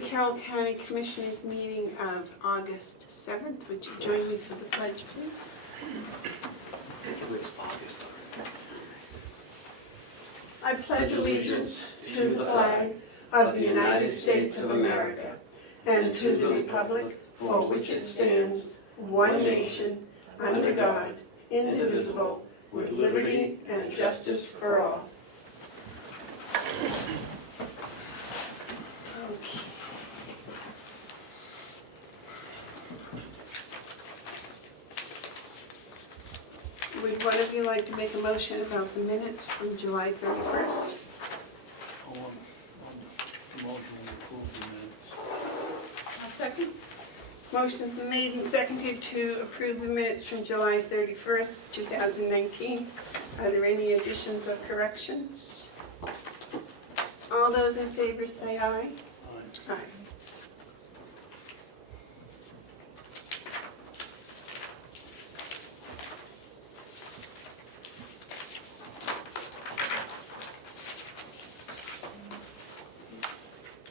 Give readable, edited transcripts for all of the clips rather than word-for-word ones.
the Carroll County Commissioners meeting of August 7th. Would you join me for the pledge, please? It's August already. I pledge allegiance to the flag of the United States of America and to the republic for which it stands, one nation, under God, indivisible, with liberty and justice for all. Okay. Would one of you like to make a motion about the minutes from July 31st? Motion to approve the minutes. A second. Motion's been made and seconded to approve the minutes from July 31st, 2019. Are there any additions or corrections? All those in favor say aye. Aye. Aye.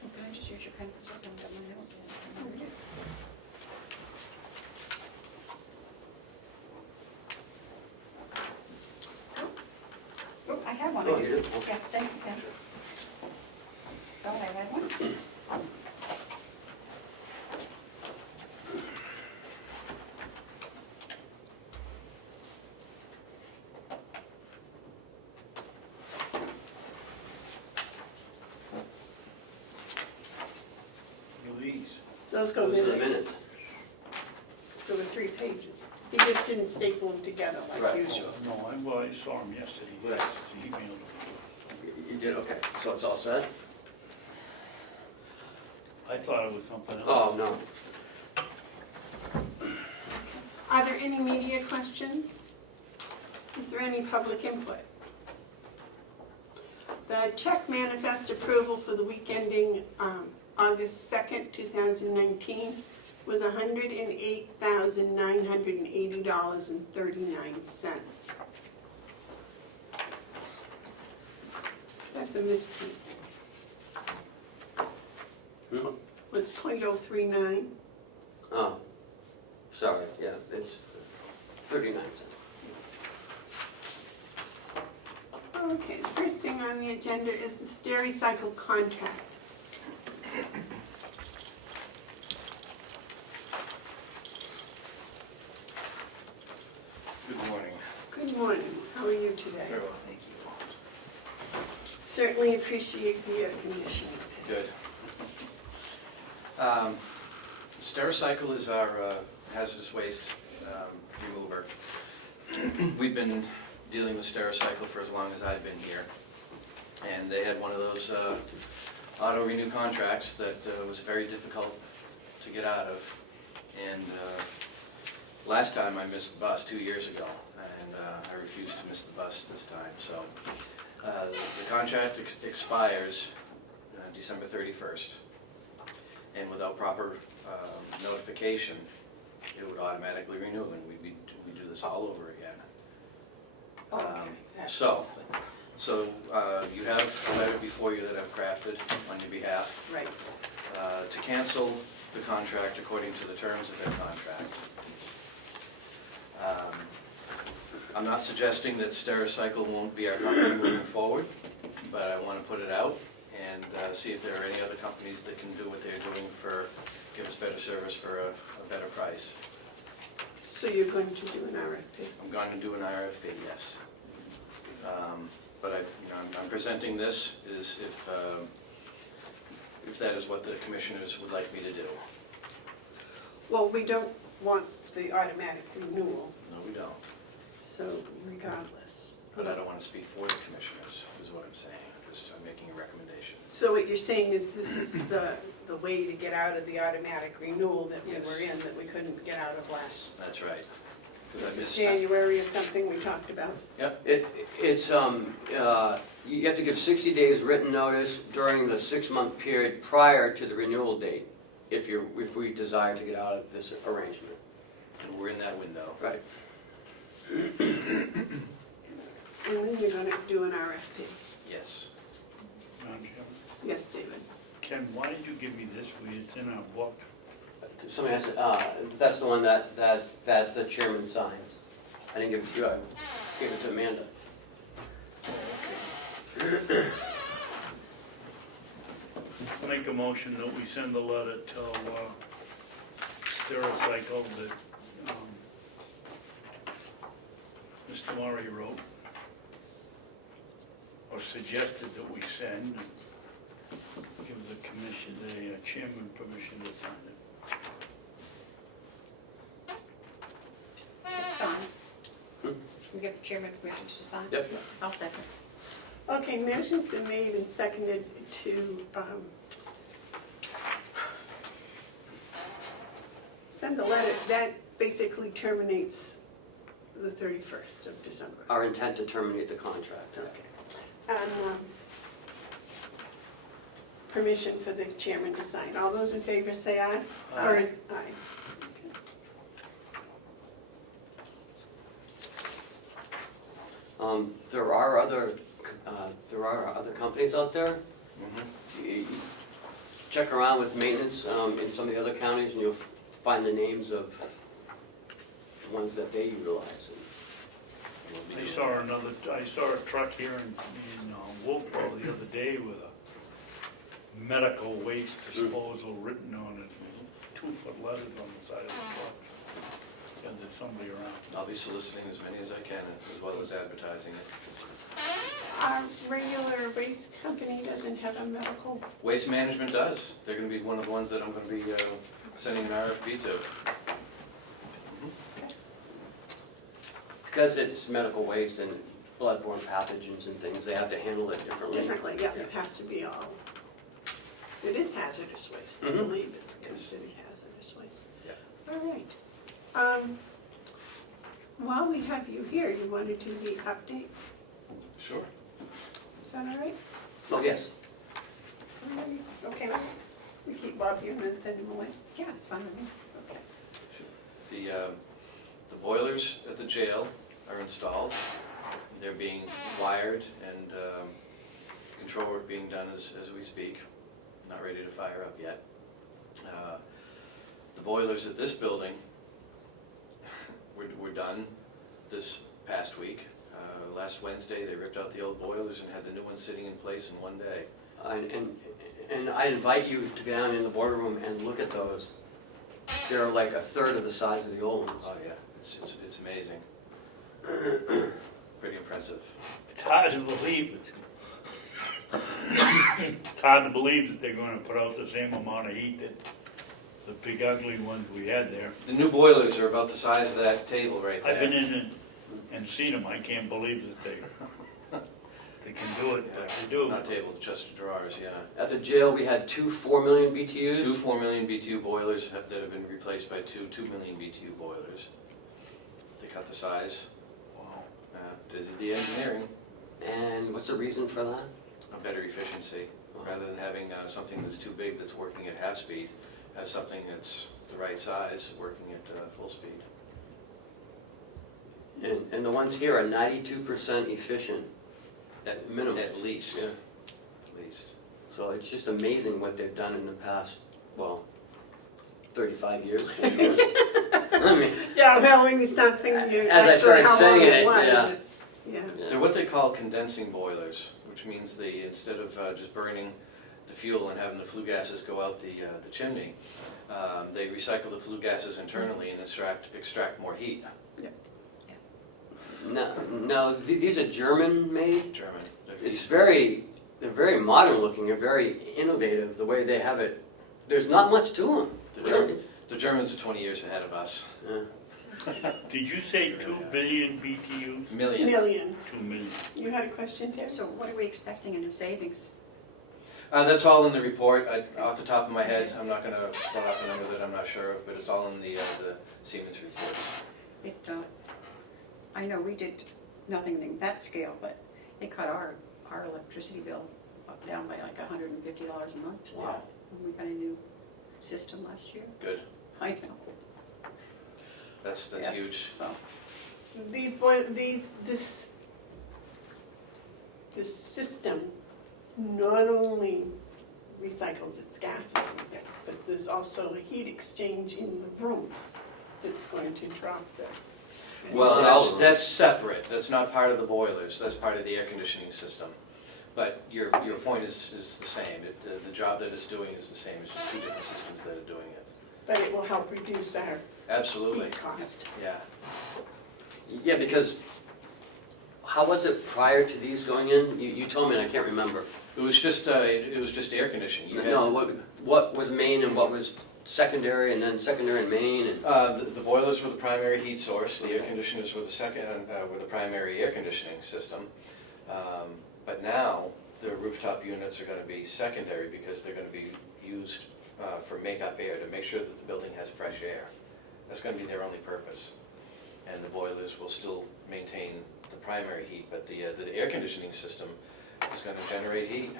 Can I just use your pen for a second? I've got my note. Here it is. Oh, I have one. Oh, I you just- did? Okay. Yeah, thank you, Ken. Thought I had one. Louise. Those go Those are the with it. minutes. There were 3 pages. You just didn't staple them together like Right. usual. No, I saw him yesterday. Right. He emailed him. You did, okay. So it's all set? I thought it was something else. Oh, no. Are there any media questions? Is there any public input? The check manifest approval for the week ending August 2nd, 2019 was $108,980.39. That's a misprint. Hmm? It's .039. Oh, sorry, yeah, it's 39 cents. Okay, the first thing on the agenda is the Stericycle contract. Good morning. Good morning, how are you today? Very well, thank you. Certainly appreciate the air conditioning today. Good. Stericycle is our hazardous waste remover. We've been dealing with Stericycle for as long as I've been here. And they had one of those auto-renew contracts that was very difficult to get out of. And last time I missed the bus 2 years ago, and I refused to miss the bus this time. So the contract expires December 31st, and without proper notification, it would automatically renew, and we do this all over again. Okay, that's- So you have a letter before you that I've crafted on your behalf Right. to cancel the contract according to the terms of their contract. I'm not suggesting that Stericycle won't be our company moving forward, but I want to put it out and see if there are any other companies that can do what they're doing give us better service for a better price. So you're going to do an RFP? I'm going to do an RFP, yes. But I'm presenting this is if that is what the commissioners would like me to do. Well, we don't want the automatic renewal, No, we don't. so regardless. But I don't want to speak for the commissioners, is what I'm saying. I'm making a recommendation. So what you're saying is this is the way to get out of the automatic renewal that we Yes. were in, that we couldn't get out of last, That's right. 'Cause I was it missed- January or something we talked about? Yep, It's, you have to give 60 days written notice during the 6-month period prior to the renewal date, if we desire to get out of this arrangement. and we're in that window. Right. And then you're gonna do an RFP? Yes. Madam Chairman. Yes, David? Ken, why did you give me this? It's in our book. Somebody has to, that's the one that the chairman signs. I didn't give it to you, I gave it to Amanda. Make a motion that we send a letter to Stericycle that Mr. Murray wrote, or suggested that we send, and give the commission, the chairman permission to sign it. To sign. We give the chairman permission to sign? Yep. I'll second. Okay, motion's been made and seconded to send a letter. That basically terminates the 31st of December. Our intent to terminate the contract. Okay. And permission for the chairman to sign. All those in favor say aye. Aye. Or is aye. There are other companies out there. You check around with maintenance in some of the other counties and you'll find the names of the ones that they utilize. I saw a truck here in Wolfboro the other day with a medical waste disposal written on it, 2-foot letters on the side of the truck. And there's somebody around. I'll be soliciting as many as I can, as well as advertising it. Our regular waste company doesn't have a medical. Waste Management does. They're gonna be one of the ones that I'm gonna be sending an RFP to. Because it's medical waste and bloodborne pathogens and things, they have to handle it differently. Differently, yeah, it has to be all. It is hazardous waste, I Mhm. believe it's considered hazardous waste. Yeah. All right. While we have you here, you want to do the updates? Sure. Is that all right? Oh, yes. All right. Okay, we keep Bob here and then send him away. Yeah, it's fine with me. Okay. The boilers at the jail are installed. They're being wired and control work being done as we speak. Not ready to fire up yet. The boilers at this building were done this past week. Last Wednesday, they ripped out the old boilers and had the new ones sitting in place in one day. And I invite you to go down in the boardroom and look at those. They're like a third of the size of the old ones. Oh yeah, it's amazing. Pretty impressive. It's hard to believe it's hard to believe that they're gonna put out the same amount of heat that the big ugly ones we had there. The new boilers are about the size of that table right there. I've been in and seen them. I can't believe that they can do it, but they do. Not tables, just drawers, yeah. At the jail, we had 2 4 million BTUs. Two 4 million BTU boilers that have been replaced by two 2 million BTU boilers. They cut the size, Wow. did the engineering, And what's the reason for that? a better efficiency. Rather than having something that's too big that's working at half speed, have something that's the right size working at full speed. And the ones here are 92% efficient. At Minimum. At least. Yeah. At least. So it's just amazing what they've done in the past, well, 35 years. I mean, Yeah, well, when you start thinking As I actually started how long saying it it, was, yeah. it's, yeah. They're what they call condensing boilers, which means they, instead of just burning the fuel and having the flue gases go out the chimney, they recycle the flue gases internally and extract more heat. no, these are German-made. German. They're very modern looking, they're very innovative, the way they have it. There's not much to them, really. The Germans are 20 years ahead of us. Yeah. Did you say 2 billion BTUs? Million. Million. 2 million. You had a question, Terry? So what are we expecting in the savings? That's all in the report. Off the top of my head, I'm not going to spell out the number that I'm not sure of, but it's all in the Siemens report. I know we did nothing in that scale, but it cut our electricity bill down by like $150 a month. Wow. We got a new system last year. Good. I know. That's Yeah. huge. So, This system not only recycles its gases and things, but there's also a heat exchange in the rooms that's going to drop the. Well, So that's separate, that's not part of the boilers, that's part of the air conditioning system. But your point is the same, the job that it's doing is the same, it's just two different systems that are doing it. But it will help reduce our Absolutely, heat cost. yeah. Yeah, because how was it prior to these going in? You told me, and I can't remember. It was just air conditioning. You had- No, what was main and what was secondary, and then secondary and main, and, The boilers were the primary heat source, the air Okay. conditioners were were the primary air conditioning system. But now, the rooftop units are gonna be secondary because they're gonna be used for make-up air, to make sure that the building has fresh air. That's gonna be their only purpose. And the boilers will still maintain the primary heat, but the air conditioning system is gonna generate heat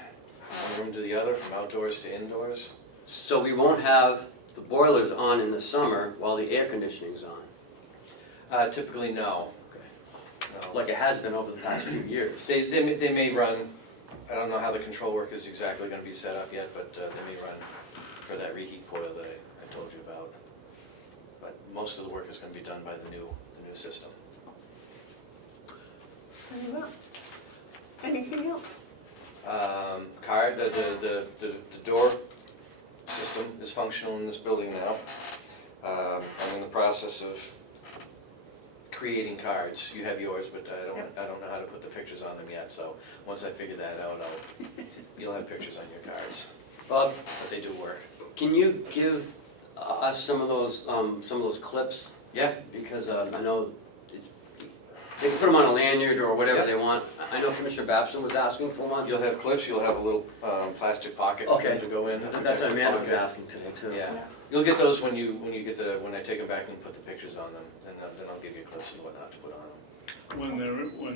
from one room to the other, from outdoors to indoors. so we won't have the boilers on in the summer while the air conditioning's on, Typically, no. No. like it has been over the past few years. They may run, I don't know how the control work is exactly gonna be set up yet, but they may run for that reheat coil that I told you about. But most of the work is gonna be done by the new system. Very well. Anything else? The door system is functional in this building now. I'm in the process of creating cards. You have yours, but I don't know how to put the pictures on them yet, so once I figure that out, you'll have pictures on your cards. Bob, But they do work. can you give us some of those clips? Yeah, Because I know they can put them on a lanyard or whatever Yeah. they want. I know Commissioner Babson was asking for one. you'll have clips, you'll have a little plastic pocket for Okay. them to go in. That's what Amanda was asking today too. Yeah, you'll get those when I take them back and put the pictures on them, and then I'll give you clips and whatnot to put on them. When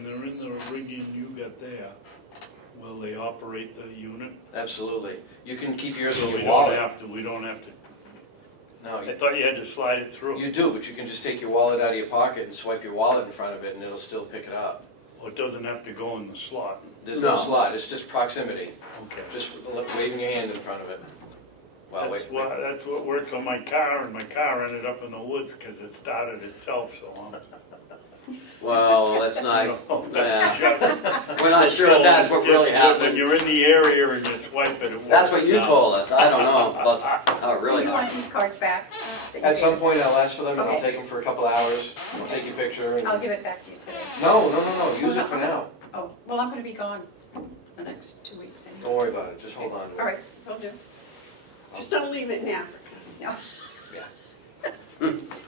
they're in the rigging you got there, will they operate the unit? Absolutely. You can keep yours So in we your don't wallet. have to, No, I thought you had to slide it through. you do, but you can just take your wallet out of your pocket and swipe your wallet in front of it, and it'll still pick it up. Or it doesn't have to go in the slot. There's no No. slot, it's just proximity. Okay. Just waving your hand in front of it. Well, That's what works on my car, and my car ended up in the woods because it started itself, so I'm. Well, that's not, That's just- we're not sure if that's what Still, really it's just When happened. you're in the area and you swipe it, it works. That's what you now. told us. I don't know, but how it So really you want happened. these cards back? that you At some gave us? point, I'll ask for them, and I'll Okay. take them for a couple hours. I'll take your picture. and- I'll give it back to you today. No, use it for now. Oh, well, I'm gonna be gone the next 2 weeks anyway. Don't worry about it, just hold on to it. All right, will do. Just don't leave it in Africa. No, Yeah,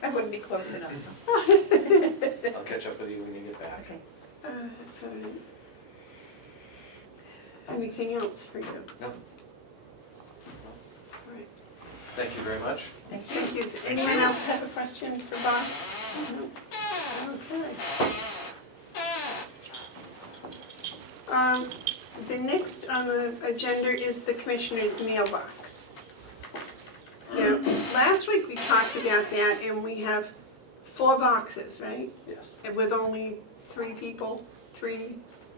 I wouldn't be close enough. I'll catch up with you when you get back. Okay. Alright. Anything else for you? No. Alright. Thank you very much. Thank you. Thank you. Does anyone else have a question for Bob? No. Okay. The next on the agenda is the commissioner's mailbox. Now, last week we talked about that, and we have 4 boxes, right? Yes. And with only 3 3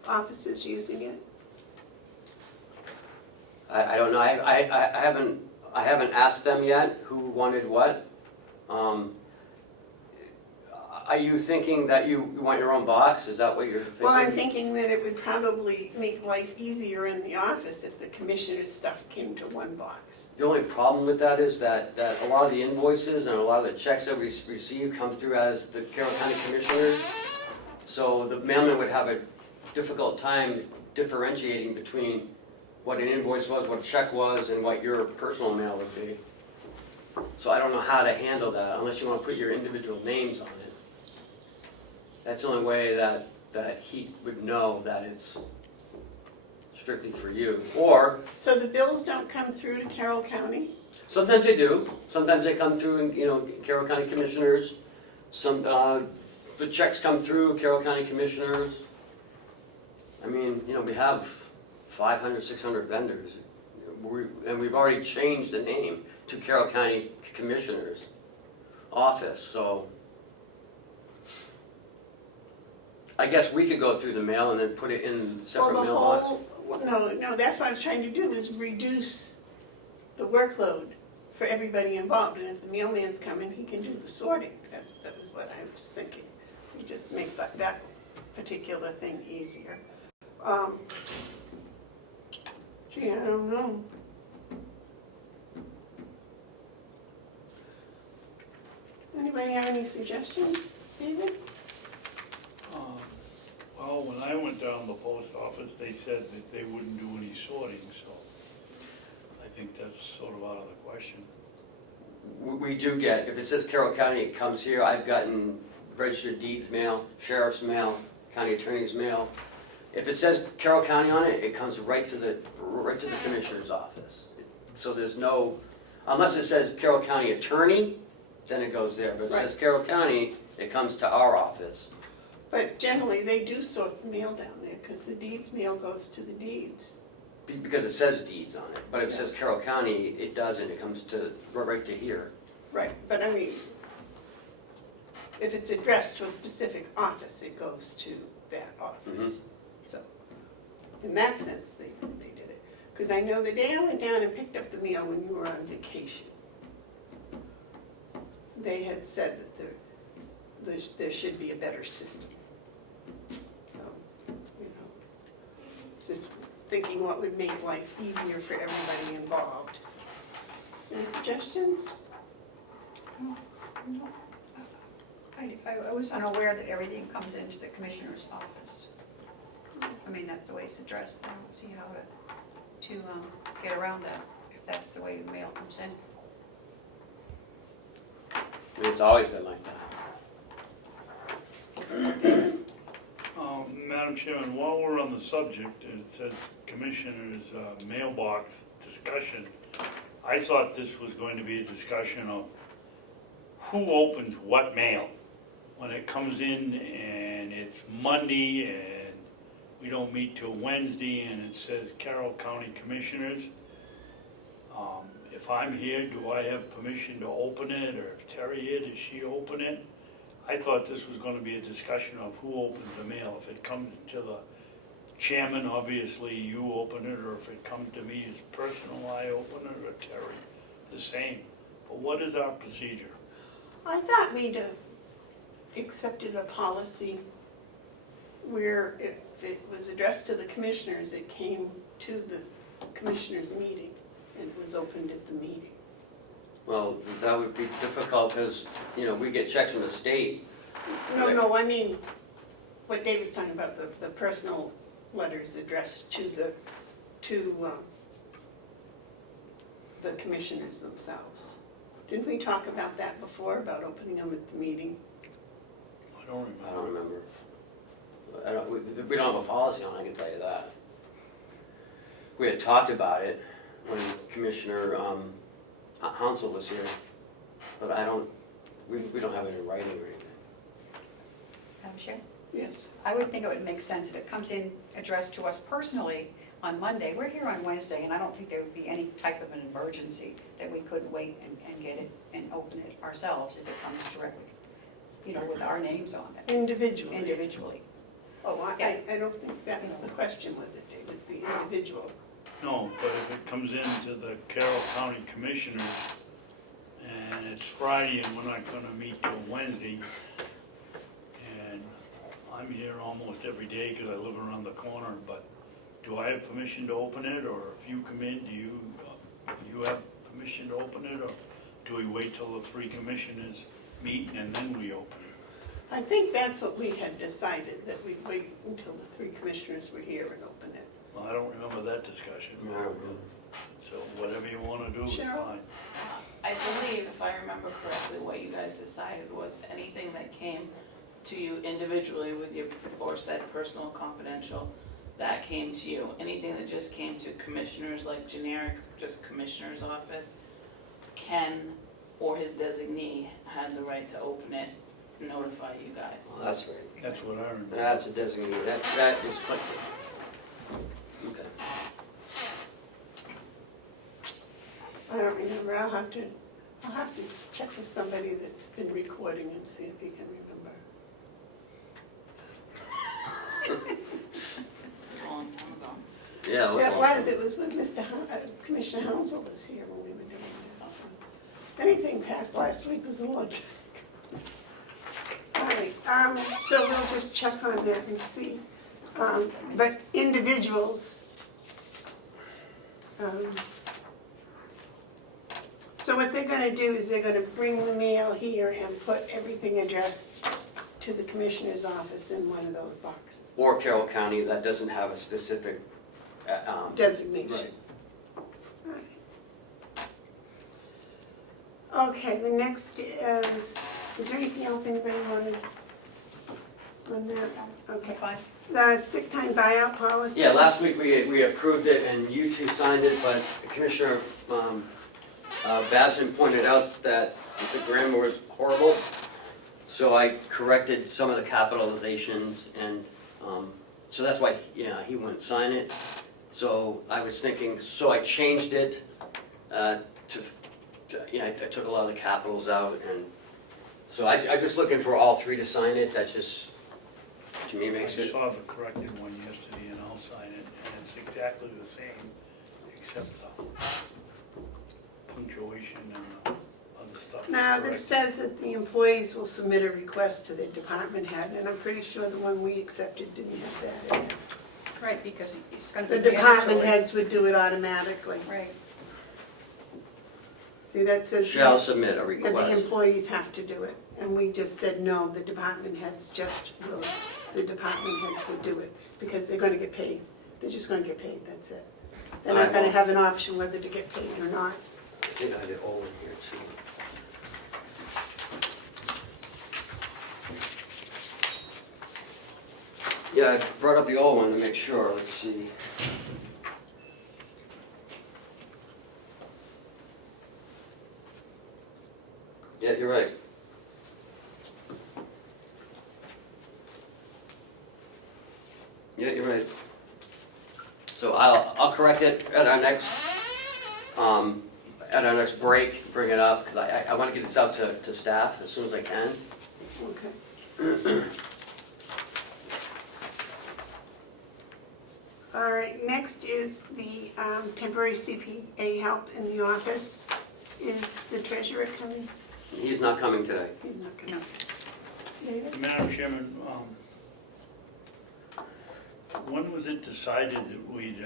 offices using it. I don't know, I haven't asked them yet who wanted what. Are you thinking that you want your own box? Is that what you're thinking? Well, I'm thinking that it would probably make life easier in the office if the commissioner's stuff came to one box. The only problem with that is that a lot of the invoices and a lot of the checks that we receive come through as the Carroll County Commissioners. So the mailman would have a difficult time differentiating between what an invoice was, what a check was, and what your personal mail would be. So I don't know how to handle that unless you want to put your individual names on it. That's the only way that he would know that it's strictly for you. Or So the bills don't come through to Carroll County? sometimes they do. Sometimes they come through, Carroll County Commissioners. The checks come through Carroll County Commissioners. I mean, we have 500, 600 vendors. And we've already changed the name to Carroll County Commissioners Office, so I guess we could go through the mail and then put it in separate Well, mailbox. no, that's what I was trying to do, is reduce the workload for everybody involved, and if the mailman's coming, he can do the sorting. That was what I was thinking. We just make that particular thing easier. Gee, I don't know. Anybody have any suggestions, David? Well, when I went down to the post office, they said that they wouldn't do any sorting, so I think that's sort of out of the question. We do get, if it says Carroll County, it comes here. I've gotten registered deeds mail, sheriff's mail, county attorney's mail. If it says Carroll County on it, it comes right to the commissioner's office. So there's no, unless it says Carroll County attorney, then it goes there. But if it says Carroll County, it comes to our office. But generally, they do sort the mail down there, because the deeds mail goes to the deeds. Because it says deeds on it. But if it says Carroll County, it doesn't. It comes to, right to here. Right, but I mean, if it's addressed to a specific office, it goes to that office. So, in that sense, they did it. Because I know the day I went down and picked up the mail when you were on vacation, they had said that there should be a better system. So, you know, just thinking what would make life easier for everybody involved. Any suggestions? No. I was unaware that everything comes into the commissioner's office. I mean, that's the way it's addressed. I don't see how to get around that, if that's the way the mail comes in. I mean, it's always been like that. Madam Chairman, while we're on the subject, it says Commissioner's mailbox discussion. I thought this was going to be a discussion of who opens what mail when it comes in and it's Monday and we don't meet till Wednesday and it says Carroll County Commissioners. If I'm here, do I have permission to open it, or if Terry here, does she open it? I thought this was going to be a discussion of who opens the mail. If it comes to the chairman, obviously you open it, or if it comes to me as personal, I open it, or Terry, the same. But what is our procedure? I thought we'd accepted a policy where if it was addressed to the commissioners, it came to the commissioners' meeting and was opened at the meeting. Well, that would be difficult because, you know, we get checks from the state. No, I mean, what Dave was talking about, the personal letters addressed to the commissioners themselves. Didn't we talk about that before, about opening them at the meeting? I don't remember. I don't remember. We don't have a policy on it, I can tell you that. We had talked about it when Commissioner Hansel was here, but we don't have it in writing or anything. Madam Chair? Yes. I would think it would make sense if it comes in addressed to us personally on Monday. We're here on Wednesday, and I don't think there would be any type of an emergency that we couldn't wait and get it and open it ourselves if it comes directly, you know, with our names on it, Individually. individually. Oh, I don't think that was the question, was it, David, the individual? No, but if it comes into the Carroll County Commissioners and it's Friday and we're not gonna meet till Wednesday, and I'm here almost every day because I live around the corner, but do I have permission to open it, or if you come in, do you have permission to open it, or do we wait till the three commissioners meet and then we open it? I think that's what we had decided, that we'd wait until the three commissioners were here and open it. Well, I don't remember that discussion. No. So whatever you want to do is Cheryl? fine. I believe, if I remember correctly, what you guys decided was anything that came to you individually with your, or said personal confidential, that came to you. Anything that just came to commissioners, like generic, just commissioner's office, Ken or his designee had the right to open it, notify you guys. Well, that's right. That's what I remember. That's a designee. That is clicked. Okay. I don't remember, I'll have to check with somebody that's been recording and see if he can remember. A long time ago. Yeah, it was. It long. was, it was with Commissioner Hounsel was here when we were doing that, so. Anything past last week was a lot. All right, so we'll just check on that and see. But individuals, so what they're gonna do is they're gonna bring the mail here and put everything addressed to the commissioner's office in one of those boxes. Or Carroll County, that doesn't have a specific, Designation. Right. Okay, the next is there anything else anybody wanted on that? Okay. Fine. The sick time buyout policy? Yeah, last week we approved it and you two signed it, but Commissioner Babson pointed out that the grammar was horrible. So I corrected some of the capitalizations and so that's why, yeah, he wouldn't sign it. So I was thinking, so I changed it I took a lot of the capitals out and so I'm just looking for all three to sign it. That just, to me, I makes it. saw the corrected one yesterday and I'll sign it, and it's exactly the same, except the punctuation and the other stuff. is Now, correct. this says that the employees will submit a request to the department head, and I'm pretty sure the one we accepted didn't have that in there. Right, because it's gonna be The department mandatory. heads would do it automatically. Right, See, that says Shall submit a that the request. employees have to do it, and we just said, no, the department heads just will, the department heads will do it, because they're gonna get paid. They're just gonna get paid, that's it. They're not gonna have an option whether to get paid or not. I think I did all in here too. Yeah, I brought up the old one to make sure, let's see. Yeah, you're right. Yeah, you're right. So I'll correct it at our next break, bring it up, because I want to get this out to staff as soon as I can. Okay. All right, next is the temporary CPA help in the office. Is the treasurer coming? He's not coming today. He's not no. coming. David? Madam Chairman, when was it decided that we'd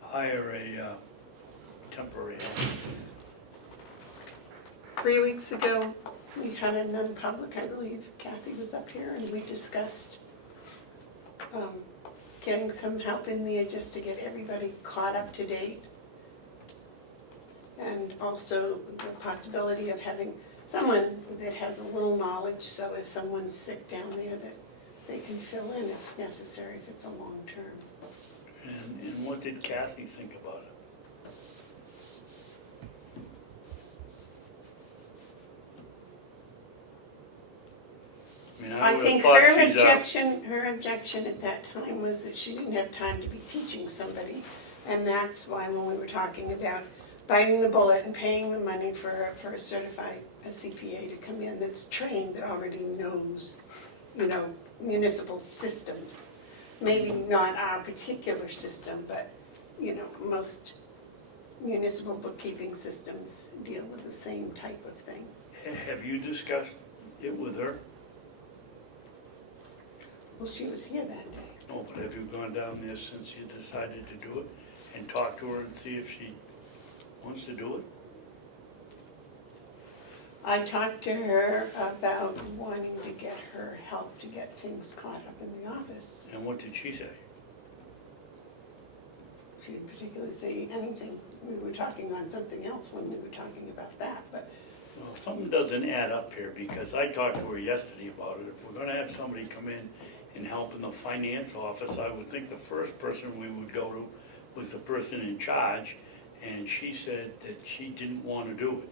hire a temporary help? 3 weeks ago, we had a non-public, I believe Kathy was up here, and we discussed getting some help in there just to get everybody caught up to date. And also the possibility of having someone that has a little knowledge, so if someone's sick down there, that they can fill in if necessary, if it's a long term. And what did Kathy think about it? I mean, I I would think have thought her objection at that time was that she didn't have time to be teaching somebody. And that's why when we were talking about biting the bullet and paying the money for a certified, a CPA to come in that's trained, that already knows, municipal systems. Maybe not our particular system, but, most municipal bookkeeping systems deal with the same type of thing. Have you discussed it with her? Well, she was here that day. No, but have you gone down there since you decided to do it and talked to her and see if she wants to do it? I talked to her about wanting to get her help to get things caught up in the office. And what did she say? She didn't particularly say anything. We were talking on something else when we were talking about that, but Well, something doesn't add up here, because I talked to her yesterday about it. If we're gonna have somebody come in and help in the finance office, I would think the first person we would go to was the person in charge, and she said that she didn't wanna do it.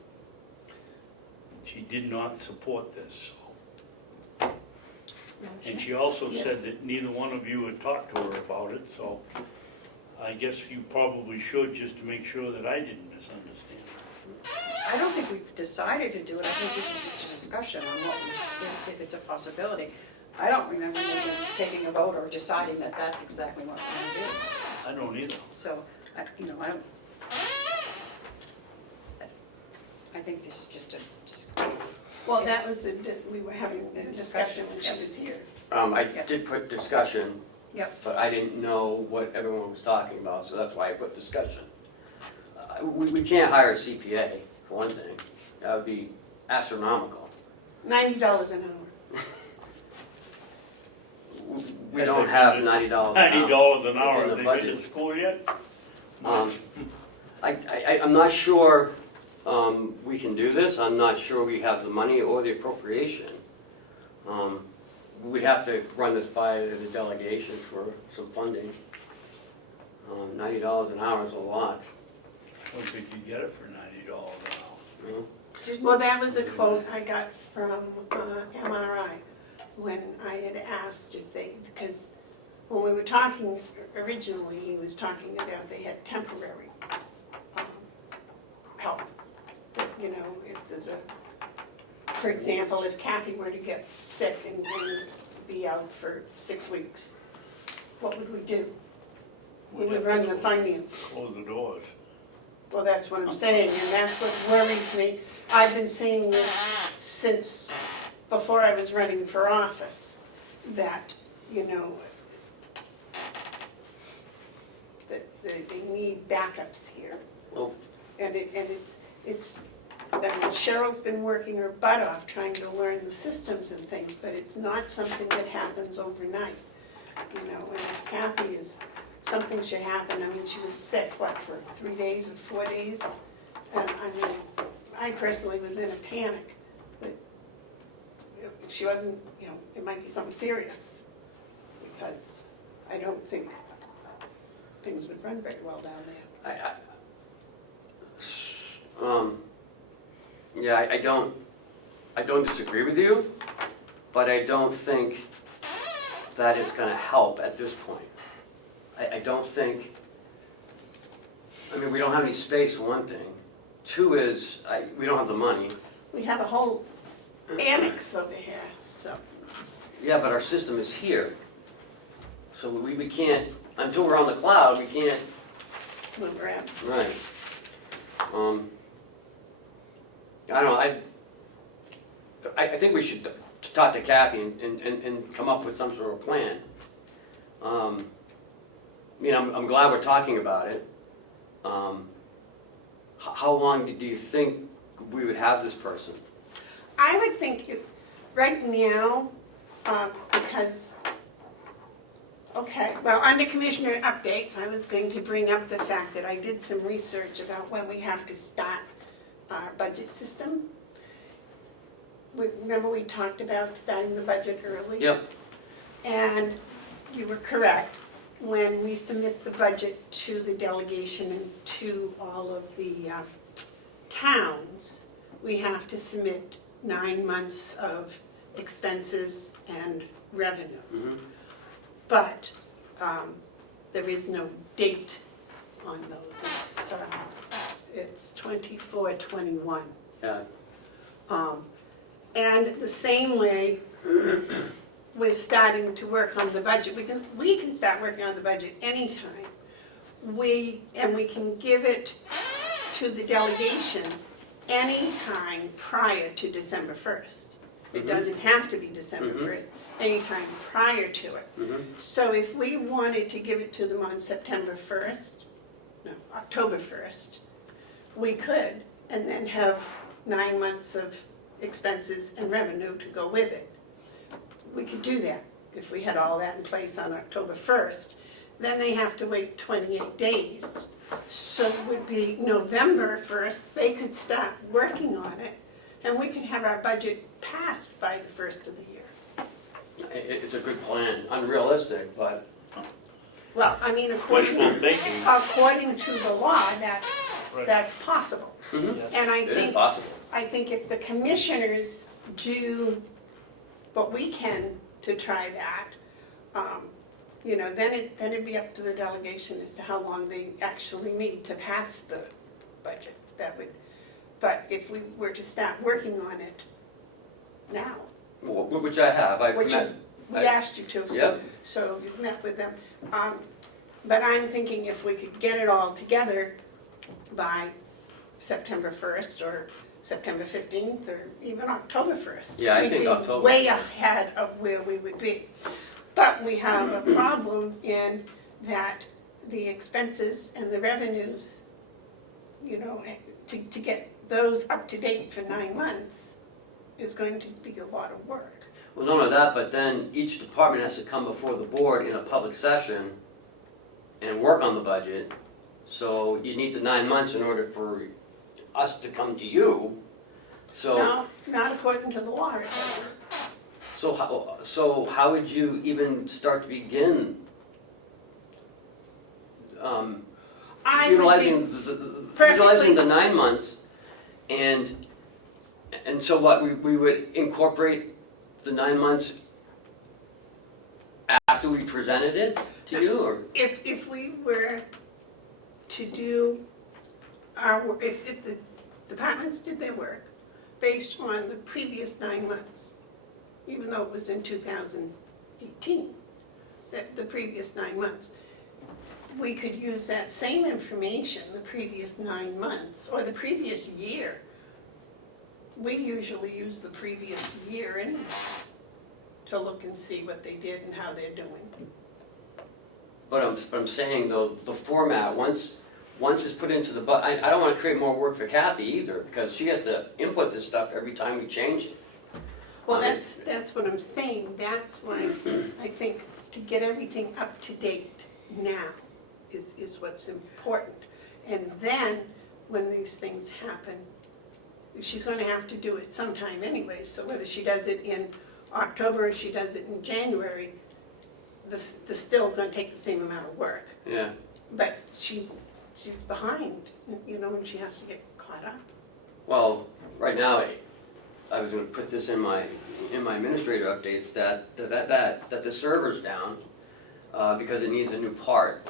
She did not support this. And she also said Yes. that neither one of you had talked to her about it, so I guess you probably should, just to make sure that I didn't misunderstand her. I don't think we've decided to do it, I think this is just a discussion on what, if it's a possibility. I don't remember taking a vote or deciding that that's exactly what we're gonna do. I don't either. So, I don't. I think this is just Well, that was, we were having a discussion when she was here. I did put discussion, Yep. but I didn't know what everyone was talking about, so that's why I put discussion. We can't hire a CPA, for one thing. That would be astronomical. $90 an hour. We don't have $90 an hour. $90 an hour, in the have they been budget. to school yet? I'm not sure we can do this. I'm not sure we have the money or the appropriation. We'd have to run this by the delegation for some funding. $90 an hour is a lot. I don't think you get it for $90 an hour. You know? Well, that was a quote I got from MRI when I had asked if they, because when we were talking originally, he was talking about they had temporary help. That, you know, if there's a, for example, if Kathy were to get sick and be out for 6 weeks, what would we do? We would run the finances. Close the doors. Well, that's what I'm saying, and that's what worries me. I've been saying this since before I was running for office, that, you know, that they need backups here. Well, And it's, I mean, Cheryl's been working her butt off trying to learn the systems and things, but it's not something that happens overnight. You know, and if Kathy is, something should happen, I mean, she was sick, what, for 3 days or 4 days? And I mean, I personally was in a panic, but if she wasn't, you know, it might be something serious, because I don't think things would run very well down there. Yeah, I don't disagree with you, but I don't think that it's gonna help at this point. I don't think, I mean, we don't have any space, for one thing. Two is, we don't have the money. We have a whole annex over here, so. Yeah, but our system is here. So we can't, until we're on the cloud, we can't, Move around. right. I don't know, I think we should talk to Kathy and come up with some sort of plan. I mean, I'm glad we're talking about it. How long do you think we would have this person? I would think right now, because, okay, well, under Commissioner updates, I was going to bring up the fact that I did some research about when we have to start our budget system. Remember we talked about starting the budget early? Yep. And you were correct. When we submit the budget to the delegation and to all of the towns, we have to submit 9 months of expenses and revenue. Mm-hmm. But there is no date on those. It's 24/21. Yeah. And the same way, we're starting to work on the budget. We can start working on the budget anytime. We can give it to the delegation anytime prior to December 1st. It Mhm. doesn't have to be December Mhm. 1st, anytime prior to it. Mm-hmm. So if we wanted to give it to them on October 1st, we could, and then have 9 months of expenses and revenue to go with it. We could do that if we had all that in place on October 1st. Then they have to wait 28 days. So it would be November 1st, they could start working on it, and we could have our budget passed by the 1st of the year. It's a good plan, unrealistic, but Well, I mean, Wishful thinking. according to the law, Right. that's possible. mhm, And it is possible. I think if the commissioners do what we can to try that, you know, then it'd be up to the delegation as to how long they actually need to pass the budget. But if we were to start working on it now, Which I have. I've Which met we I- asked you to, Yep. so you've met with them. But I'm thinking if we could get it all together by September 1st or September 15th or even October 1st. Yeah, I we'd think be October. way ahead of where we would be. But we have a problem in that the expenses and the revenues, you know, to get those up to date for 9 months is going to be a lot of work. Well, none of that, but then each department has to come before the board in a public session and work on the budget. So you need the 9 months in order for us to come to you. So, No, not according to the law, it doesn't. so how would you even start to begin I would be utilizing perfectly- the 9 months, and so what, we would incorporate the 9 months after we presented it to you, or? If we were to do our, if the departments did their work based on the previous 9 months, even though it was in 2018, the previous 9 months, we could use that same information, the previous 9 months, or the previous year. We usually use the previous year anyways, to look and see what they did and how they're doing. But I'm saying though, the format, once it's put into the, I don't wanna create more work for Kathy either, because she has to input this stuff every time we change it. Well, that's what I'm saying, that's why I think to get everything up to date now is what's important. And then, when these things happen, she's gonna have to do it sometime anyway, so whether she does it in October or she does it in January, this still gonna take the same amount of work. Yeah, But she's behind, you know, and she has to get caught up. well, right now, I was gonna put this in my administrator updates, that the server's down, because it needs a new part.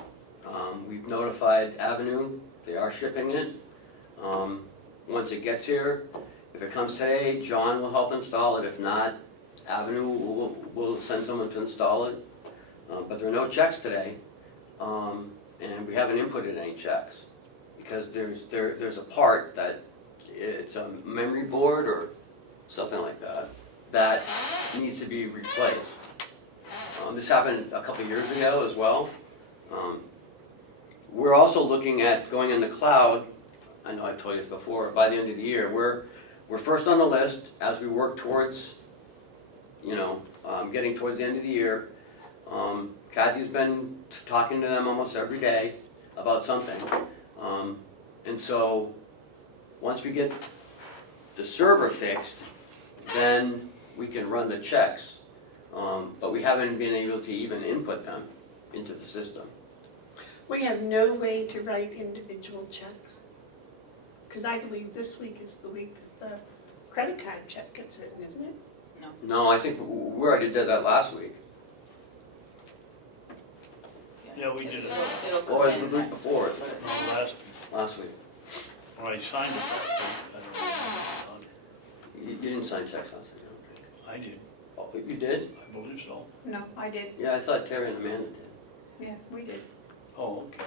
We've notified Avenue, they are shipping it. Once it gets here, if it comes today, John will help install it. If not, Avenue will send someone to install it. But there are no checks today, and we haven't inputted any checks. Because there's a part that, it's a memory board or something like that, that needs to be replaced. This happened a couple years ago as well. We're also looking at going in the cloud. I know I've told you this before, by the end of the year. We're first on the list as we work towards, getting towards the end of the year. Kathy's been talking to them almost every day about something. And so, once we get the server fixed, then we can run the checks. But we haven't been able to even input them into the system. We have no way to write individual checks. Because I believe this week is the week that the credit card check gets written, isn't it? No, I think we already did that last week. Yeah, we did it It'll come Or in the week next before, week, but last week. last week. When I signed it last week, I don't know. You didn't sign checks last week, okay. I did, Oh, you did? I believe so. No, I did, Yeah, I thought Terry and Amanda did. yeah, we did. Oh, okay.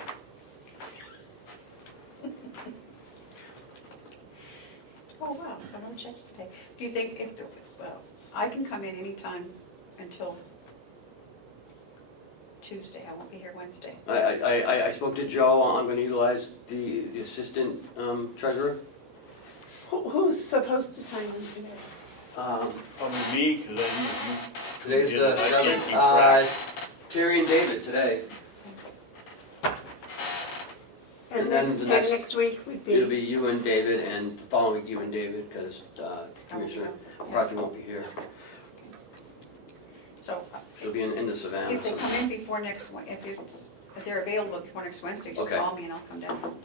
Oh, wow, so no checks today. Do you think well, I can come in anytime until Tuesday, I won't be here Wednesday. I spoke to Joe, I'm gonna utilize the assistant treasurer. Who's supposed to sign them today? Probably me, because I usually. Today's Yeah, the I can't keep 7th, track. Terry and David today. And then the next- next week would It'll be, be you and David, and the following week you and David, because Commissioner McCarthy won't be here. So She'll be in the Savannah. if they so- come in before next, if they're available before next Wednesday, just Okay. call me and I'll come down.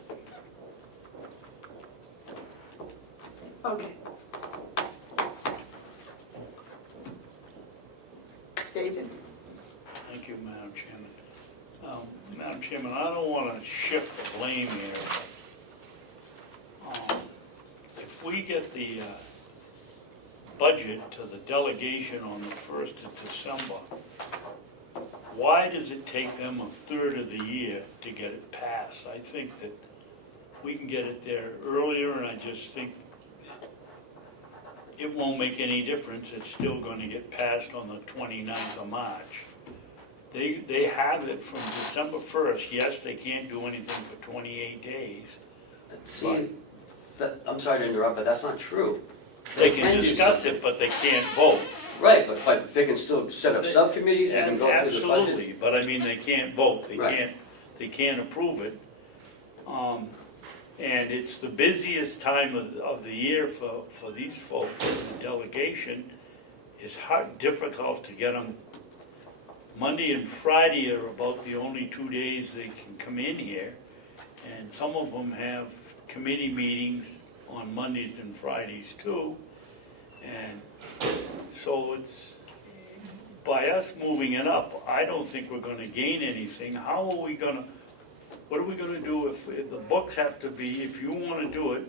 okay. David? Thank you, Madam Chairman. Madam Chairman, I don't want to shift the blame here, but if we get the budget to the delegation on the 1st of December, why does it take them a third of the year to get it passed? I think that we can get it there earlier, and I just think it won't make any difference. It's still going to get passed on the 29th of March. They have it from December 1st. Yes, they can't do anything for 28 days. See, I'm sorry to interrupt, but that's not true. They can do discuss something. it, but they can't vote. Right, but they can still set up subcommittees, they can And go through the budget. absolutely, but I mean, they can't vote. Right. They can't approve it. And it's the busiest time of the year for these folks. The delegation is difficult to get them. Monday and Friday are about the only 2 days they can come in here. And some of them have committee meetings on Mondays and Fridays too. And so it's, by us moving it up, I don't think we're gonna gain anything. How are we gonna, what are we gonna do if the books have to be, if you wanna do it,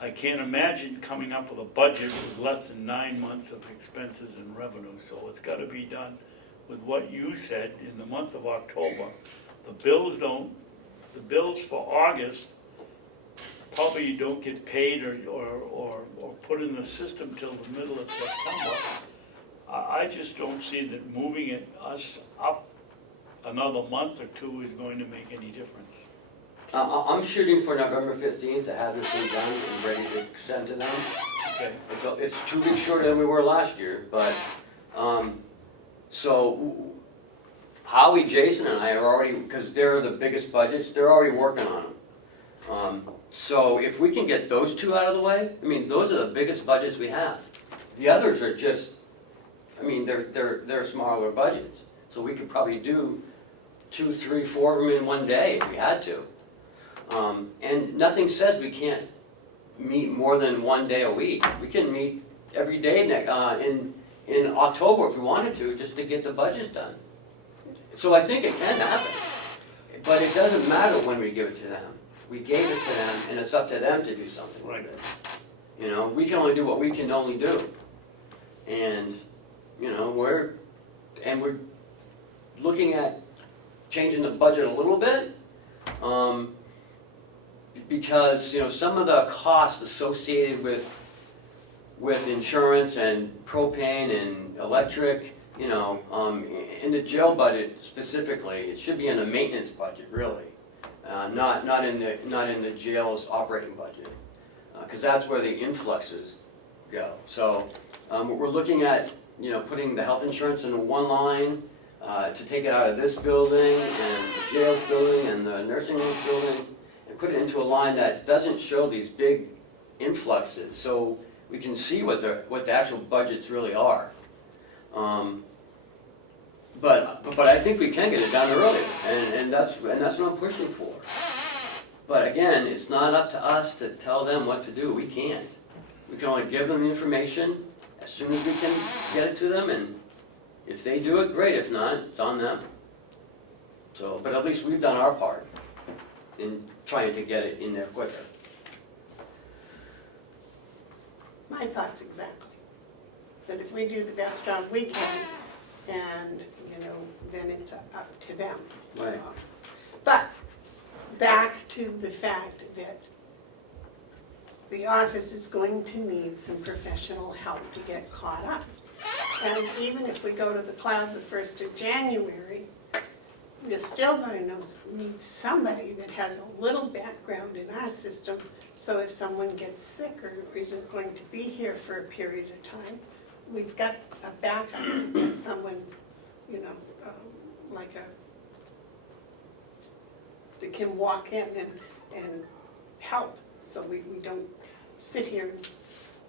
I can't imagine coming up with a budget with less than 9 months of expenses and revenue. So it's gotta be done with what you said in the month of October. The bills for August probably don't get paid or put in the system till the middle of September. I just don't see that moving us up another month or two is going to make any difference. I'm shooting for November 15th to have this thing done and ready to send to them. Okay. It's 2 weeks shorter than we were last year, but, so Howie, Jason, and I are already, because they're the biggest budgets, they're already working on them. So if we can get those two out of the way, I mean, those are the biggest budgets we have. The others are just, I mean, they're smaller budgets. So we could probably do 2, 3, 4 of them in one day if we had to. And nothing says we can't meet more than 1 day a week. We can meet every day in October if we wanted to, just to get the budget done. So I think it can happen. But it doesn't matter when we give it to them. We gave it to them, and it's up to them to do something with it. You know, we can only do what we can only do. And, you know, we're looking at changing the budget a little bit, because, you know, some of the costs associated with insurance and propane and electric, you know, in the jail budget specifically, it should be in the maintenance budget, really, not in the jail's operating budget, because that's where the influxes go. So we're looking at, you know, putting the health insurance in one line, to take it out of this building and the jail building and the nursing home building, and put it into a line that doesn't show these big influxes, so we can see what the actual budgets really are. But I think we can get it done earlier, and that's what I'm pushing for. But again, it's not up to us to tell them what to do. We can't. We can only give them the information as soon as we can get it to them, and if they do it, great. If not, it's on them. So, but at least we've done our part in trying to get it in there quicker. My thoughts exactly. That if we do the best job we can, and, you know, then it's up to them. Right. But back to the fact that the office is going to need some professional help to get caught up. And even if we go to the cloud the 1st of January, we're still going to need somebody that has a little background in our system, so if someone gets sick or isn't going to be here for a period of time, we've got a backup, and someone, you know, like that can walk in and help, so we don't sit here and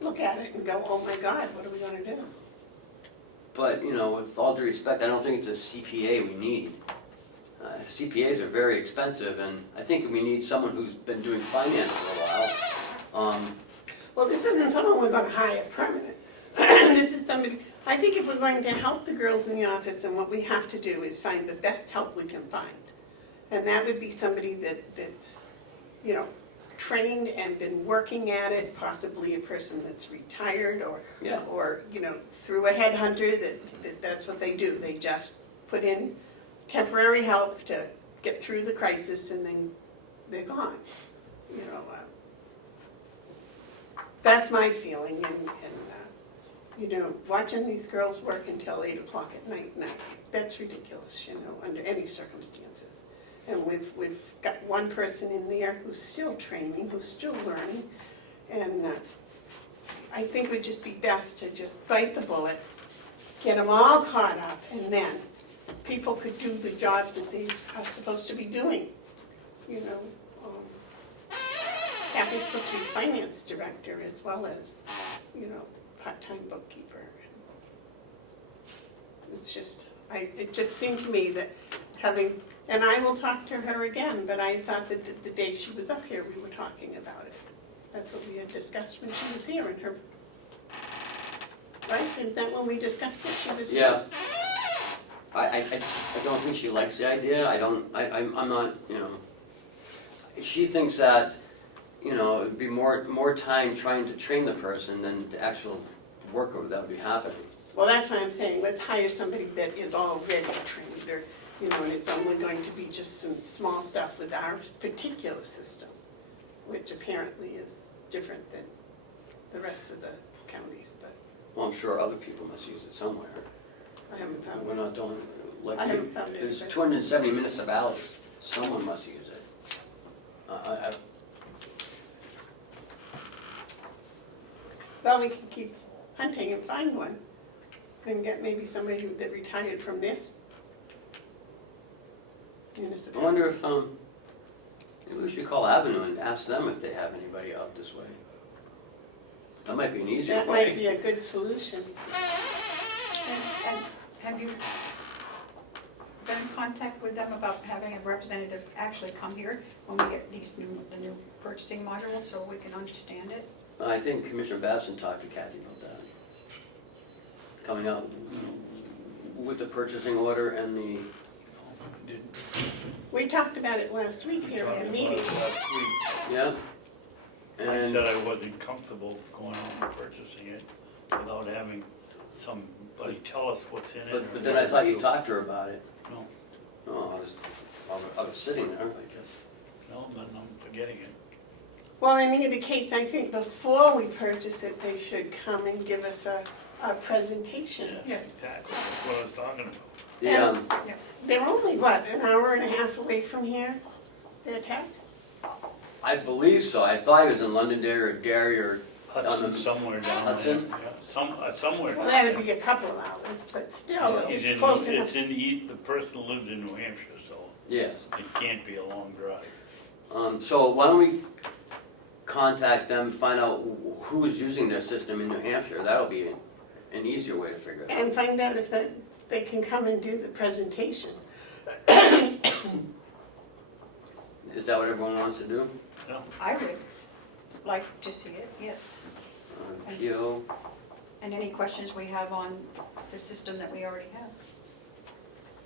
look at it and go, oh my God, what are we going to do? But, you know, with all due respect, I don't think it's a CPA we need. CPAs are very expensive, and I think we need someone who's been doing finance for a while. Well, this isn't someone we're going to hire permanent. This is somebody, I think if we're going to help the girls in the office, and what we have to do is find the best help we can find. And that would be somebody that's, you know, trained and been working at it, possibly a person that's retired Yeah. or, through a headhunter, that's what they do. They just put in temporary help to get through the crisis and then they're gone. That's my feeling, and watching these girls work until 8 o'clock at night, that's ridiculous, under any circumstances. And we've got one person in there who's still training, who's still learning, and I think it would just be best to just bite the bullet, get them all caught up, and then people could do the jobs that they are supposed to be doing. Kathy's supposed to be finance director as well as, part-time bookkeeper. It's just, it just seemed to me that having, and I will talk to her again, but I thought that the day she was up here, we were talking about it. That's what we had discussed when she was here, and her, right? Isn't that when we discussed it? She was here? Yeah. I don't think she likes the idea. I'm not, she thinks that, it'd be more time trying to train the person than the actual work that would be happening. Well, that's why I'm saying, let's hire somebody that is already trained, or, and it's only going to be just some small stuff with our particular system, which apparently is different than the rest of the counties, but Well, I'm sure other people must use it somewhere. I haven't found We're one. not doing, I haven't found it there's either. 270 municipalities. Someone must use it. Well, we can keep hunting and find one, and get maybe somebody that retired from this I municipality. wonder if, maybe we should call Avenue and ask them if they have anybody out this way. That might be an easier That might way. be a good solution. And have you been in contact with them about having a representative actually come here when we get the new purchasing modules so we can understand it? I think Commissioner Babson talked to Kathy about that. Coming out with the purchasing order and the, We talked about it last week here at the meeting. Last week. yeah. I And said I wasn't comfortable going out and purchasing it without having somebody tell us what's in it. but then I thought you talked to her about it. No, Oh, I was sitting there, I guess. no, then I'm forgetting it. Well, in either case, I think before we purchase it, they should come and give us a presentation. Yeah, exactly, that's what I was talking about. Yeah, They're only, what, an hour and a half away from here, their tech? I believe so. I thought it was in Londonderry or Derry or, Hudson somewhere down there. Hudson? Yeah, somewhere. Well, that would be a couple of hours, but still, it's close enough. It's the person lives in New Hampshire, so yes. it can't be a long drive. So why don't we contact them, find out who's using their system in New Hampshire? That'll be an easier way to figure it out. And find out if they can come and do the presentation. Is that what everyone wants to do? I would like to see it, yes. PO, And any questions we have on the system that we already have,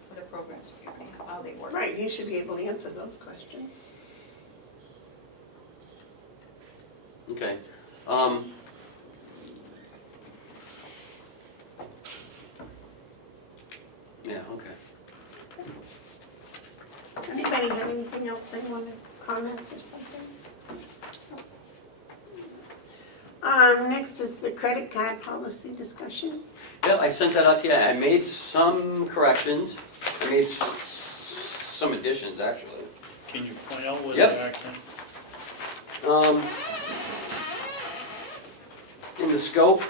for the programs we already have, how they work. Right, he should be able to answer those questions. okay. Yeah, okay. Anybody have anything else they want to comments or something? Next is the credit card policy discussion. Yeah, I sent that out to you. I made some corrections. I made some additions, actually. Can you point out where Yep. the accent? In the scope,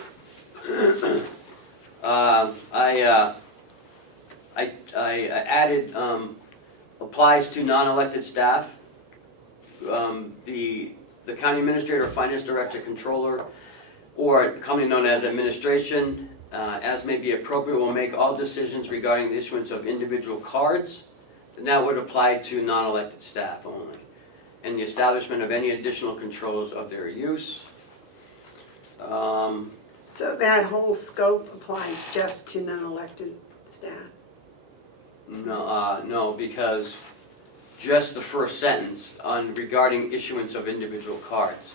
I added, applies to non-elected staff. The county administrator, finance director, controller, or commonly known as administration, as may be appropriate, will make all decisions regarding the issuance of individual cards, and that would apply to non-elected staff only, and the establishment of any additional controls of their use. So that whole scope applies just to non-elected staff? No, because just the first sentence on regarding issuance of individual cards.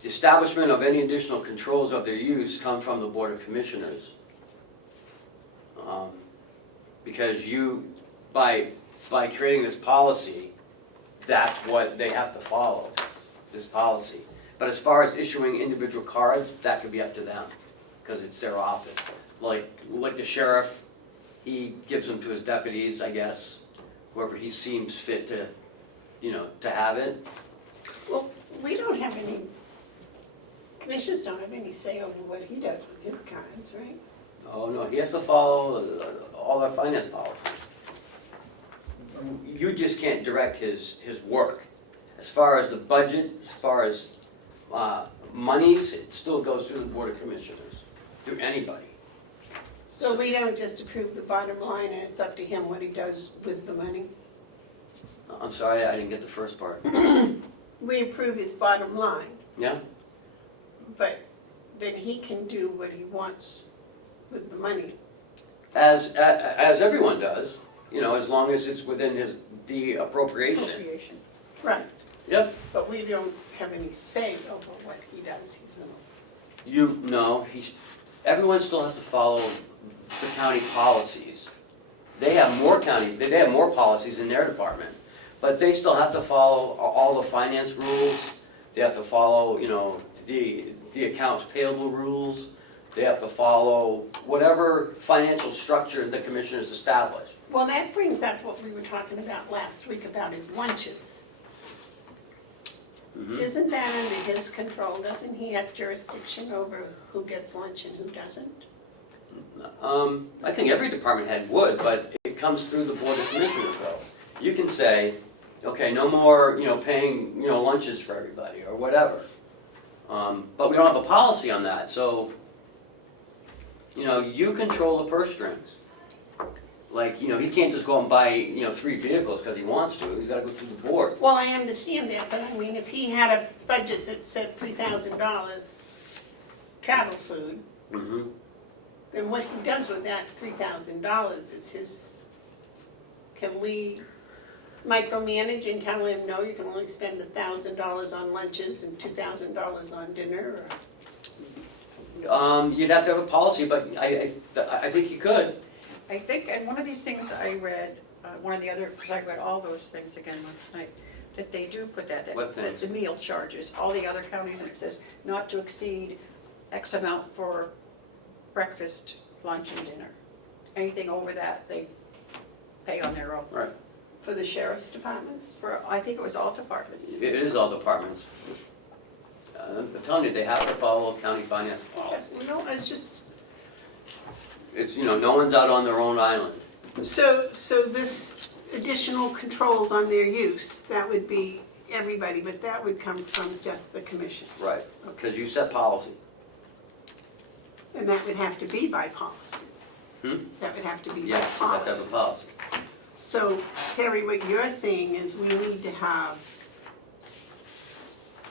The establishment of any additional controls of their use come from the Board of Commissioners. Because by creating this policy, that's what they have to follow, this policy. But as far as issuing individual cards, that could be up to them, because it's their office. Like the sheriff, he gives them to his deputies, I guess, whoever he seems fit to, to have it. Well, we don't have any, commissioners don't have any say over what he does with his cards, right? Oh, no, he has to follow all our finance policies. You just can't direct his work. As far as the budget, as far as monies, it still goes through the Board of Commissioners, through anybody. So we don't just approve the bottom line and it's up to him what he does with the money? I'm sorry, I didn't get the first part. We approve his bottom line, Yeah? but then he can do what he wants with the money. As everyone does, as long as it's within the appropriation. Appropriation. Right, Yep. but we don't have any say over what he does. Everyone still has to follow the county policies. They have more policies in their department, but they still have to follow all the finance rules. They have to follow, the accounts payable rules. They have to follow whatever financial structure the commissioners establish. Well, that brings up what we were talking about last week about his lunches. Mhm. Isn't that under his control? Doesn't he have jurisdiction over who gets lunch and who doesn't? I think every department head would, but it comes through the Board of Commissioners though. You can say, okay, no more, paying, lunches for everybody or whatever. But we don't have a policy on that, so, you control the purse strings. Like, he can't just go and buy, 3 vehicles because he wants to. He's got to go through the board. Well, I understand that, but I mean, if he had a budget that said $3,000 travel food, Mm-hmm. then what he does with that $3,000 is his, can we micromanage and tell him, no, you can only spend $1,000 on lunches and $2,000 on dinner? You'd have to have a policy, but I think you could. I think, and one of these things I read, one of the other, because I read all those things again last night, that they do put that, What things? the meal charges, all the other counties, and it says not to exceed X amount for breakfast, lunch, and dinner. Anything over that, they pay on their own. Right. For the sheriff's departments? For, I think it was all departments. It is all departments. I'm telling you, they have to follow county finance policy. No, it's just, It's, no one's out on their own island. so this additional controls on their use, that would be everybody, but that would come from just the commissioners? Right. Okay, Because you set policy. and that would have to be by policy? Hmm? That would have to be by Yes, you have to have policy? a policy. So, Terry, what you're saying is we need to have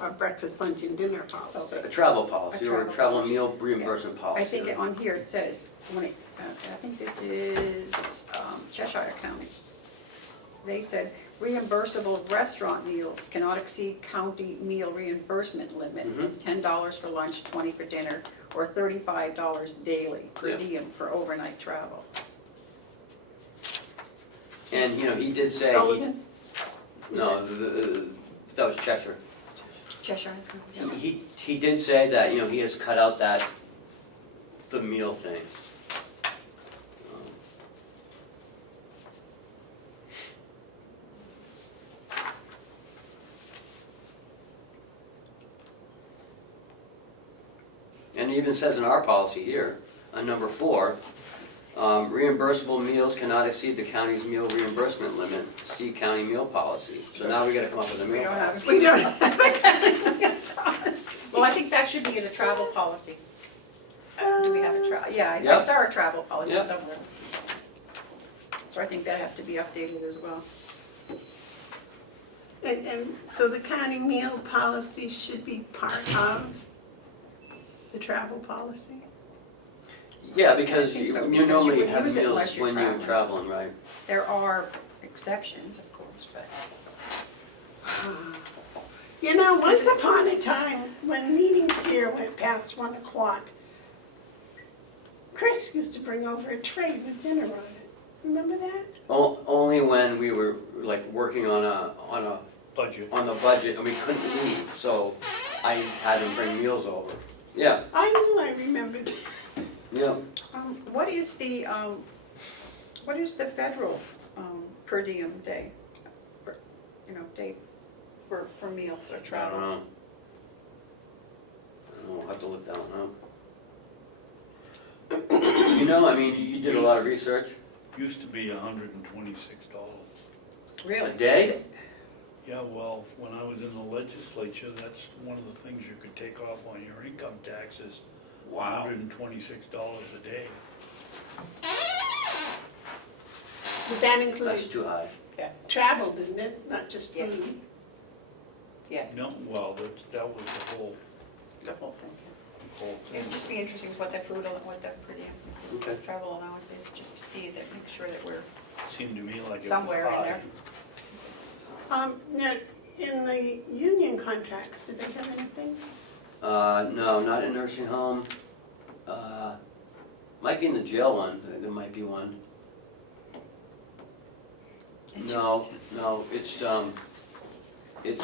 a breakfast, lunch, and dinner policy? A travel policy or a travel travel policy. meal reimbursement policy. I think on here it says, I think this is Cheshire County. They said reimbursable restaurant meals cannot exceed county meal reimbursement limit, Mhm. $10 for lunch, 20 for dinner, or $35 daily per Yeah. diem for overnight travel. And, he did say. Sullivan? No, that was Cheshire. Cheshire County. He did say that, he has cut out the meal thing. And it even says in our policy here, on number 4, reimbursable meals cannot exceed the county's meal reimbursement limit. See county meal policy. So now we gotta come up with a We meal don't policy. have, We don't have a county policy. well, I think that should be in a travel policy. Do we have a travel? Yeah, I Yep. saw a travel policy Yep. somewhere. So I think that has to be updated as well. And so the county meal policy should be part of the travel policy? Yeah, because I think so, you because you normally would have use it meals unless you're when you're traveling. traveling, right? There are exceptions, of course. meetings, but. You know, once upon a time, when meetings here went past 1 o'clock, Chris used to bring over a tray with dinner on it. Remember that? Only when we were like working on the Budget. budget and we couldn't leave, so I had him bring meals over. Yeah, I knew I remembered. yeah. What is the federal per diem day? Day for meals or I don't travel? know. I'll have to look that one up. You know, I mean, you did a lot of research. Used to be $126. Really? A day? Is it- Yeah, well, when I was in the legislature, that's one of the things you could take off on your income taxes. Wow. $126 a day. But that That's included too high. travel, didn't it? Not just Yeah. food. Yeah, No, well, that was the whole the whole thing. It thing. would just be interesting what that food, what that per diem Okay. travel allowance is, just to see that, make sure that we're Seemed to me like it was somewhere in high. there. Now, in the union contracts, did they have anything? No, not in nursing home. Might be in the jail one, there might be one. It No, just- no, it's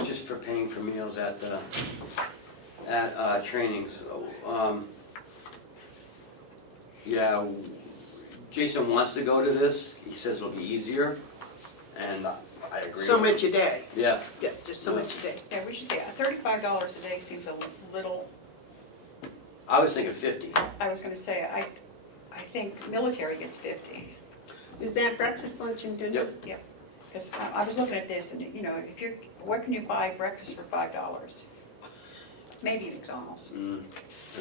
just for paying for meals at trainings. Yeah, Jason wants to go to this, he says it'll be easier, and I agree. So much a day. Yeah, Yeah, just so much a day. Yeah, we should say $35 a day seems a little, I was thinking 50. I was gonna say, I think military gets 50. Is that breakfast, lunch, and dinner? Yep. Because I was looking at this and, if what can you buy breakfast for $5? Maybe McDonald's, I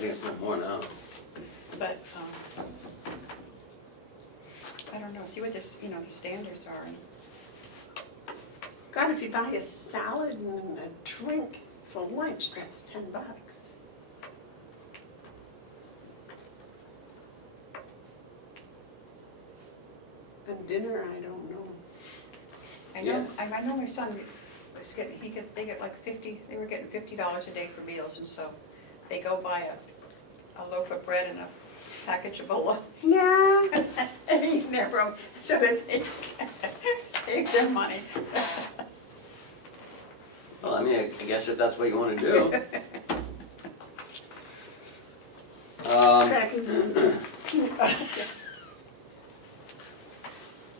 think it's not more now. but, I don't know, see what this, the standards are. God, if you buy a salad and a drink for lunch, that's $10. And dinner, I don't know. I know my son was getting, they get like 50, they were getting $50 a day for meals, and so they go buy a loaf of bread and a package of bologna. Yeah. And eat in their room so that they save their money. Well, I mean, I guess if that's what you want to do. Crackers and peanut butter.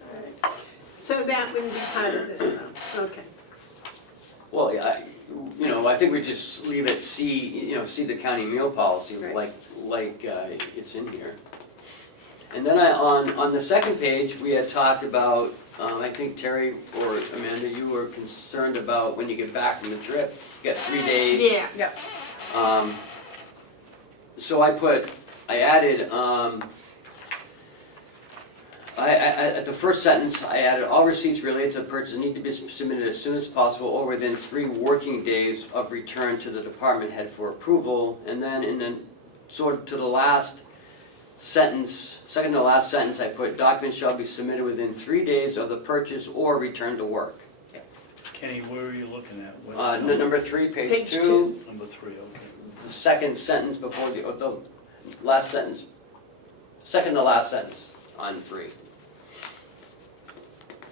All right. So that wouldn't be part of this though, okay. Well, yeah, I think we just leave it, see the county meal policy, Right. like it's in here. And then on the second page, we had talked about, I think Terry or Amanda, you were concerned about when you get back from the trip, you got 3 days. Yes. Yeah. So I added, at the first sentence, I added, all receipts related to the purchase need to be submitted as soon as possible or within 3 working days of return to the department head for approval. And then sort of to the last sentence, second to last sentence, I put, documents shall be submitted within 3 days of the purchase or return to work. Kenny, where are you looking at? What Number 3, page Page 2. two. Number 3, okay. The second sentence before the last sentence, second to last sentence on 3.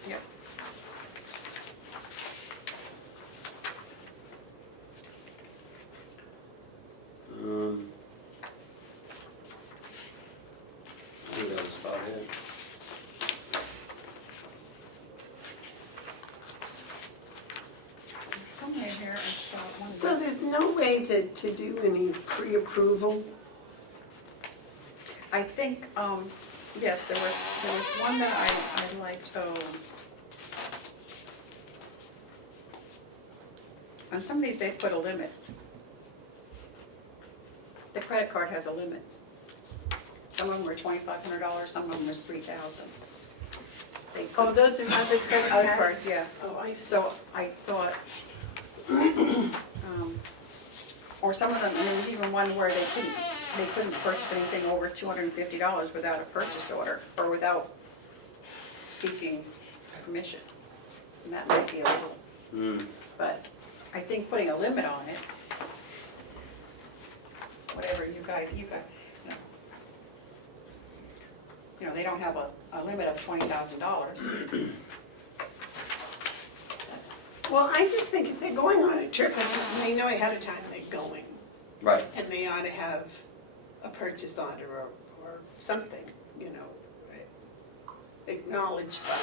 Yeah. I think that was about it. Somewhere here I saw one of So those. there's no way to do any pre-approval? I think, yes, there was one that I liked, on some of these, they put a limit. The credit card has a limit. Some of them were $2,500, some of them was $3,000. They Oh, put those are other credit other cards? cards, yeah. Oh, I see. So I thought, or some of them, and there was even one where they couldn't purchase anything over $250 without a purchase order, or without seeking permission. And that might be a little, Hmm. but I think putting a limit on it, whatever you guys, they don't have a limit of $20,000. Well, I just think if they're going on a trip, or something, they know ahead of time they're going, Right. and they ought to have a purchase order or something, acknowledged by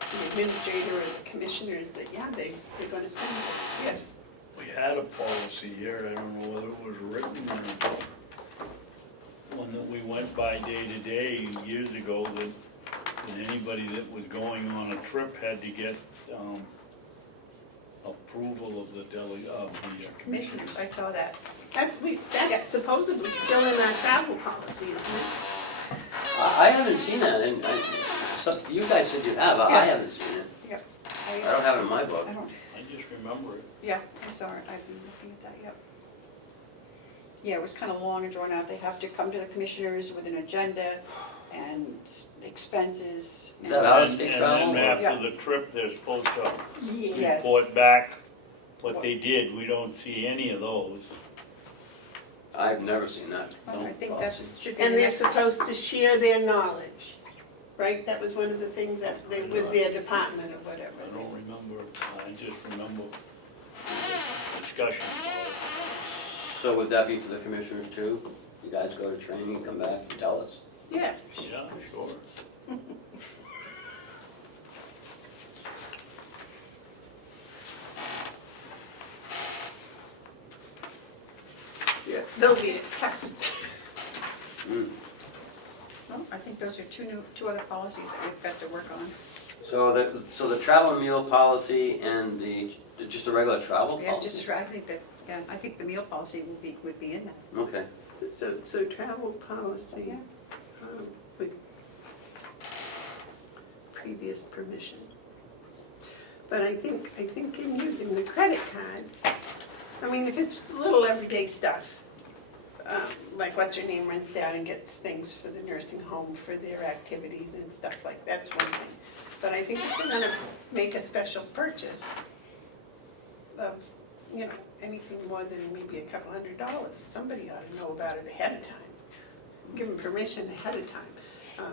the administrator or the commissioners that, yeah, they're gonna spend this, yes. We had a policy here, I don't know whether it was written or one that we went by day to day years ago, that anybody that was going on a trip had to get approval of the Commissioners, I saw that. That's Yeah. supposedly still in our travel policy, isn't it? I haven't seen that, and you guys said you have, I Yeah. haven't seen it. Yep. I don't have it in my book. I don't, I just remember it. yeah, I saw it, I've been looking at that, yep. Yeah, it was kind of long and drawn out. They have to come to the commissioners with an agenda and expenses. Is that out of And state then travel? after the trip, they're supposed to Yes. report back what they did. We don't see any of those. I've never seen that. Well, I think that should be And the they're next. supposed to share their knowledge, right? That was one of the things that they, with their department or whatever. I don't remember, I just remember the discussion. So would that be for the commissioners too? You guys go to training, come back and tell us? Yeah, Yeah, sure. yeah, there'll be a test. Hmm. Well, I think those are two other policies that we've got to work on. So the travel and meal policy and just the regular travel Yeah, policy? just, I think the meal policy would be in that. Okay. So travel policy Yeah. with previous permission. But I think in using the credit card, I mean, if it's little everyday stuff, like what's your name runs down and gets things for the nursing home for their activities and stuff like, that's one thing. But I think if they're gonna make a special purchase of, anything more than maybe a couple $100, somebody ought to know about it ahead of time. Give them permission ahead of time.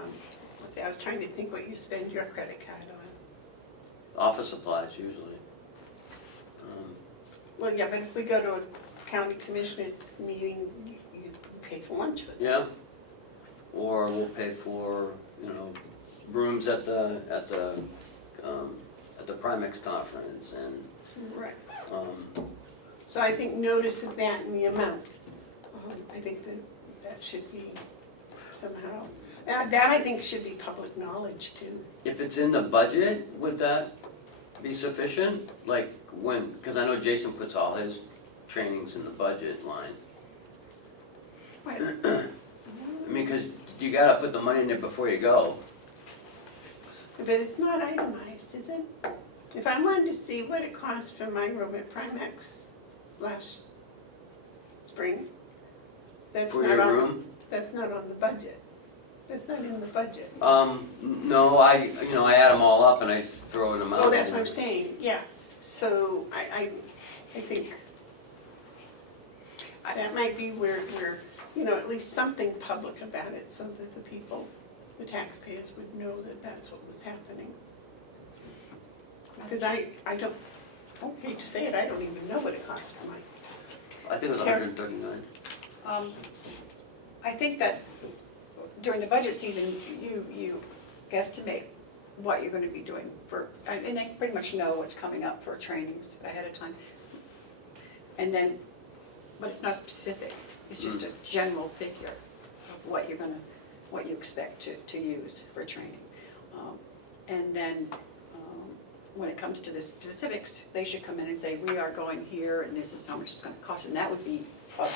Let's see, I was trying to think what you spend your credit card on. Office supplies usually. Well, yeah, but if we go to a county commissioners meeting, you pay for lunch with them. Yeah. Or we'll pay for, rooms at the Primex conference and, Right. um, So I think notice of that and the amount. I think that should be somehow, that I think should be public knowledge too. if it's in the budget, would that be sufficient? Like because I know Jason puts all his trainings in the budget line. Right. I mean, because you gotta put the money in there before you go. But it's not itemized, is it? If I wanted to see what it cost for my room at Primex last spring, that's For not your on, room? that's not on the budget. That's not in the budget. No, I add them all up and I throw them out. Oh, that's what I'm saying, yeah. So I think that might be where, at least something public about it so that the people, the taxpayers would know that that's what was happening. Because I hate to say it, I don't even know what it costs for mine. I think it was Carroll? 139. I think that during the budget season, you guesstimate what you're gonna be doing and they pretty much know what's coming up for trainings ahead of time. And then, but it's not specific, it's just a general figure of what you expect to use for training. And then, when it comes to the specifics, they should come in and say, we are going here and this is how much it's gonna cost, and that would be public.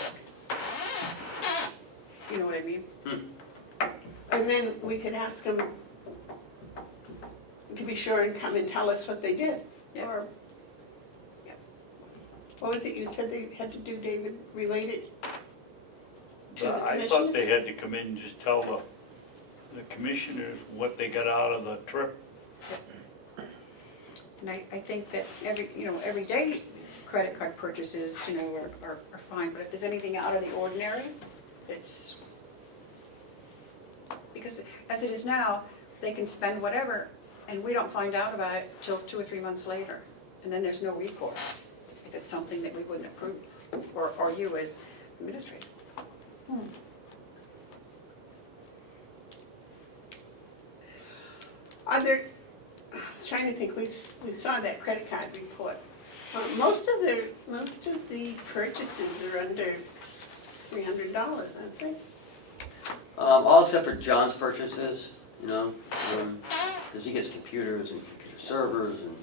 You know what I mean? And then we could ask them to be sure and come and tell us what they did. Yeah. Or, Yeah. what was it you said they had to do, David, related to the I thought they commissioners? had to come in and just tell the commissioners what they got out of the trip. And I think that everyday credit card purchases, are fine, but if there's anything out of the ordinary, it's, because as it is now, they can spend whatever, and we don't find out about it till 2 or 3 months later, and then there's no recourse if it's something that we wouldn't approve, or you as administrator. Are there, I was trying to think, we saw that credit card report. Most of the purchases are under $300, aren't they? All except for John's purchases, because he gets computers and computer servers, and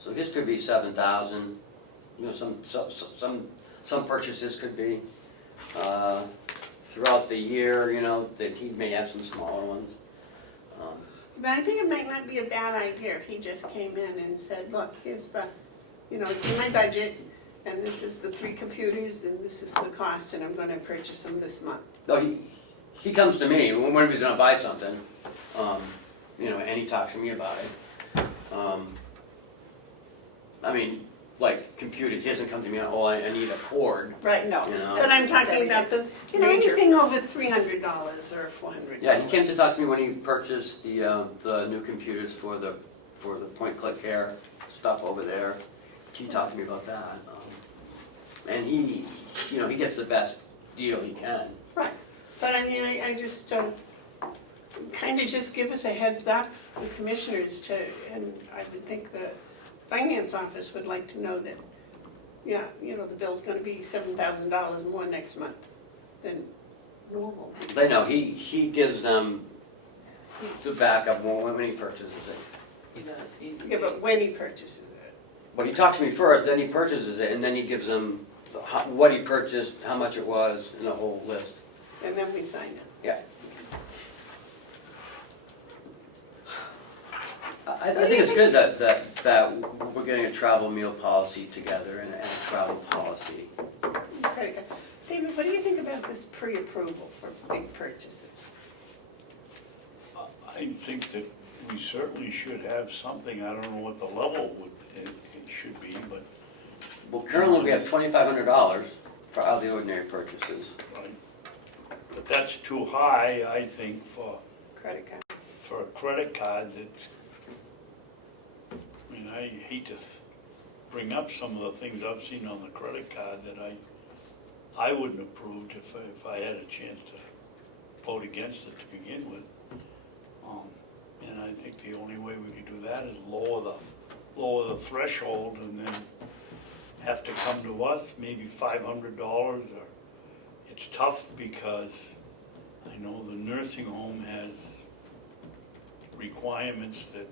so his could be 7,000. Some purchases could be throughout the year. That he may have some smaller ones. But I think it might not be a bad idea if he just came in and said, look, here's the, it's in my budget, and this is the 3 computers, and this is the cost, and I'm gonna purchase them this month. No, he comes to me whenever he's gonna buy something, and he talks to me about it. I mean, like computers, he doesn't come to me, I need a cord. Right, no. But I'm talking about the, anything over $300 or $400. Yeah, he came to talk to me when he purchased the new computers for the point-click care stuff over there. He talked to me about that. And he gets the best deal he can. Right, but I mean, I just, kind of just give us a heads up, the commissioners and I would think the finance office would like to know that, the bill's gonna be $7,000 more next month than normal. They know, he gives them the backup when he purchases it. He does. Yeah, but when he purchases it. Well, he talks to me first, then he purchases it, and then he gives them what he purchased, how much it was, and the whole list. And then we sign it. Yeah. I think it's good that we're getting a travel meal policy together and a travel policy. Credit card. David, what do you think about this pre-approval for big purchases? I think that we certainly should have something, I don't know what the level it should be, but. Well, currently we have $2,500 for out of the ordinary purchases. Right. But that's too high, I think, for Credit card. a credit card that's, I hate to bring up some of the things I've seen on the credit card that I wouldn't have approved if I had a chance to vote against it to begin with. And I think the only way we could do that is lower the threshold and then have to come to us, maybe $500 or, it's tough because I know the nursing home has requirements that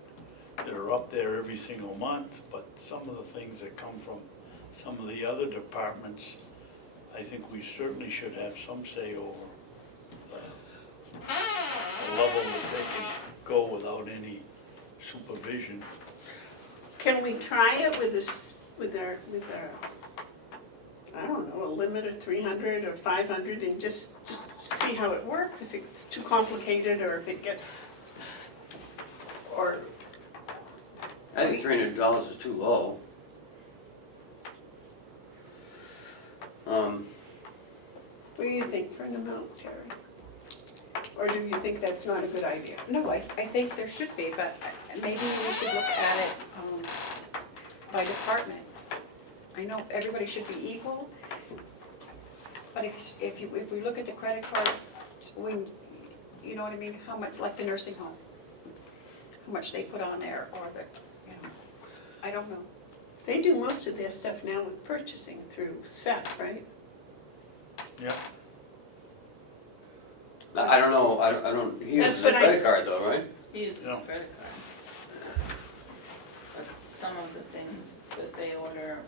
are up there every single month, but some of the things that come from some of the other departments, I think we certainly should have some say over the level that they can go without any supervision. Can we try it with our, I don't know, a limit of 300 or 500 and just see how it works, if it's too complicated or if it gets, or. I think $300 is too low. What do you think for an amount, Terry? Or do you think that's not a good idea? No, I think there should be, but maybe we should look at it by department. I know everybody should be equal, but if we look at the credit card, you know what I mean, how much, like the nursing home, how much they put on there, or I don't know. They do most of their stuff now with purchasing through Seth, right? Yeah. I don't know, I don't, he uses a credit card though, right? He uses No. a credit card. Some of the things that they order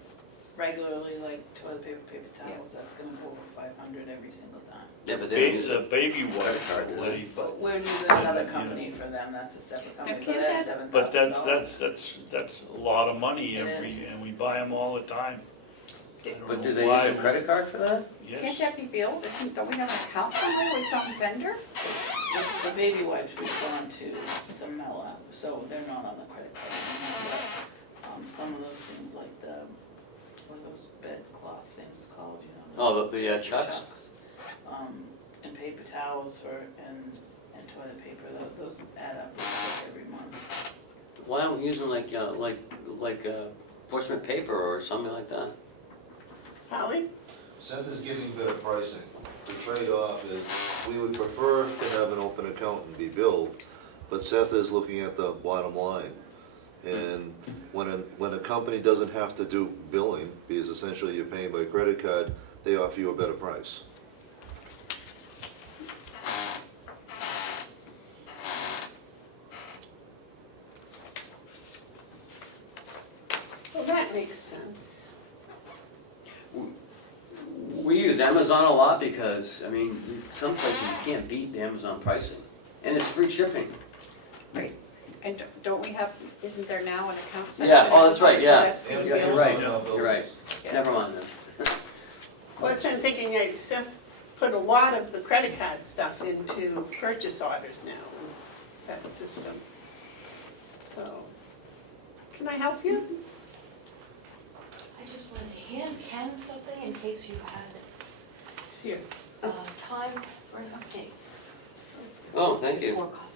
regularly, like toilet paper, paper towels, that's gonna go over 500 every single time. Yeah, but they don't use The it. baby Credit wipe, card, lady, But we're using another company for them, that's a separate company, but can't that's that- $7,000. but that's a lot of money It every, is. and we buy them all the time. I don't But know do they why use a credit card for that? Can't Yes, that be billed? Don't we have an account somewhere with some vendor? The baby wipes we've gone to Samela, so they're not on the credit card anymore, but, some of those things like what are those bedcloth things called, you know? Oh, the chucks? And paper towels and toilet paper, those add up every month. Why aren't we using like enforcement paper or something like that? Holly? Seth is getting better pricing. The trade-off is, we would prefer to have an open account and be billed, but Seth is looking at the bottom line. And when a company doesn't have to do billing, because essentially you're paying by credit card, they offer you a better price. Well, that makes sense. We use Amazon a lot because, I mean, some places you can't beat the Amazon pricing. And it's free shipping. Right, and don't we have, isn't there now an account set? Yeah, up? oh, that's right, So yeah. that's being You're billed? right, Yeah. you're right. Yeah. Never mind then. Well, that's what I'm thinking, Seth put a lot of the credit card stuff into purchase orders now, that system. So, can I help you? I just wanted to hand Ken something in case you had Here. time for an update. Oh, thank you. 4 copies.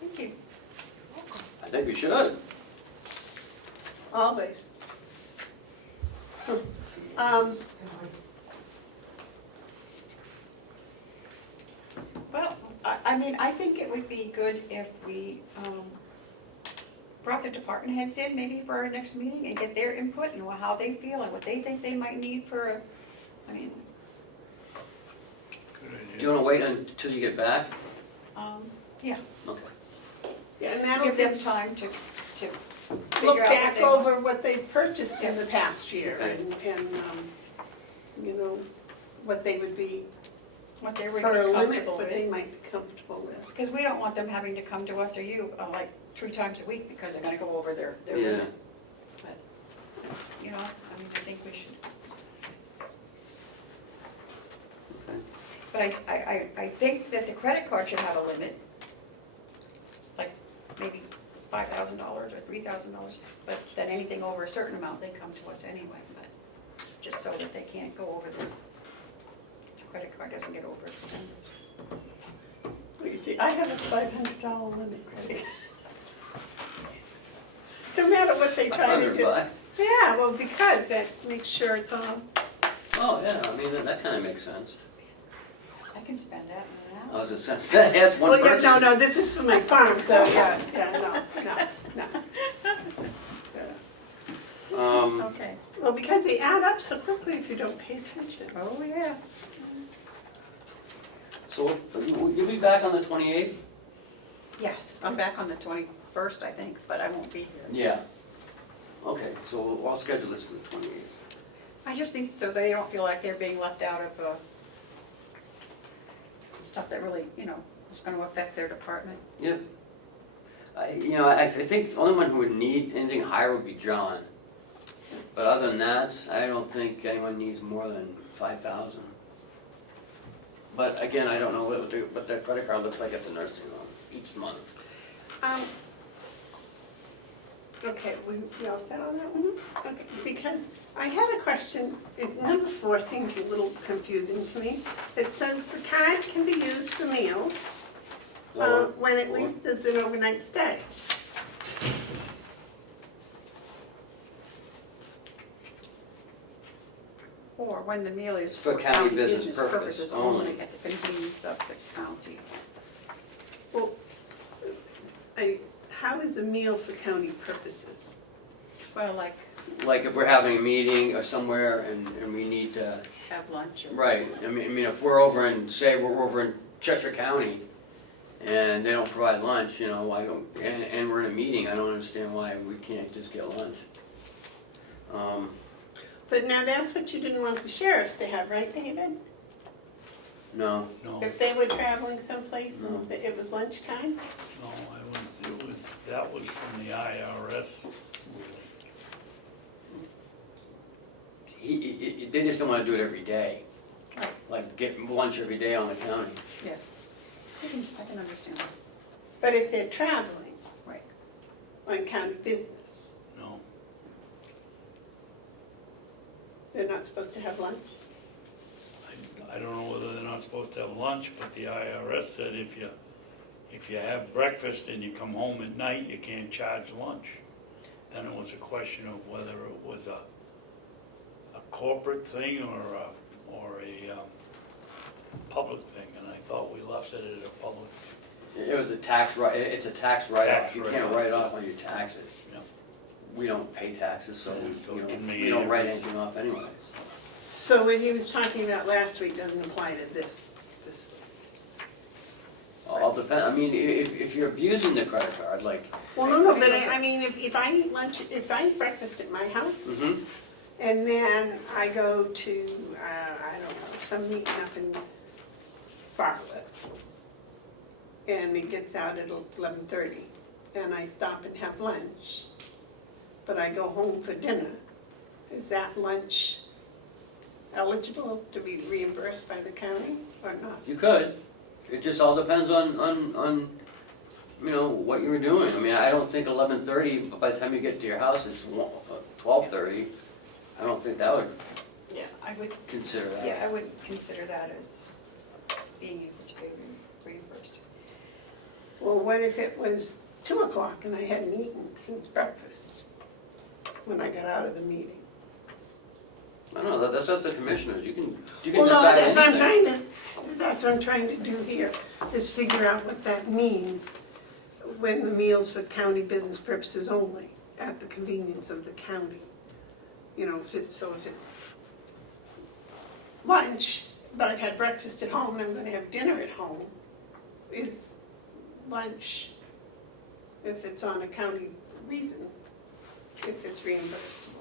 Thank you. I think we should. Always. Well, I mean, I think it would be good if we brought the department heads in maybe for our next meeting and get their input and how they feel and what they think they might need for, I mean, Good idea. Do you want to wait until you get back? yeah, Okay. Yeah, and that'll give them give, time to look figure out what back they want. over what they've purchased in the past year Okay. and, you know, what they would be, What they would for a be limit, comfortable what they with. might be comfortable with. Because we don't want them having to come to us or you like 3 times a week because they're gonna go over their Yeah. limit. But, you know, I mean, I think we should. Okay. But I think that the credit card should have a limit, like maybe $5,000 or $3,000, but then anything over a certain amount, they come to us anyway, but just so that they can't go over the credit card doesn't get overextended. Well, you see, I have a $500 limit credit. No matter what they try to do. $500. Yeah, well, because that makes sure it's all, Oh, yeah, I mean, that kind of makes sense. I can spend that in an I hour. was just saying, that's one well, purchase. yeah, no, this is for my farm, so, yeah, no. Okay. Well, because they add up so quickly if you don't pay attention. Oh, yeah. So, you'll be back on the 28th? Yes, I'm back on the 21st, I think, but I won't be here. Yeah. Okay, so I'll schedule this for the 28th. I just think so they don't feel like they're being left out of stuff that really, you know, is going to affect their department. Yep. I think the only one who would need anything higher would be John. But other than that, I don't think anyone needs more than 5,000. But again, I don't know what their credit card looks like at the nursing home each month. Okay, we all set on that one? Okay, because I had a question, number 4 seems a little confusing to me. It says the card can be used for meals when at least there's an overnight stay. Or when the meal is For for county county business business purpose purposes only. only at the convenience of the county. Well, how is a meal for county purposes? Well, like Like if we're having a meeting or somewhere and we need to, have lunch or. right, I mean, if we're over in, say we're over in Cheshire County and they don't provide lunch, you know, and we're in a meeting, I don't understand why we can't just get lunch. But now that's what you didn't want the sheriffs to have, right, David? No, No, If they were traveling someplace No. and it was lunchtime? no, that was from the IRS. they just don't wanna do it every day. Right. Like get lunch every day on the county. Yeah. I can understand that. But if they're traveling, Right. on county business? No, They're not supposed to have lunch? I don't know whether they're not supposed to have lunch, but the IRS said if you have breakfast and you come home at night, you can't charge lunch. Then it was a question of whether it was a corporate thing or a public thing, and I thought we left it as a public. It was a tax it's a tax write-off, Tax you can't write-off. write off on your taxes. Yeah. We don't pay taxes, so So we it didn't make we any don't write difference. anything off anyways. So what he was talking about last week doesn't apply to this. All depend, I mean, if you're abusing the credit card, like, Well, no, but I mean, if I eat lunch, if I eat breakfast at my house, mhm, and then I go to, I don't know, some meeting up in Bartlett, and it gets out at 11:30, and I stop and have lunch, but I go home for dinner, is that lunch eligible to be reimbursed by the county or not? you could. It just all depends on, you know, what you were doing. I mean, I don't think 11:30, by the time you get to your house, it's 12:30. I don't think that would Yeah. I would, consider that. yeah, I would consider that as being able to be reimbursed. Well, what if it was 2 o'clock and I hadn't eaten since breakfast when I got out of the meeting? I don't know, that's up to the commissioners, you can Well, no, decide that's what I'm anything. that's what I'm trying to do here, is figure out what that means when the meals for county business purposes only, at the convenience of the county. You know, if it's lunch, but I've had breakfast at home and I'm gonna have dinner at home, is lunch, if it's on a county reason, if it's reimbursable.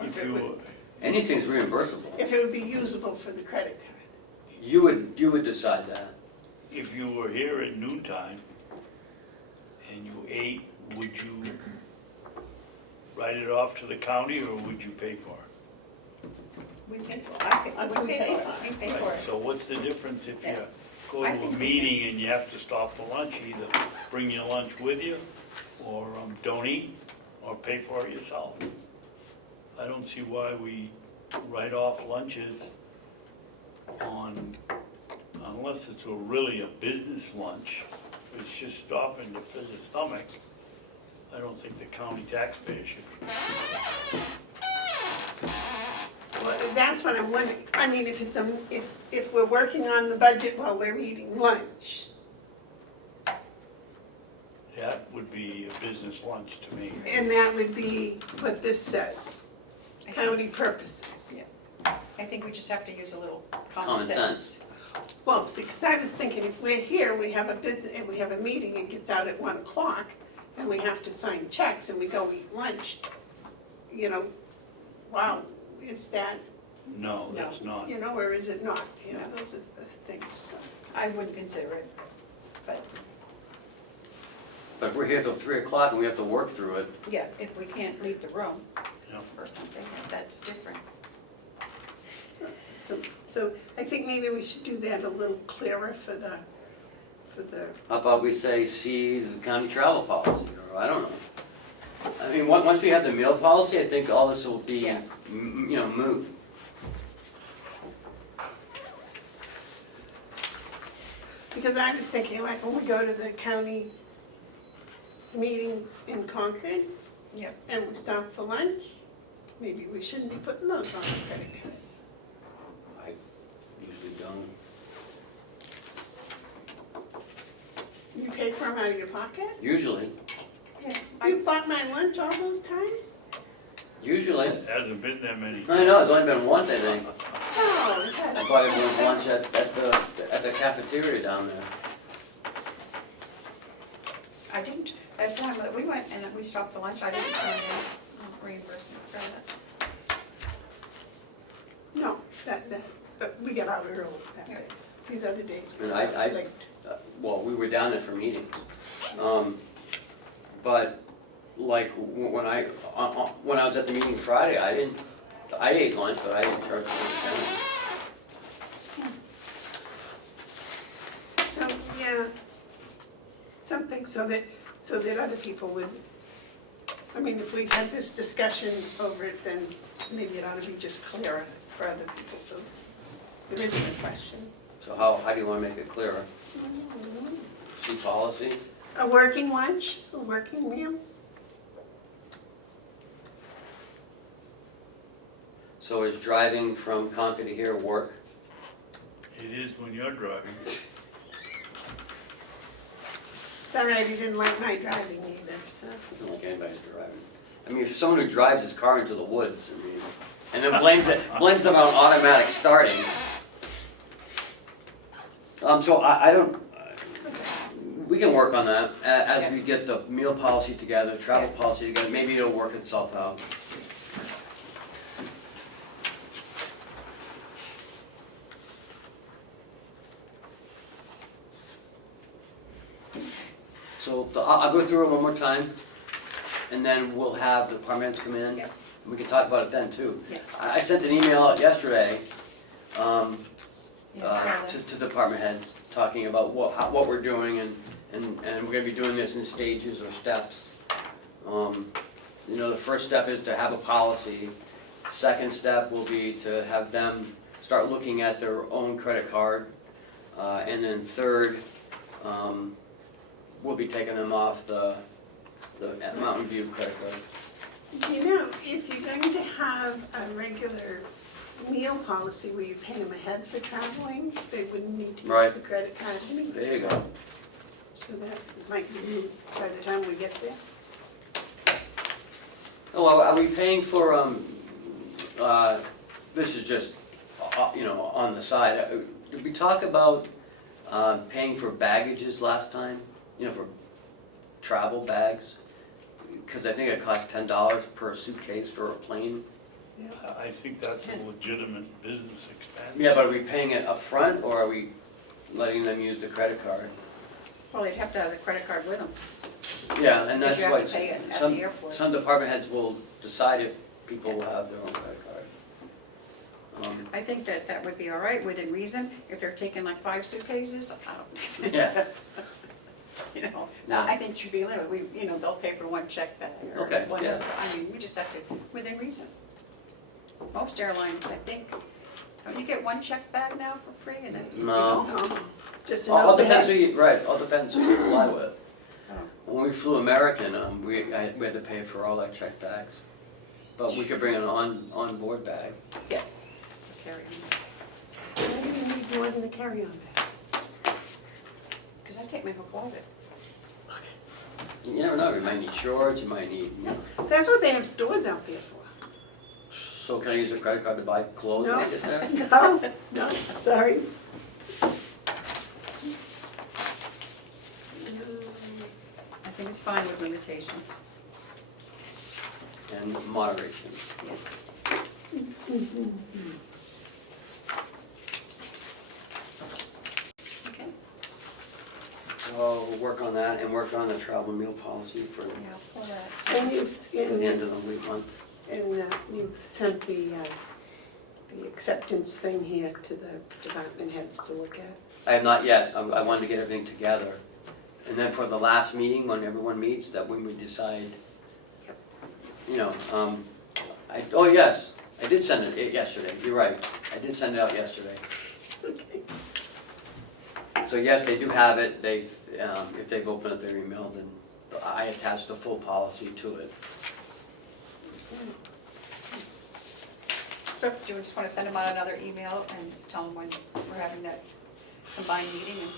If you, Anything's reimbursable. If it would be usable for the credit card. You would decide that. if you were here at noontime and you ate, would you write it off to the county or would you pay for it? We pay for it, I we would pay pay for it, for we pay Right, for it. so what's the difference if you Yeah. go I to a think this meeting is- and you have to stop for lunch, either bring your lunch with you or don't eat or pay for it yourself? I don't see why we write off lunches unless it's really a business lunch, it's just stopping to fill your stomach. I don't think the county taxpayer should. Well, that's what I'm wondering. I mean, if we're working on the budget while we're eating lunch, That would be a business lunch to me. and that would be what this says, county purposes. I think we just have to use a little Common common sense. sense. Well, see, because I was thinking if we're here, we have a business, and we have a meeting, it gets out at 1 o'clock, and we have to sign checks, and we go eat lunch, you know, wow, is that, No, that's not. you know, or is it not? You know, No. those are the things, so. I wouldn't consider it, but But if we're here till 3 o'clock and we have to work through it, yeah, if we can't leave the room Yeah. or something, that's different. So I think maybe we should do that a little clearer for the, how about we say, see the county travel policy, or I don't know. I mean, once we have the meal policy, I think all this will be, Yeah. you know, moot. because I was thinking, like, when we go to the county meetings in Concord, Yep. and we stop for lunch, maybe we shouldn't be putting those on the credit card. I usually don't. You pay for them out of your pocket? Usually, You bought my lunch all those times? usually. It hasn't been that many. I know, it's only been once, I think. Oh, it I has. bought everyone's lunch at the cafeteria down there. I didn't, at the time that we went and we stopped for lunch, I didn't turn in reimbursement for that. No, but we got out early that day. These other days we And were I- late. Well, we were down there for meetings. But like when I was at the meeting Friday, I ate lunch, but I didn't charge for lunch. So, yeah, something so that so that other people would, I mean, if we've had this discussion over it, then maybe it ought to be just clearer for other people, so there isn't a question. So how do you want to make it clearer? See policy? A working lunch, a working meal? So is driving from Concord to here work? It is when you're driving. It's all right, you didn't like my driving either, so. I don't like anybody's driving. I mean, if someone who drives his car into the woods, I mean, and then blames it on automatic starting. So I don't, we can work on that as we get the meal policy together, travel policy together, maybe it'll work itself out. So I'll go through it one more time, and then we'll have the departments come in. Yep. We can talk about it then too. Yep. I sent an email out yesterday Yeah, so that- to department heads, talking about what we're doing, and we're gonna be doing this in stages or steps. You know, the first step is to have a policy. Second step will be to have them start looking at their own credit card. And then third, we'll be taking them off the Mountain View credit card. You know, if you're going to have a regular meal policy where you pay them ahead for traveling, they wouldn't need to Right. use a credit card anyway. There you go. So that might be moot by the time we get there. Oh, are we paying for, this is just, you know, on the side. Did we talk about paying for baggages last time? You know, for travel bags? Because I think it costs $10 per suitcase for a plane. I think that's a legitimate business expense. Yeah, but are we paying it up front, or are we letting them use the credit card? Well, they'd have to have the credit card with them. Yeah, and that's Because you why have to pay it at some, the airport. some department heads will decide if people will have their own credit card. I think that would be all right, within reason. If they're taking like 5 suitcases, I don't. Yeah. You know, no, I think it should be limited. They'll pay for 1 check bag or Okay, whatever. yeah. I mean, we just have to, within reason. Most airlines, I think, don't you get 1 check bag now for free? And then, No. Just an All depends overhead. all depends who you fly with. Oh. When we flew American, we had to pay for all our check bags. But we could bring an on-board bag. Yeah. Carry on. Why do you need more than a carry-on bag? Because I take my whole closet. You never know, you might need shorts, you might need, That's what they have stores out there for. so can I use a credit card to buy clothes when I get there? No, sorry. I think it's fine with limitations. And moderation. Yes. Okay. So we'll work on that and work on the travel meal policy for Yeah, I'll pull that. And the end of the week month. you've sent the acceptance thing here to the department heads to look at. I have not yet, I wanted to get everything together. And then for the last meeting, when everyone meets, that when we decide, Yep. you know, oh yes, I did send it yesterday, you're right. I did send it out yesterday. Okay. So yes, they do have it, if they've opened up their email, then I attached the full policy to it. So do you just want to send them out another email and tell them when we're having that combined meeting and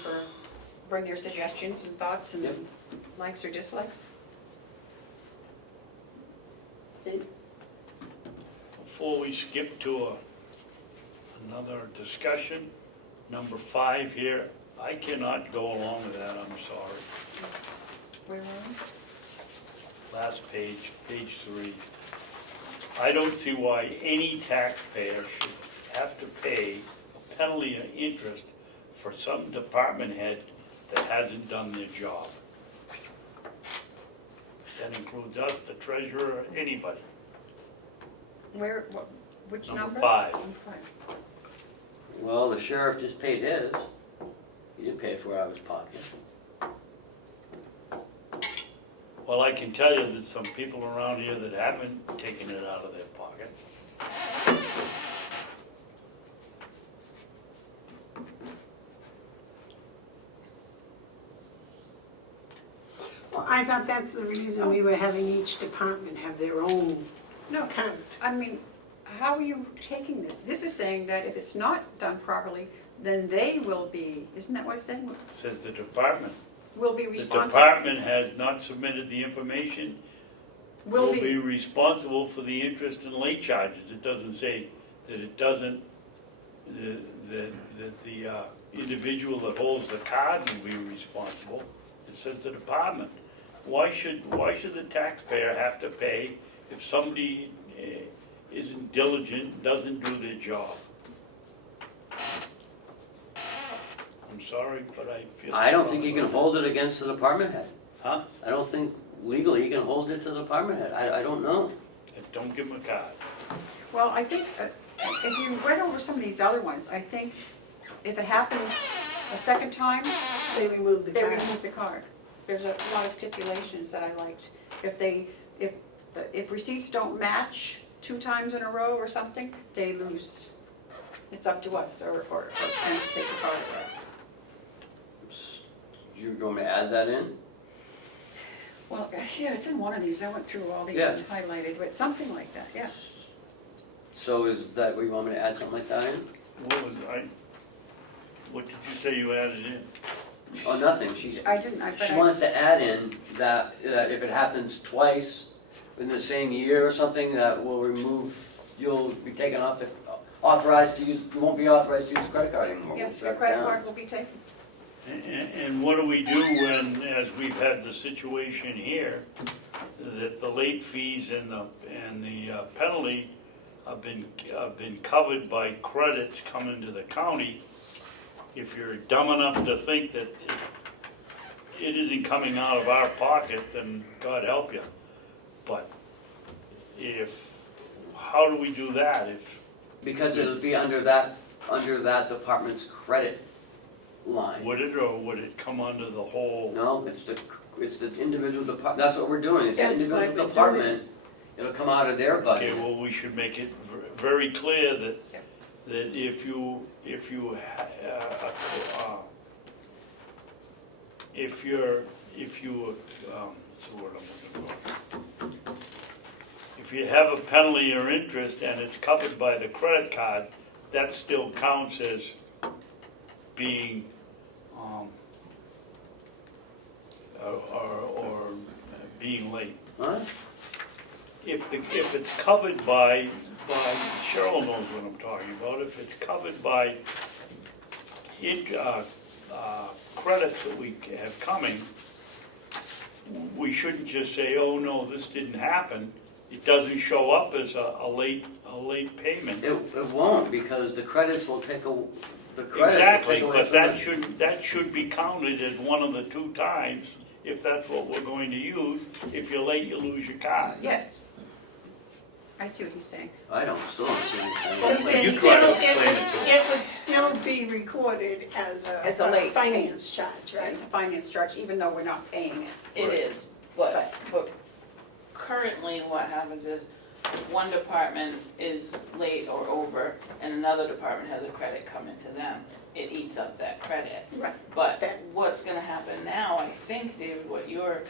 bring your suggestions and thoughts and Yep. likes or dislikes? Dave? Before we skip to another discussion, number 5 here, I cannot go along with that, I'm sorry. Where are we? Last page, page 3. I don't see why any taxpayer should have to pay a penalty and interest for some department head that hasn't done their job. That includes us, the treasurer, anybody. Which Number number? 5. Number 5. Well, the sheriff just paid his. He didn't pay it for out of his pocket. Well, I can tell you that some people around here that haven't taken it out of their pocket. Well, I thought that's the reason we were having each department have their own No, account. I mean, how are you taking this? This is saying that if it's not done properly, then they will be, isn't that what it's saying? Says the department. Will be The responsible. department has not submitted the information, Will will be, be responsible for the interest and late charges. It doesn't say that it doesn't, that the individual that holds the card will be responsible. It says the department. Why should the taxpayer have to pay if somebody isn't diligent, doesn't do their job? I'm sorry, but I feel. I don't think you can hold it against the department head. Huh? I don't think legally you can hold it to the department head. I don't know. Don't give them a card. well, I think, if you went over some of these other ones, I think if it happens a second time, They removed the they card. remove the card. There's a lot of stipulations that I liked. If receipts don't match 2 times in a row or something, they lose. It's up to us or them to take the card away. You want me to add that in? Well, yeah, it's in one of these. I went through all these Yeah. and highlighted, but something like that, yeah. So is that where you want me to add something like that in? What did you say you added in? Oh, nothing. She wants to add in that if it happens twice in the same year or something, that will remove, you'll be taken off the, authorized to use, you won't be authorized to use credit card anymore. Yeah, We'll your shut credit down. card will be taken. And what do we do when, as we've had the situation here, that the late fees and the penalty have been covered by credits coming to the county? If you're dumb enough to think that it isn't coming out of our pocket, then God help you. But how do we do that if? Because it'll be under that department's credit line. Would it, or would it come under the whole? No, it's the individual department, that's what we're doing, it's the That's why individual we're doing department, it'll come out of their Okay, budget. well, we should make it very clear that, Yep. that if you're, what's the word I'm looking for? If you have a penalty or interest and it's covered by the credit card, that still counts as being, or being late. Huh? If it's covered by Cheryl knows what I'm talking about, if it's covered by credits that we have coming, we shouldn't just say, oh no, this didn't happen. It doesn't show up as a late payment. It won't, because the credits will take the credits will Exactly, take away but from that should be counted as one of the 2 times, if that's what we're going to use. If you're late, you lose your card. Yes. I see what he's saying. I still don't see anything. But You say You try to still, explain it to them. it would still be recorded as a late finance charge, right? It's a finance charge, even though we're not paying it. It is, but currently what happens is if one department is late or over and another department has a credit coming to them, it eats up that credit. Right. But That's- what's gonna happen now, I think, David, what you're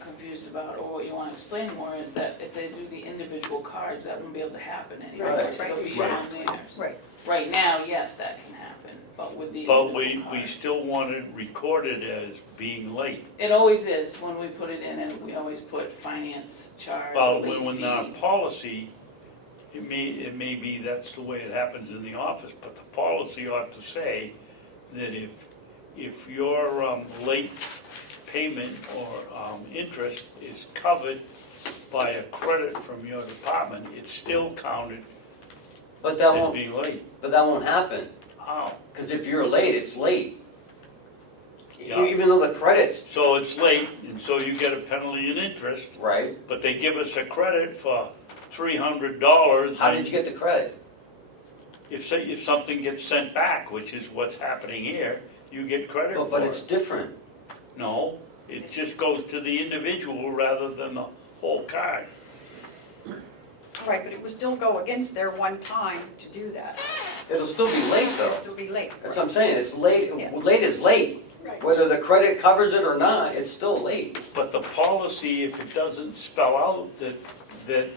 confused about, or what you wanna explain more, is that if they do the individual cards, that won't be able to happen anymore. Right, It'll be exactly. theirs. Right. Right now, yes, that can happen, but with the But individual we cards. still want it recorded as being late. It always is, when we put it in, and we always put finance charge or Well, late when fee. our policy, it may be that's the way it happens in the office, but the policy ought to say that if your late payment or interest is covered by a credit from your department, it's still counted But that as won't, being late. happen, How? because if you're late, it's late. Yeah. Even though the credits, So it's late, and so you get a penalty and interest, right, but they give us a credit for $300. how did you get the credit? If something gets sent back, which is what's happening here, you get credit for But it's it. different. No, It just goes to the individual rather than the whole card. Right, but it would still go against their one time to do that. It'll still be late It'll though. still be late. That's what I'm saying, it's late, Yeah. late is late. Right. Whether the credit covers it or not, it's still late. But the policy, if it doesn't spell out that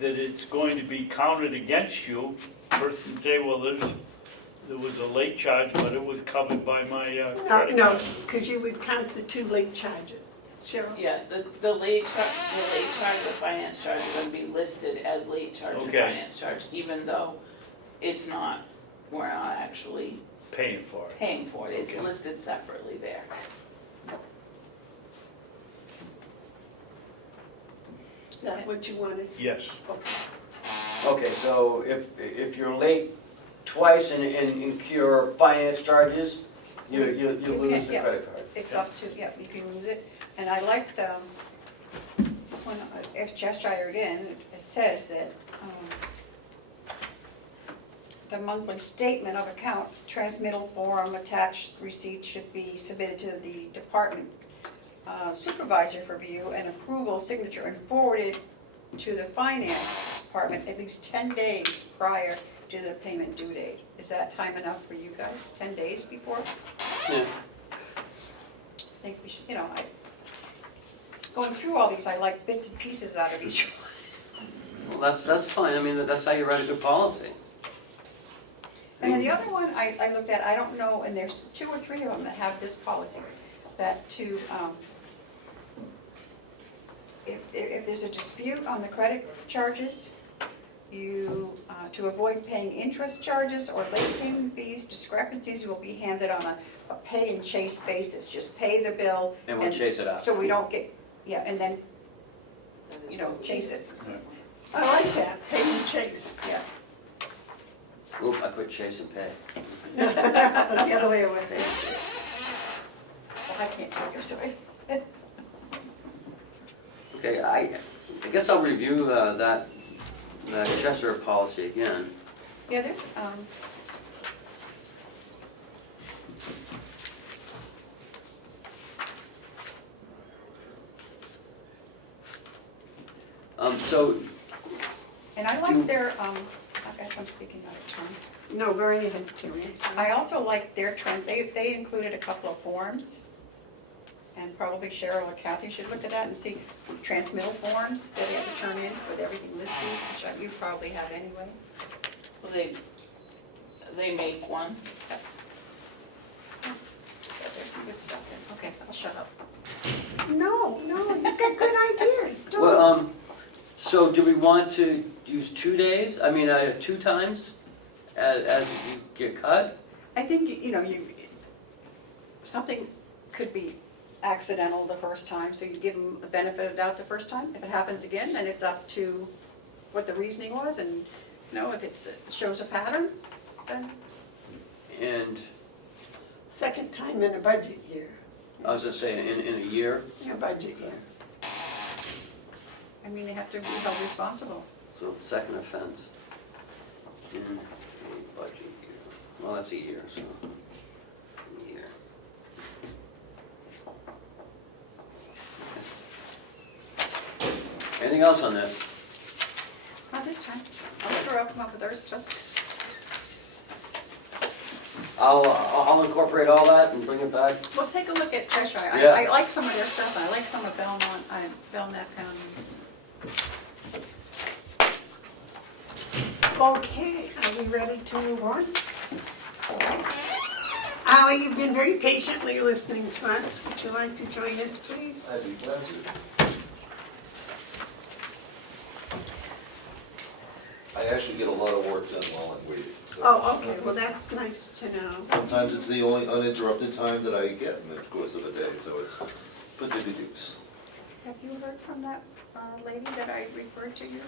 it's going to be counted against you, person say, well, there was a late charge, but it was covered by my credit No, card. because you would count the 2 late charges. Cheryl? Yeah, the late charge, the finance charge are gonna be listed as late charge and Okay. finance charge, even though it's not, we're not actually Paying for it. paying for it, it's Okay. listed separately there. Is that what you wanted? Yes. Okay. Okay, so if you're late twice and incur finance charges, you You lose can't, the yeah. credit card. It's up to, yeah, you can lose it. And I liked, this one, if Cheshire again, it says that, the monthly statement of account, transmittal form, attached receipt should be submitted to the department supervisor for review and approval signature and forwarded to the finance department at least 10 days prior to the payment due date. Is that time enough for you guys? 10 days before? Yeah. I think we should, going through all these, I like bits and pieces out of each one. Well, that's fine, I mean, that's how you write a good policy. And then the other one I looked at, I don't know, and there's 2 or 3 of them that have this policy, that if there's a dispute on the credit charges, you, to avoid paying interest charges or late payment fees, discrepancies will be handled on a pay and chase basis. Just pay the bill. And we'll chase it out. So we don't get, and then, That is you know, what we chase do. it. I like that, pay and chase. Yeah. Oop, I put chase and pay. The other way around. Well, I can't tell you, sorry. Okay, I guess I'll review that Cheshire policy again. Yeah, there's, So, and I like their, I guess I'm speaking out of turn. No, go right ahead, Terry. I also like their trend, they included a couple of forms, and probably Cheryl or Kathy should look at that and see transmittal forms that they have to turn in with everything listed, which you probably have anyway. Well, they make one. Yeah, there's some good stuff there. Okay, I'll shut up. No, you've got good ideas, don't well, so do we want to use 2 days? I mean, 2 times as you get cut? I think, something could be accidental the first time, so you give them a benefit of doubt the first time. If it happens again, then it's up to what the reasoning was, and, if it shows a pattern, then, And Second time in a budget year, I was just saying, in a year, in a budget year. they have to be held responsible. so the second offense in a budget year. Well, that's a year, so a year. Anything else on this? Not this time. I'm sure I'll come up with other stuff. I'll incorporate all that and bring it back. We'll take a look at Cheshire. Yeah. I like some of their stuff, and I like some of Belknap County. Okay, are we ready to move on? You've been very patiently listening to us. Would you like to join us, please? I'd be glad to. I actually get a lot of work done while I'm waiting. so- Oh, okay, well, that's nice to know. Sometimes it's the only uninterrupted time that I get in the course of a day, so it's good to deduce. Have you heard from that lady that I referred to you?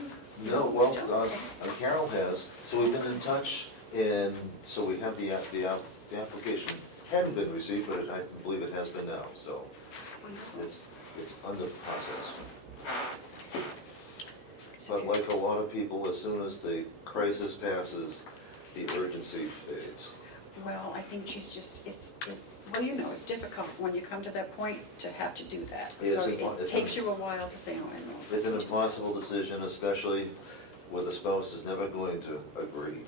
No, well, Still? Okay. Carroll has, so we've been in touch, and so we have the application hadn't been received, but I believe it has been now, so it's under process. But like a lot of people, as soon as the crisis passes, the urgency fades. Well, I think she's just, Well, you know, it's difficult when you come to that point to have to do that. Yes, So it's it takes you a while to say, oh, I know. It's an impossible decision, especially where the spouse is never going to agree.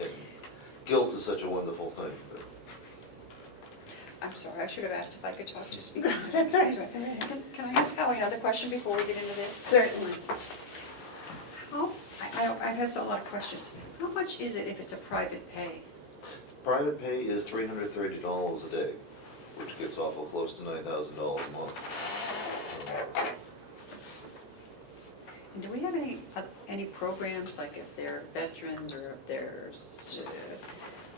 And guilt is such a wonderful thing, but I'm sorry, I should have asked if I could talk to speak. That's all right. Can I ask Howie another question before we get into this? Certainly. How, I have a lot of questions. How much is it if it's a private pay? private pay is $330 a day, which gets awful close to $9,000 a month. And do we have any programs, like if they're veterans or if they're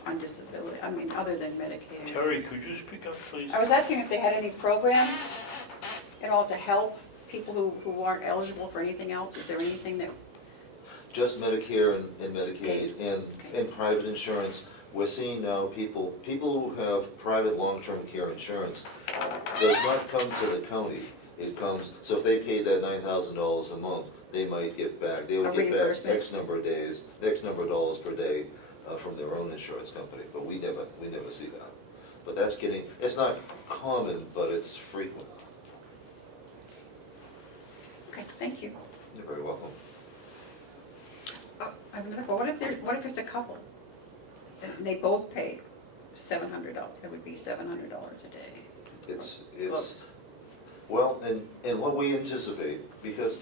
on disability, I mean, other than Medicare? Terry, could you speak up, please? I was asking if they had any programs at all to help people who aren't eligible for anything else. Is there anything that, Just Medicare and Medicaid and private insurance. We're seeing now people who have private long-term care insurance does not come to the county. It comes, so if they pay that $9,000 a month, they might get back, they would A get back reimbursement? X number of days, X number of dollars per day from their own insurance company, but we never see that. But that's getting, it's not common, but it's frequent. okay, thank you. You're very welcome. I have another, what if it's a couple? And they both pay $700, it would be $700 a day. It's, Close. well, and what we anticipate, because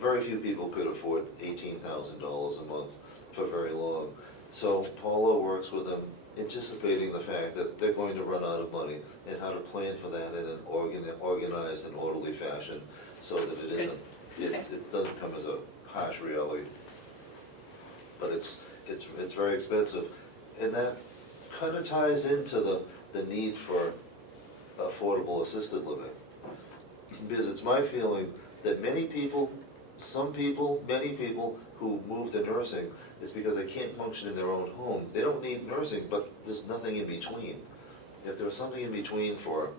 very few people could afford $18,000 a month for very long. So Paula works with them, anticipating the fact that they're going to run out of money and how to plan for that in an organized and orderly fashion so that it isn't, it doesn't come as a harsh reality. But it's very expensive. And that kind of ties into the need for affordable assisted living. Because it's my feeling that many people who move to nursing is because they can't function in their own home. They don't need nursing, but there's nothing in between. If there was something in between for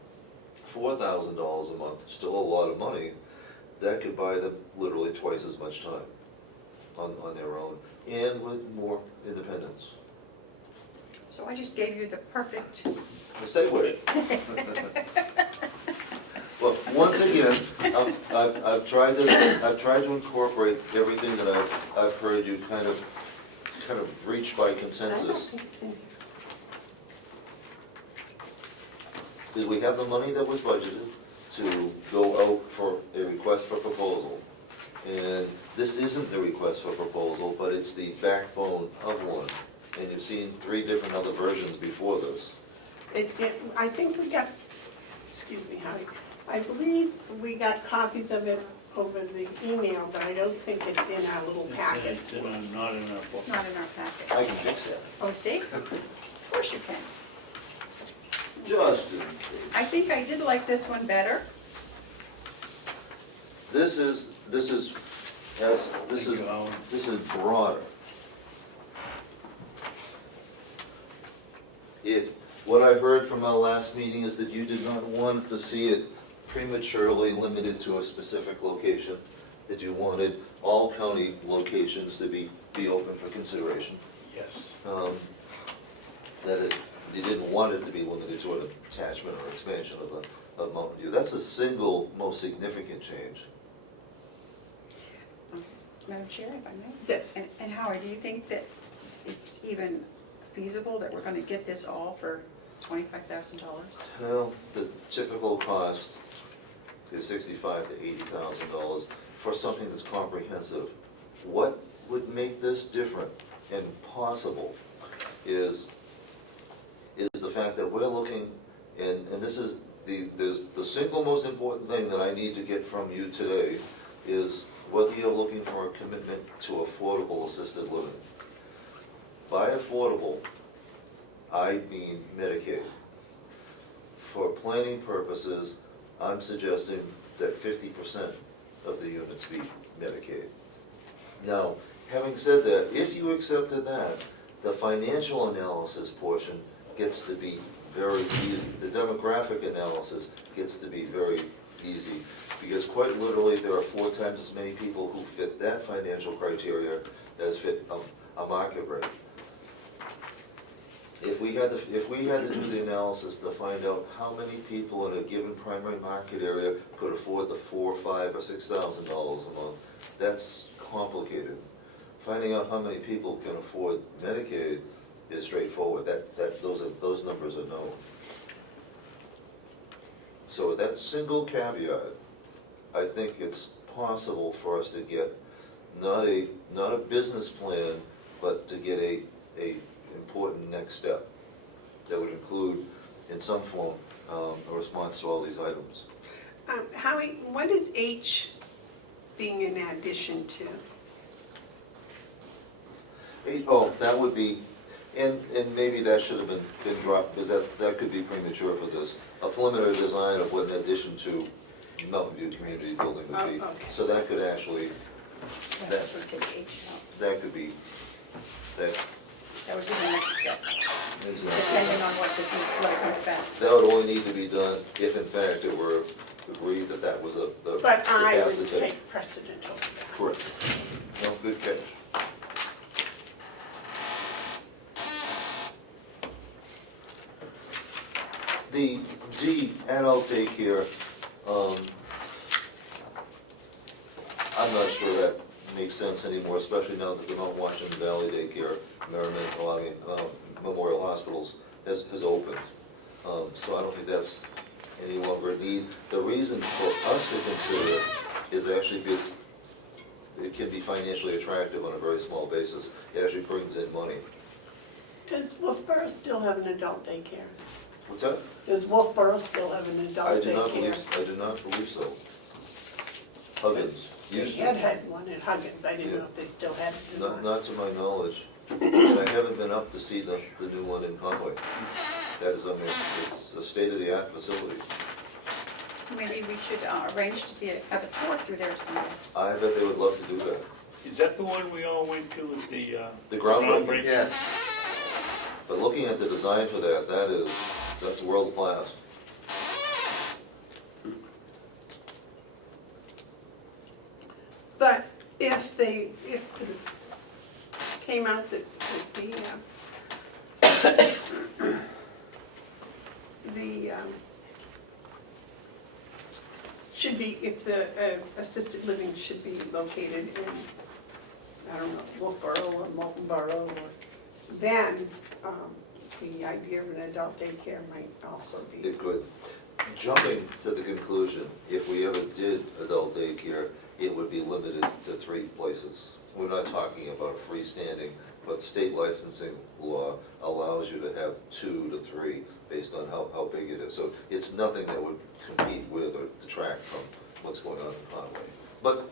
$4,000 a month, still a lot of money, that could buy them literally twice as much time on their own, and with more independence. So I just gave you the perfect, The segue. Well, once again, I've tried to incorporate everything that I've heard you kind of reach by I don't consensus. think it's in here. Did we have the money that was budgeted to go out for a request for proposal? And this isn't the request for proposal, but it's the backbone of one. And you've seen 3 different other versions before this. I think we got, excuse me, Howie, I believe we got copies of it over the email, but I don't think it's in our little packet. It's not in our book. it's not in our packet. I can fix that. Oh, see? Of course you can. Just in case. I think I did like this one better. This is Thank you, Howard. broader. What I heard from our last meeting is that you did not want to see it prematurely limited to a specific location, that you wanted all county locations to be open for consideration. Yes. That you didn't want it to be limited to an attachment or expansion of Mountain View. That's the single most significant change. Madam Chair, if I may? Yes. And Howard, do you think that it's even feasible that we're gonna get this all for $25,000? Well, the typical cost is $65,000 to $80,000 for something that's comprehensive. What would make this different and possible is the fact that we're looking, and this is the single most important thing that I need to get from you today is whether you're looking for a commitment to affordable assisted living. By affordable, I mean Medicaid. For planning purposes, I'm suggesting that 50% of the units be Medicaid. Now, having said that, if you accepted that, the financial analysis portion gets to be very easy. The demographic analysis gets to be very easy, because quite literally, there are 4 times as many people who fit that financial criteria as fit a market rate. If we had to do the analysis to find out how many people in a given primary market area could afford the $4,000, $5,000, or $6,000 a month, that's complicated. Finding out how many people can afford Medicaid is straightforward. Those numbers are known. So with that single caveat, I think it's possible for us to get not a business plan, but to get a important next step that would include, in some form, a response to all these items. Howie, what is H being in addition to? Oh, that would be, and maybe that should have been dropped, because that could be premature for this. A preliminary design of what in addition to Mountain View Community Building would be. Oh, okay. So that could actually, So take H out. that could be, that, That would be the next step, exactly. depending on what it comes back. That would only need to be done if in fact it were agreed that that was the But I path to would take precedent over that. Correct. No, good catch. The D, adult daycare, I'm not sure that makes sense anymore, especially now that the Mount Washington Valley Daycare, Merriman, Memorial Hospitals has opened. So I don't think that's any longer a need. The reason for us to consider it is actually because it can be financially attractive on a very small basis. It actually brings in money. Does Wolfboro still have an adult daycare? What's that? Does Wolfboro still have an adult I daycare? do not believe so. Huggins They used had to. had one at Huggins, I didn't know Yeah. if they still had it or not. Not to my knowledge. And I haven't been up to see the new one in Conway. That is, I mean, it's a state-of-the-art facility. Maybe we should arrange to have a tour through there someday. I bet they would love to do that. Is that the one we all went to at The groundbreaking. Yes. But looking at the design for that, that's world class. But if it came out that should be, if the assisted living should be located in, I don't know, Wolfboro or Moultonboro, then the idea of an adult daycare might also be. It could. Jumping to the conclusion, if we ever did adult daycare, it would be limited to 3 places. We're not talking about freestanding, but state licensing law allows you to have 2 to 3 based on how big it is. So it's nothing that would compete with or detract from what's going on in Conway. But,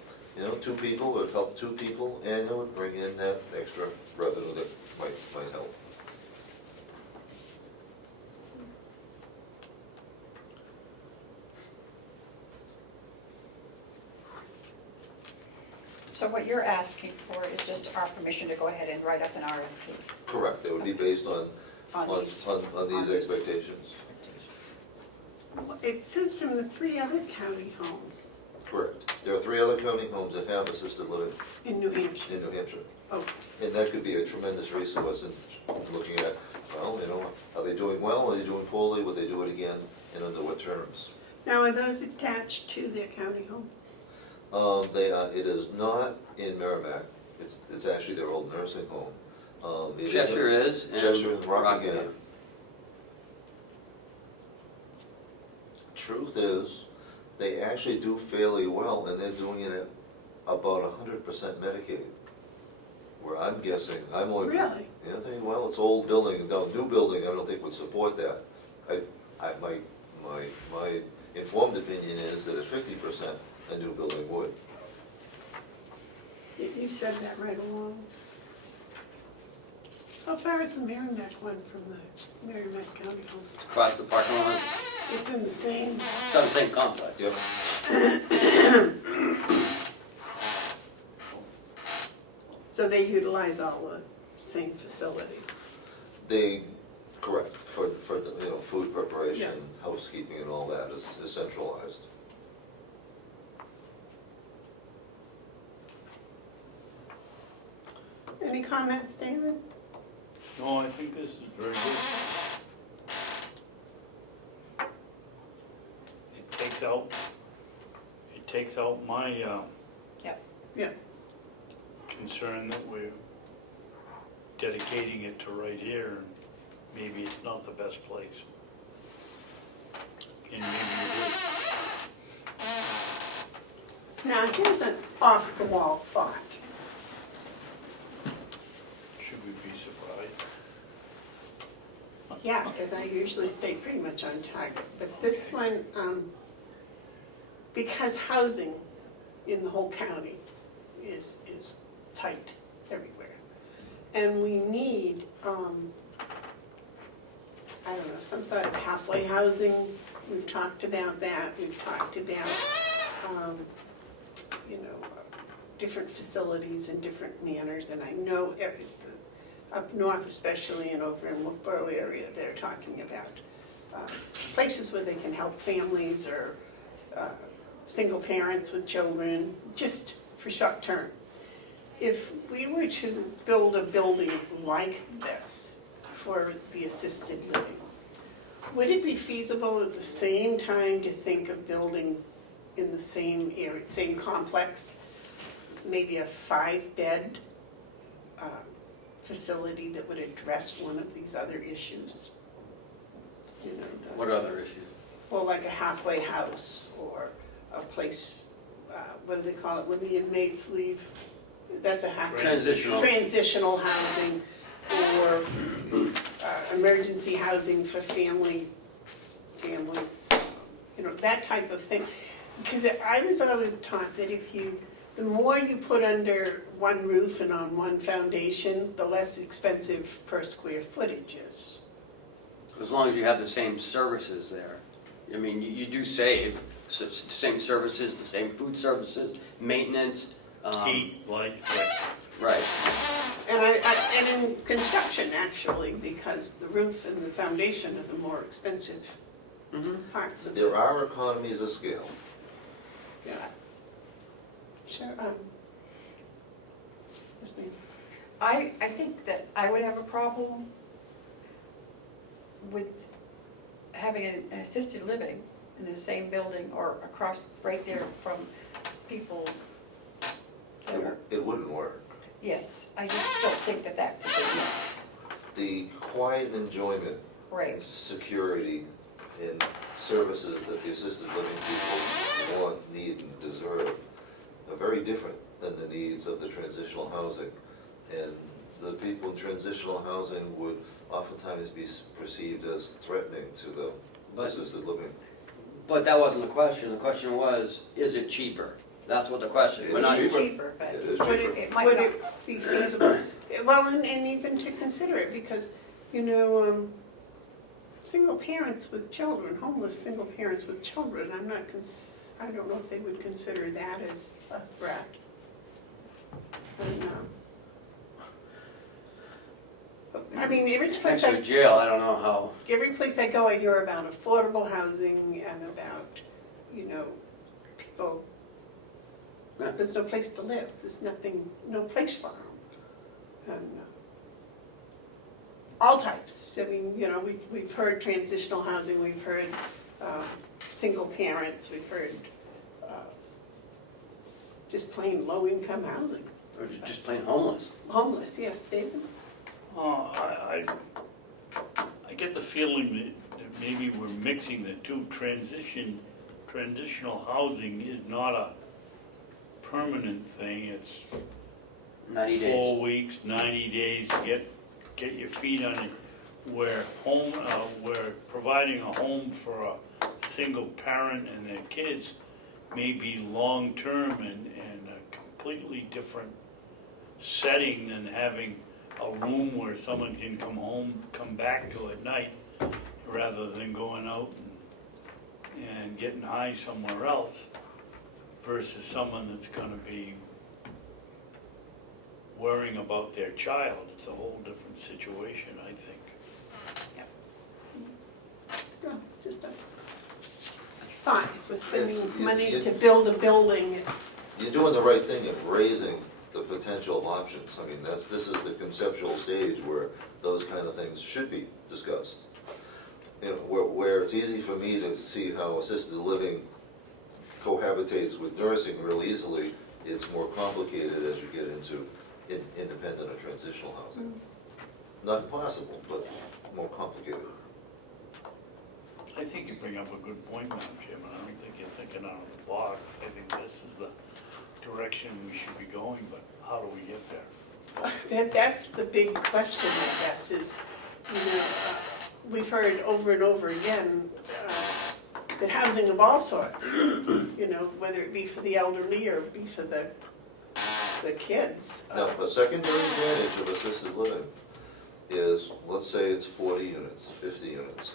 2 people would help 2 people, and it would bring in that extra revenue that might help. So what you're asking for is just our permission to go ahead and write up an RFP Correct, it would be based on these expectations. expectations. It says from the 3 other county homes Correct. There are 3 other county homes that have assisted living in New Hampshire. in New Hampshire. Oh, And that could be a tremendous resource in looking at, well, are they doing well, are they doing poorly, will they do it again, and under what terms? now are those attached to their county homes? It is not in Merrimack, it's actually their old nursing home. It Cheshire is, and Cheshire and Rockingham. Rockingham. Truth is, they actually do fairly well, and they're doing it at about 100% Medicaid. Where I'm guessing, I'm only. Really? Yeah, well, it's old building, no, new building, I don't think would support that. My informed opinion is that at 50%, a new building would. You said that right along. How far is the Merrimack one from the Merrimack County home? Across the parking lot, It's in the same, it's on the same complex. Yep. so they utilize all the same facilities. They, correct, for food preparation, housekeeping and all that is centralized. Any comments, David? No, I think this is very good. It takes out my, Yeah. concern that we're dedicating it to right here, and maybe it's not the best place. And maybe it is. Now, here's an off-the-wall thought. Should we be surprised? Yeah, because I usually stay pretty much on target, but this one, because housing in the whole county is tight everywhere. And we need, I don't know, some sort of halfway housing. We've talked about that. We've talked about, different facilities in different manners. And I know up north especially and over in Wolfboro area, they're talking about places where they can help families or single parents with children, just for short term. If we were to build a building like this for the assisted living, would it be feasible at the same time to think of building in the same area, same complex, maybe a 5-bed facility that would address one of these other issues? What other issue? Well, like a halfway house or a place, what do they call it, when the inmates leave? That's a halfway. Transitional housing, or emergency housing for families, that type of thing. Because I was always taught that the more you put under one roof and on one foundation, the less expensive per square footage is. As long as you have the same services there. I mean, you do save, same services, the same food services, maintenance. Heat, light, Right. And in construction, actually, because the roof and the foundation are the more expensive parts of it. There are economies of scale. Yeah. Sure, yes, ma'am. I think that I would have a problem with having an assisted living in the same building or across, right there from people that are, It wouldn't work. yes, I just don't think that that's a good mix. The quiet enjoyment, Right, security, and services that the assisted living people want, need, and deserve are very different than the needs of the transitional housing. And the people in transitional housing would oftentimes be perceived as threatening to the assisted living. But that wasn't the question. The question was, is it cheaper? That's what the question. It We're is not. it's cheaper, but It is Would cheaper. it might would not. it be feasible? Well, and even to consider it, because, single parents with children, homeless single parents with children, I don't know if they would consider that as a threat. I don't know. I mean, every place Next to a jail, I don't know how. I go, I hear about affordable housing and about, people, Yeah. there's no place to live, there's no place for them. And all types, I mean, we've heard transitional housing, we've heard single parents, we've heard just plain low-income housing. Or just plain homeless. Homeless, yes, David? I get the feeling that maybe we're mixing the two. Transitional housing is not a permanent thing. It's 90 days. 4 weeks, 90 days, get your feet on it. We're providing a home for a single parent and their kids may be long-term and a completely different setting than having a room where someone can come back to at night, rather than going out and getting high somewhere else, versus someone that's gonna be worrying about their child. It's a whole different situation, I think. No, just a thought, if we're spending It's- money it- to build a building, it's, You're doing the right thing in raising the potential options. I mean, this is the conceptual stage where those kind of things should be discussed. You know, where it's easy for me to see how assisted living cohabitates with nursing real easily, it's more complicated as you get into independent or transitional housing. Not impossible, but more complicated. I think you bring up a good point, Madam Chairman. I don't think you're thinking out of the box. I think this is the direction we should be going, but how do we get there? That's the big question, I guess, is, you know, we've heard over and over again that housing of all sorts, you know, whether it be for the elderly or be for the kids. Now, a secondary advantage of assisted living is, let's say it's 40 units, 50 units.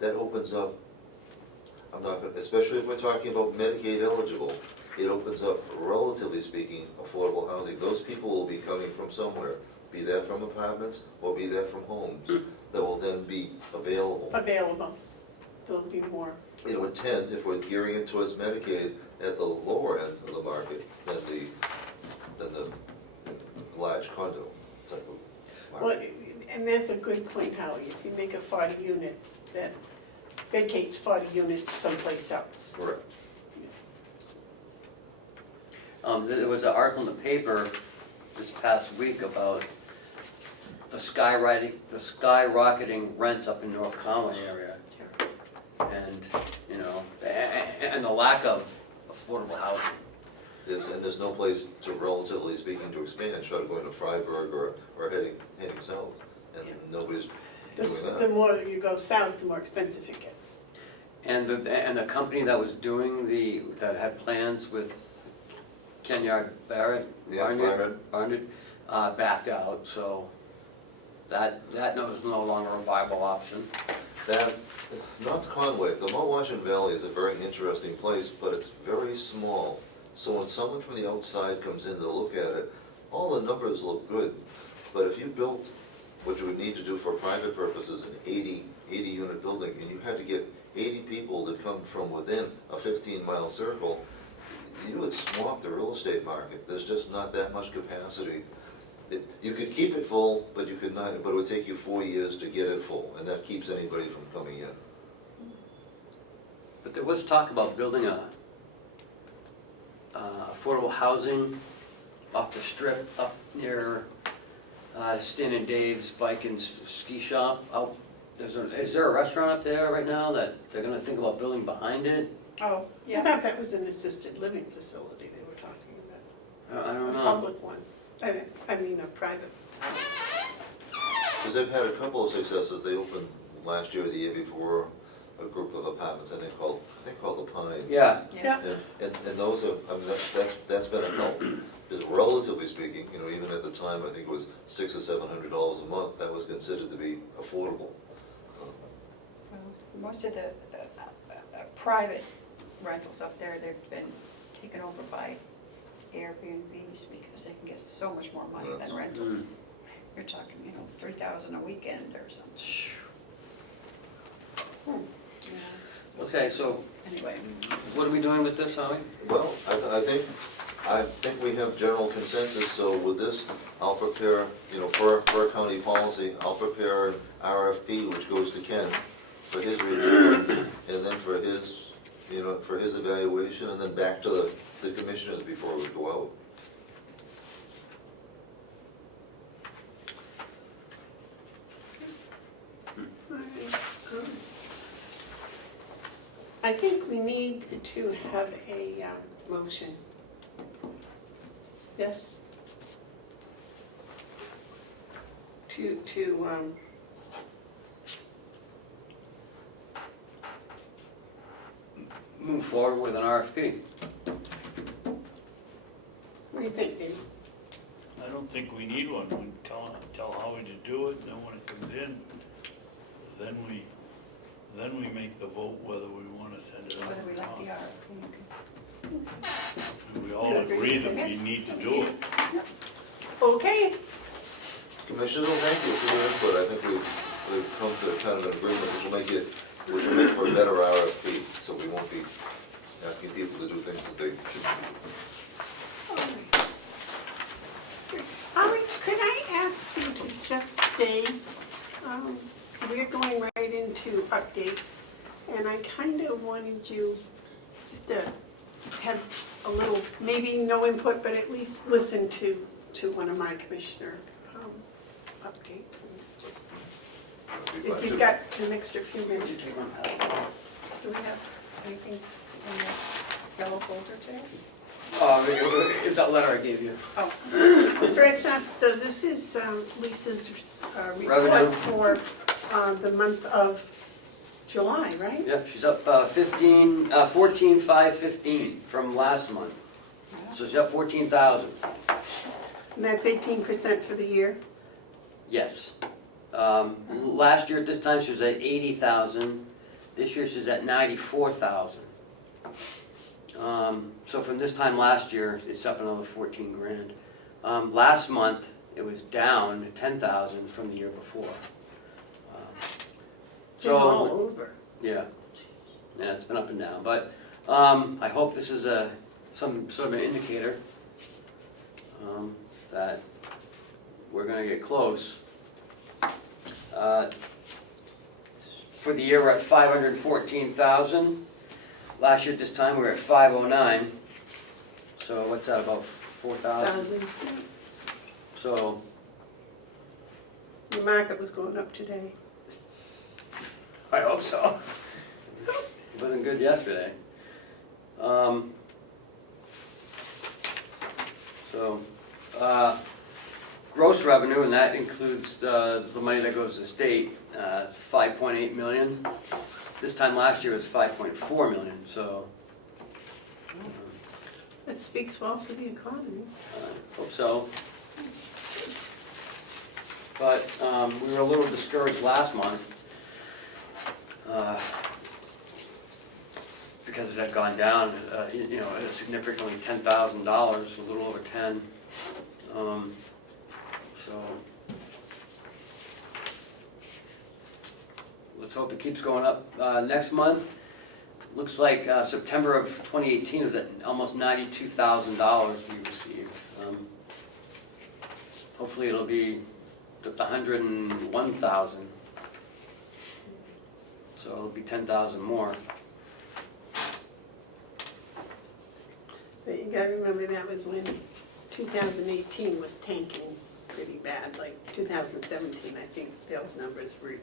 That opens up, I'm not gonna, especially if we're talking about Medicaid eligible, it opens up, relatively speaking, affordable housing. Those people will be coming from somewhere, be that from apartments or be that from homes, that will then be available. Available, there'll be more. It would tend, if we're gearing it towards Medicaid, at the lower end of the market than the large condo type of Well, market. and that's a good point, Howie. If you make it 40 units, that vacates 40 units someplace else. Correct. There was an article in the paper this past week about the skyrocketing rents up in North Conway area. And, you know, and the lack of affordable housing. There's no place to, relatively speaking, to expand, short of going to Freiburg or heading south, and nobody's doing The that. more you go south, the more expensive it gets. And the company that was doing that had plans with Kenyard Barrett, Yeah, Barnard, backed out, so that was no longer a viable option. That, North Conway, the Mount Washington Valley is a very interesting place, but it's very small. So when someone from the outside comes in to look at it, all the numbers look good. But if you built what you would need to do for private purposes, an 80 unit building, and you had to get 80 people to come from within a 15-mile circle, you would swamp the real estate market. There's just not that much capacity. You could keep it full, but you could not, but it would take you 4 years to get it full, and that keeps anybody from coming in. But there was talk about building a affordable housing off the strip up near Stan and Dave's Bike and Ski Shop. Is there a restaurant up there right now that they're gonna think about building behind it? Oh, I thought that was an assisted living facility they were talking about. I don't A know. public one. I mean, a private. Because they've had a couple of successes. They opened last year or the year before a group of apartments, and they called the Pine. Yeah, Yeah. And those are, I mean, that's been a help. Because relatively speaking, you know, even at the time, I think it was $600 or $700 a month, that was considered to be affordable. Most of the private rentals up there, they've been taken over by Airbnbs because they can get so much more money than rentals. You're talking, you know, $3,000 a weekend or something. Yeah. okay, so Anyway, what are we doing with this, Howie? Well, I think we have general consensus, so with this, I'll prepare, you know, per county policy, I'll prepare an RFP which goes to Ken for his review, and then for his, you know, for his evaluation, and then back to the commissioners before we go out. I think we need to have a motion. Yes? To Move forward with an RFP. what do you think, Dave? I don't think we need one. We tell Howie to do it, and then when it comes in, then we make the vote whether we want to send it out whether we or like the not. RFP. And we all agree that we need to do it. Okay, Commissioners, well, thank you for your input. I think we've come to kind of an agreement which will make for a better RFP, so we won't be asking people to do things that they shouldn't be doing. Day, we're going right into updates, and I kind of wanted you just to have a little, maybe no input, but at least listen to one of my commissioner updates. And just, if you've got an extra few Would you minutes. take one? Do we have anything in the yellow folder today? It's that letter I gave you. Oh, First off, this is Lisa's Revenue. report for the month of July, right? Yep, she's up 14,515 from last month. So she's up 14,000. And that's 18% for the year. Yes. Last year at this time she was at 80,000. This year she's at 94,000. So from this time last year, it's up another 14 grand. Last month, it was down 10,000 from the year before. Been all over. Yeah, it's been up and down, but I hope this is some sort of an indicator that we're gonna get close. For the year, we're at 514,000. Last year at this time, we were at 509. So what's that, about 4,000? So, The market was going up today. I hope so. It wasn't good yesterday. Gross revenue, and that includes the money that goes to the state, it's 5.8 million. This time last year was 5.4 million, so That speaks well for the economy. hope so. But we were a little discouraged last month because it had gone down, significantly $10,000, a little over 10. So let's hope it keeps going up. Next month, looks like September of 2018 was at almost $92,000 we received. Hopefully it'll be at 101,000. So it'll be 10,000 more. But you gotta remember that was when 2018 was tanking pretty bad, like 2017, I think those numbers were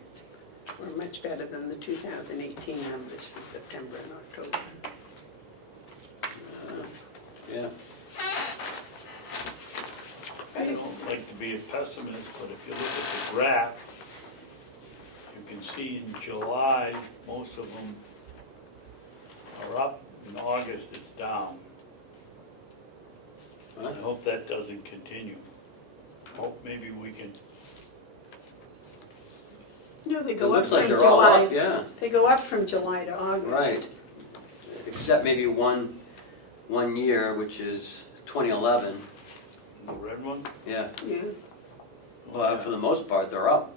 much better than the 2018 numbers for September and October. Yeah. I don't like to be a pessimist, but if you look at the graph, you can see in July, most of them are up, in August it's down. I hope that doesn't continue. Hope maybe we can, No, they It go up looks from like they're all up, July, yeah. they go up from July to August. Right. Except maybe one year, which is 2011. the red one, Yeah. Yeah, But for the most part, they're up.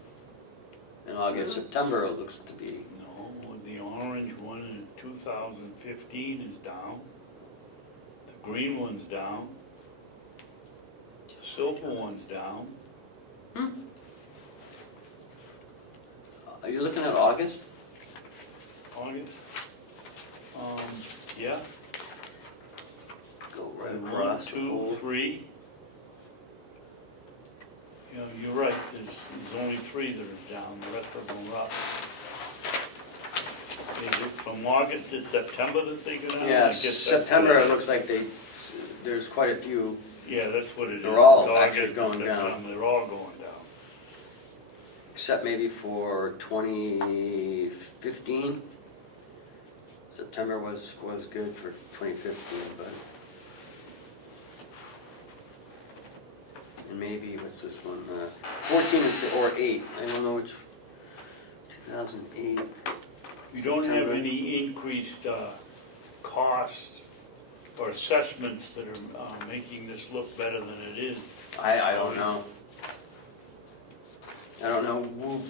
In August, September, it looks to be. no, the orange one in 2015 is down. The green one's down. The silver one's down. Are you looking at August? August. Yeah. Go right And across. 1, 2, 3. You know, you're right, there's only 3 that are down, the rest of them are up. Is it from August to September that they go down? I Yeah, guess that's September, what it looks like there's quite a few. Yeah, that's what it is. They're all August actually to going down. September, they're all going down. Except maybe for 2015. September was good for 2015, but. And maybe, what's this one? 14 or 8, I don't know which. 2008. You don't have September. any increased costs or assessments that are making this look better than it is. I don't know. I don't know.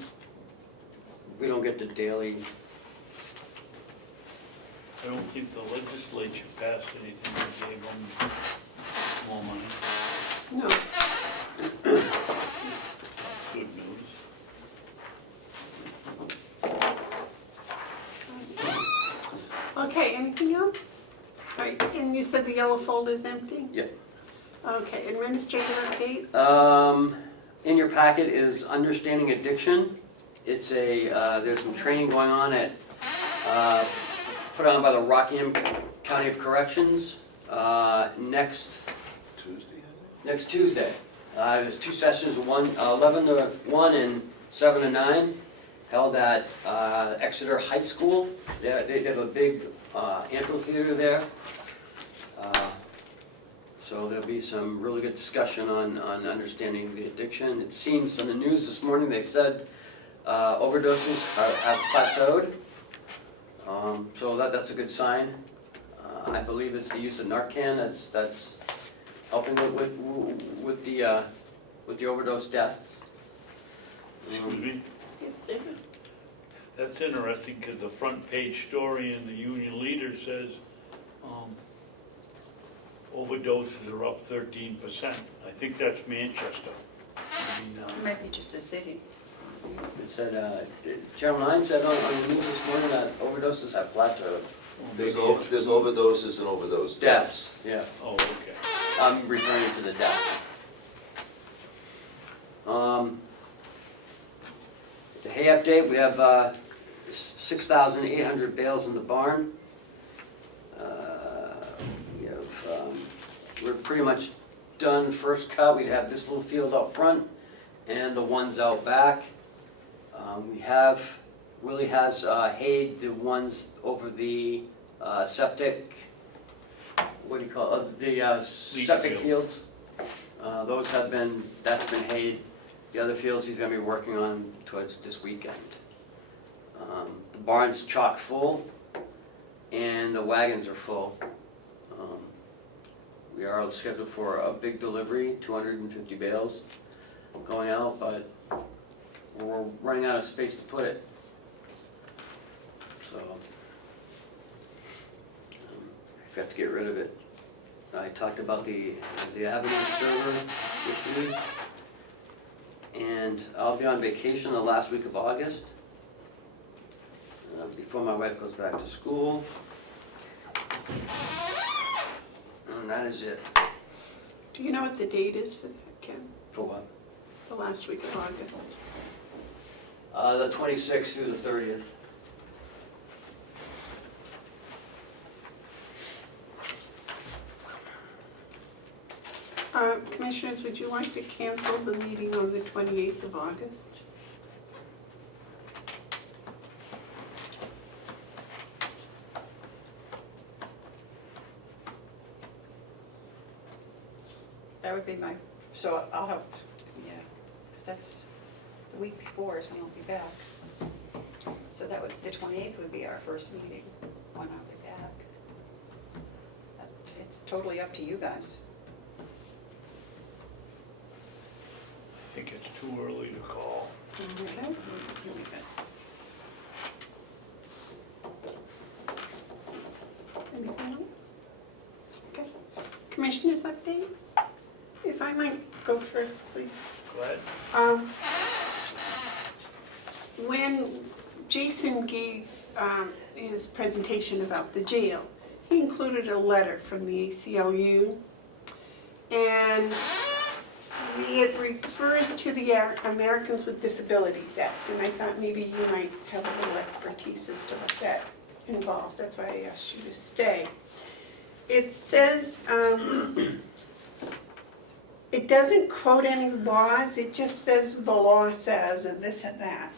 We don't get the daily. I don't think the legislature passed anything that gave them more money. no, Good news. said the yellow folder is empty? Yep. Okay, administrative updates? In your packet is Understanding Addiction. It's there's some training going on at, put on by the Rockingham County of Corrections, next Tuesday. There's 2 sessions, 11 to 1 and 7 to 9, held at Exeter High School. They have a big amphitheater there. So there'll be some really good discussion on understanding the addiction. It seems on the news this morning, they said overdoses have plateaued. So that's a good sign. I believe it's the use of Narcan that's helping with the overdose deaths. Excuse me? Yes, David. That's interesting, because the front page story in the Union Leader says overdoses are up 13%. I think that's Manchester. I mean, Maybe just the city. It said, Channel 9 said on the news this morning that overdoses have plateaued. There's overdoses and overdose Deaths, yeah. Oh, okay. I'm referring to the deaths. The hay update, we have 6,800 bales in the barn. We're pretty much done first cut. We have this little field out front and the ones out back. Willie has hayed the ones over the septic, what do you call it, the septic fields. That's been hayed. The other fields he's gonna be working on towards this weekend. The barn's chock full and the wagons are full. We are scheduled for a big delivery, 250 bales going out, but we're running out of space to put it. So, we have to get rid of it. I talked about the Avenue server issues, and I'll be on vacation the last week of August, before my wife goes back to school. And that is it. Do you know what the date is for that, Ken? For what? The last week of August? The 26th through the 30th. Commissioners, would you like to cancel the meeting on the 28th of August? That would be my, so I'll have, yeah, that's the week before is when I'll be back. So that would, the 28th would be our first meeting when I'll be back. It's totally up to you guys. I think it's too early to call. Okay. It's really good. Anything else? Okay. Commissioners update? If I might go first, please. Go ahead. When Jason gave his presentation about the jail, he included a letter from the ACLU, and it refers to the Americans with Disabilities Act, and I thought maybe you might have a little expertise as to what that involves. That's why I asked you to stay. It says, it doesn't quote any laws, it just says the law says and this and that.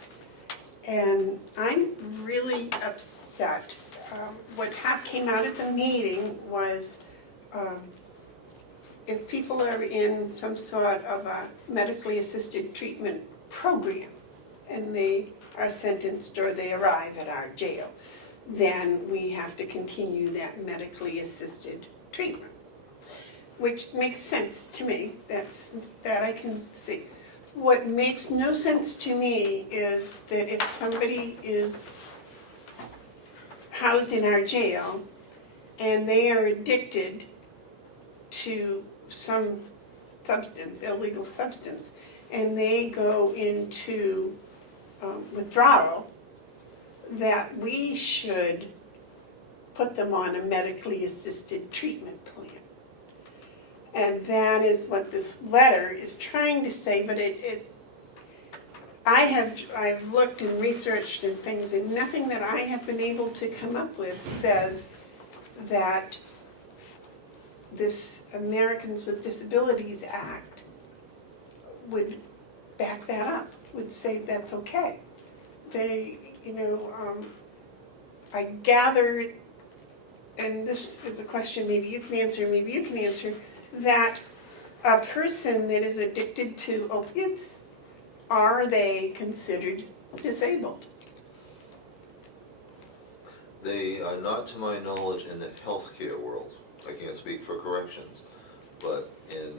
And I'm really upset. What came out at the meeting was if people are in some sort of a medically assisted treatment program and they are sentenced or they arrive at our jail, then we have to continue that medically assisted treatment, which makes sense to me. That I can see. What makes no sense to me is that if somebody is housed in our jail and they are addicted to some substance, illegal substance, and they go into withdrawal, that we should put them on a medically assisted treatment plan. And that is what this letter is trying to say, but I've looked and researched and things, and nothing that I have been able to come up with says that this Americans with Disabilities Act would back that up, would say that's okay. They, I gather, and this is a question maybe you can answer, maybe you can answer, that a person that is addicted to opiates, are they considered disabled? They are not, to my knowledge, in the healthcare world. I can't speak for corrections, but in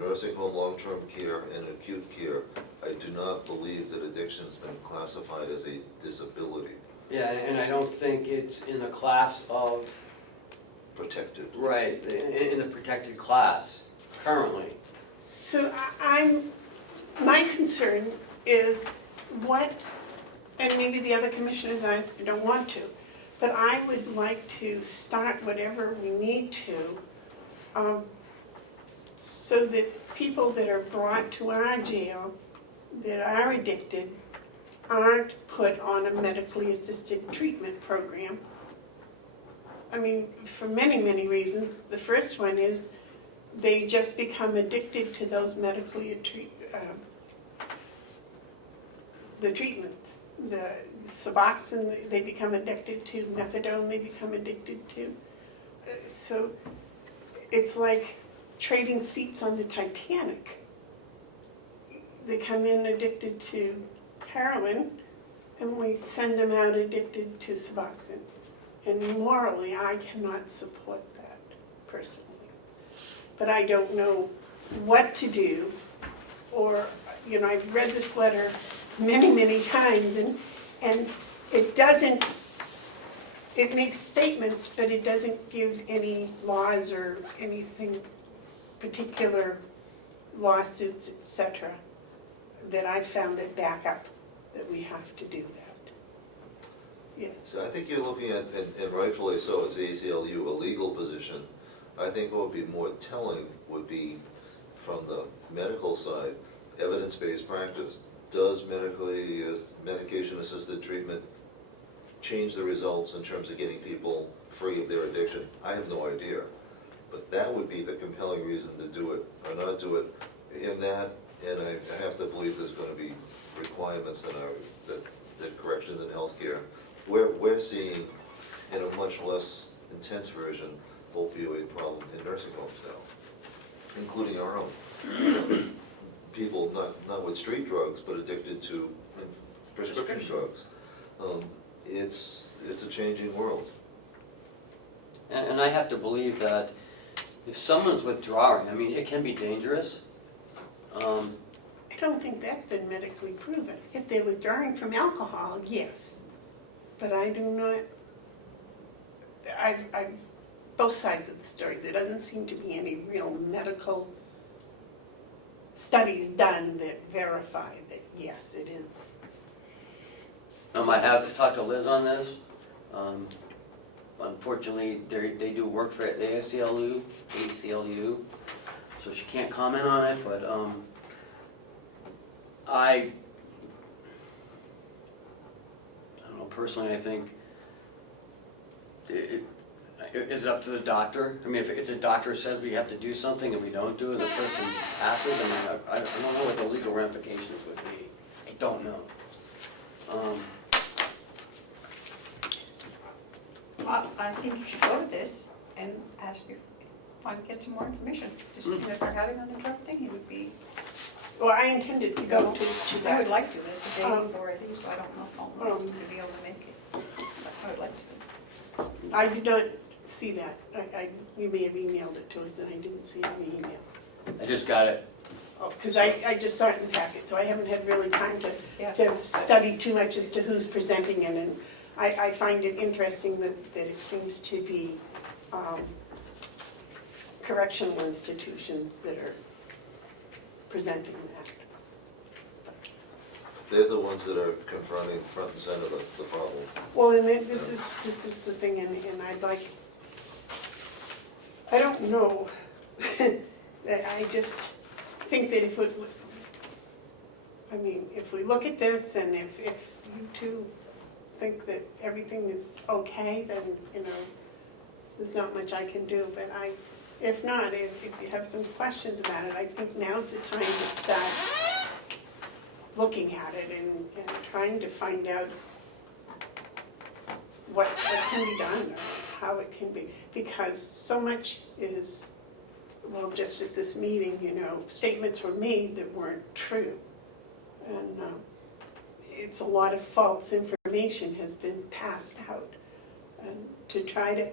nursing home, long-term care, and acute care, I do not believe that addiction's been classified as a disability. Yeah, and I don't think it's in the class of, Protected. right, in the protected class currently. So my concern is what, and maybe the other commissioners, I don't want to, but I would like to start whatever we need to, so that people that are brought to our jail that are addicted aren't put on a medically assisted treatment program. I mean, for many, many reasons. The first one is they just become addicted to those medically the treatments. The Suboxone they become addicted to, methadone they become addicted to. So it's like trading seats on the Titanic. They come in addicted to heroin, and we send them out addicted to Suboxone. And morally, I cannot support that personally. But I don't know what to do, or, I've read this letter many, many times, and it doesn't, it makes statements, but it doesn't give any laws or anything, particular lawsuits, etc., that I've found that back up that we have to do that. Yes. So I think you're looking at, and rightfully so, as the ACLU, a legal position. I think what would be more telling would be from the medical side, evidence-based practice. Does medication-assisted treatment change the results in terms of getting people free of their addiction? I have no idea. But that would be the compelling reason to do it or not do it. In that, and I have to believe there's going to be requirements in that corrections in healthcare. We're seeing, in a much less intense version, opioid problem in nursing homes now, including our own. People not with street drugs, but addicted to prescription drugs. It's a changing world. And I have to believe that if someone's withdrawing, I mean, it can be dangerous. I don't think that's been medically proven. If they're withdrawing from alcohol, yes. But I do not, I've both sides of the story. There doesn't seem to be any real medical studies done that verify that, yes, it is. I have talked to Liz on this. Unfortunately, they do work for the ACLU, so she can't comment on it, but I don't know, personally, I think it's up to the doctor. I mean, if a doctor says we have to do something and we don't do it, the person passes, I mean, I don't know what the legal ramifications would be. I don't know. I think you should go to this and ask if, want to get some more information. Just if they're having on the drug thing, it would be, Well, I intended to go to I that. would like to, but it's the day before I think, so I don't know if I'll to be able to make it. But I would like to. I did not see that. You may have emailed it to us, and I didn't see it in the email. I just got it. Because I just saw it in the packet, so I haven't had really time Yeah. to study too much as to who's presenting it. And I find it interesting that it seems to be correctional institutions that are presenting that. they're the ones that are confronting front and center the problem. Well, and this is the thing, and I'd like, I don't know, I just think that if we look at this, and if you two think that everything is okay, then, there's not much I can do, but if not, if you have some questions about it, I think now's the time to start looking at it and trying to find out what can be done, or how it can be, because so much is, well, just at this meeting, statements were made that weren't true. And it's a lot of false information has been passed out. And to try to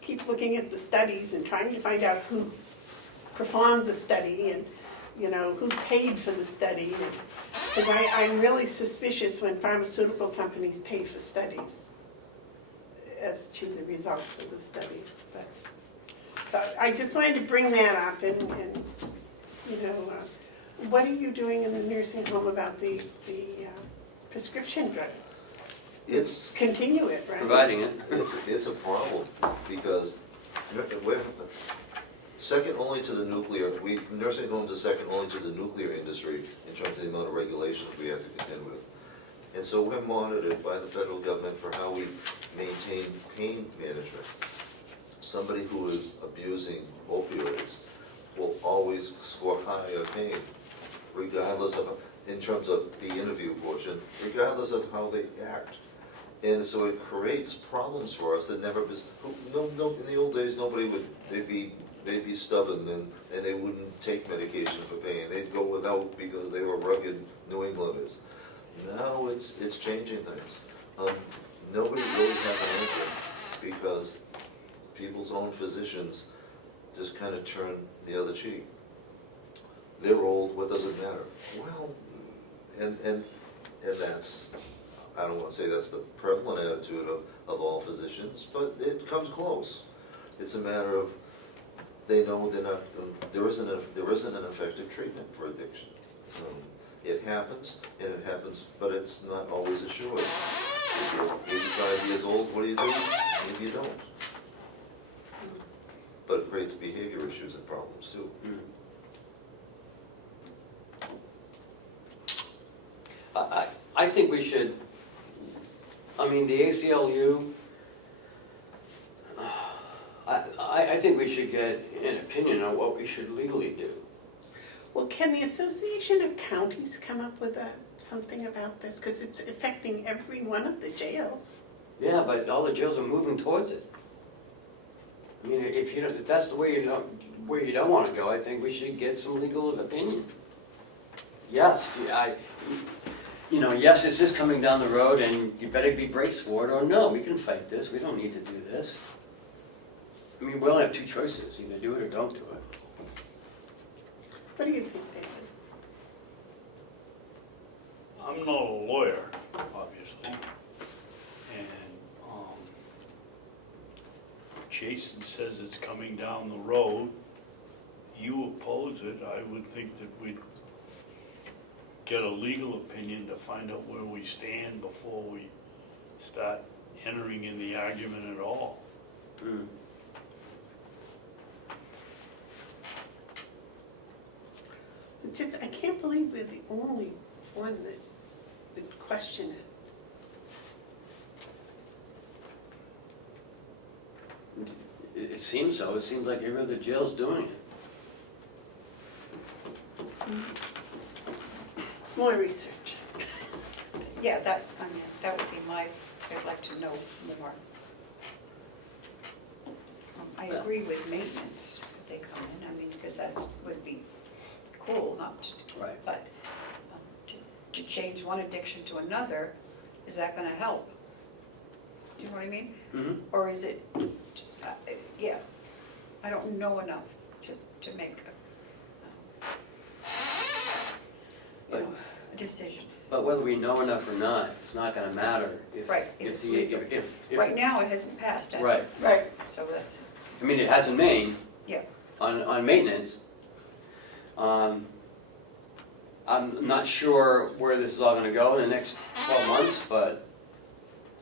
keep looking at the studies and trying to find out who performed the study and, who paid for the study. Because I'm really suspicious when pharmaceutical companies pay for studies as to the results of the studies. But I just wanted to bring that up and what are you doing in the nursing home about the prescription drug? Continue it, right? Providing it. It's a problem, because we're second only to the nuclear, nursing homes are second only to the nuclear industry in terms of the amount of regulations we have to contend with. And so we're monitored by the federal government for how we maintain pain management. Somebody who is abusing opioids will always score high on pain, regardless of, in terms of the interview portion, regardless of how they act. And so it creates problems for us that never, in the old days, they'd be stubborn and they wouldn't take medication for pain. They'd go without because they were rugged New Englanders. Now it's changing things. Nobody really has an answer, because people's own physicians just kind of turn the other cheek. They're old, what does it matter? Well, and that's, I don't want to say that's the prevalent attitude of all physicians, but it comes close. It's a matter of, they know there isn't an effective treatment for addiction. It happens, but it's not always assured. If you're 85 years old, what do you do? Maybe you don't. But it creates behavior issues and problems too. I think we should, the ACLU, I think we should get an opinion on what we should legally do. Well, can the Association of Counties come up with something about this? Because it's affecting every one of the jails. Yeah, but all the jails are moving towards it. If that's the way where you don't want to go, I think we should get some legal opinion. Yes, yes, it's just coming down the road and you better be braced for it, or no, we can fight this, we don't need to do this. We only have two choices, either do it or don't do it. What do you think, David? I'm not a lawyer, obviously, and Jason says it's coming down the road. You oppose it. I would think that we'd get a legal opinion to find out where we stand before we start entering in the argument at all. I can't believe we're the only one that would question it. It seems so. It seems like every other jail's doing it. More research. Yeah, that would be I'd like to know more. I agree with maintenance if they come in, because would be cool not to. Right. But to change one addiction to another, is that going to help? Do you know what I mean? Mm-hmm. Or is it, I don't know enough to make a decision. But whether we know enough or not, it's not going to matter if. Right, If right now, it hasn't passed, has it? Right. Right. So that's, It has in Maine. yeah. On maintenance. I'm not sure where this is all gonna go in the next 12 months, but,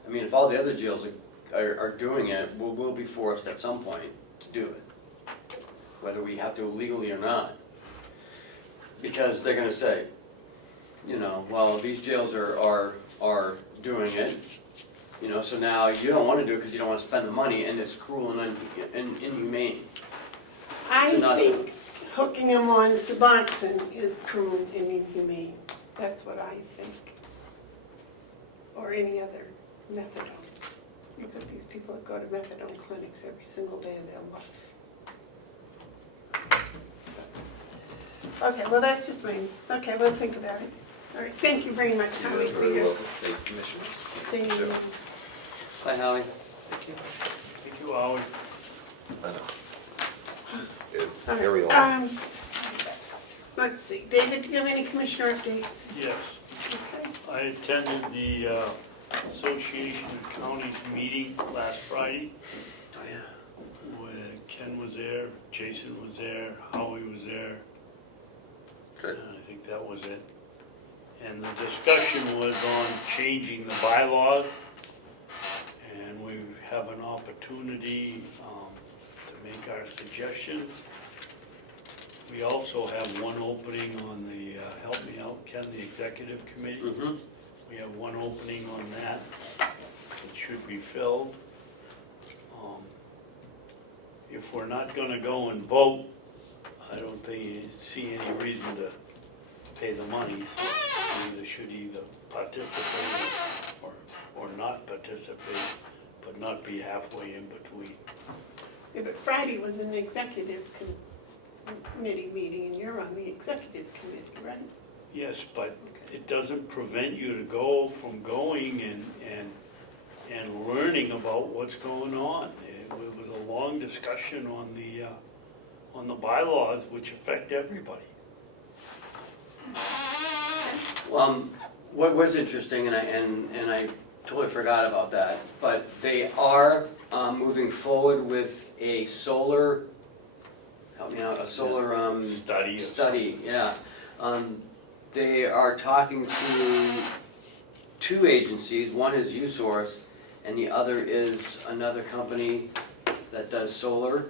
I mean, if all the other jails are doing it, we'll be forced at some point to do it, whether we have to legally or not. Because they're gonna say, you know, well, these jails are doing it, you know, so now you don't wanna do it because you don't wanna spend the money, and it's cruel and inhumane. I Not- think hooking them on Suboxone is cruel and inhumane. That's what I think. Or any other methadone. Look at these people that go to methadone clinics every single day of their life. Okay, well, that's just me. Okay, we'll think about it. All right, thank you very much, Howie, for Very your welcome. Thank you, Commissioner. saying. Sure. Bye, Howie. Thank you, Howie. I know. All right, Carry on. Let's see, David, do you have any commissioner updates? Yes, Okay. I attended the Association of Counties meeting last Friday. Oh, yeah. When Ken was there, Jason was there, Howie was there. Good. And I think that was it. And the discussion was on changing the bylaws. And we have an opportunity to make our suggestions. We also have one opening on the, help me out, Ken, the executive committee. Mm-hmm. We have one opening on that. It should be filled. If we're not gonna go and vote, I don't think you see any reason to pay the monies. We should either participate or not participate, but not be halfway in between. Yeah, but Friday was an executive committee meeting, and you're on the executive committee, right? Yes, but it doesn't prevent you to go from going and learning about what's going on. It was a long discussion on the bylaws, which affect everybody. What was interesting, and I totally forgot about that, but they are moving forward with a solar, help me out, a solar Study. study, yeah. They are talking to two agencies, one is USource, and the other is another company that does solar.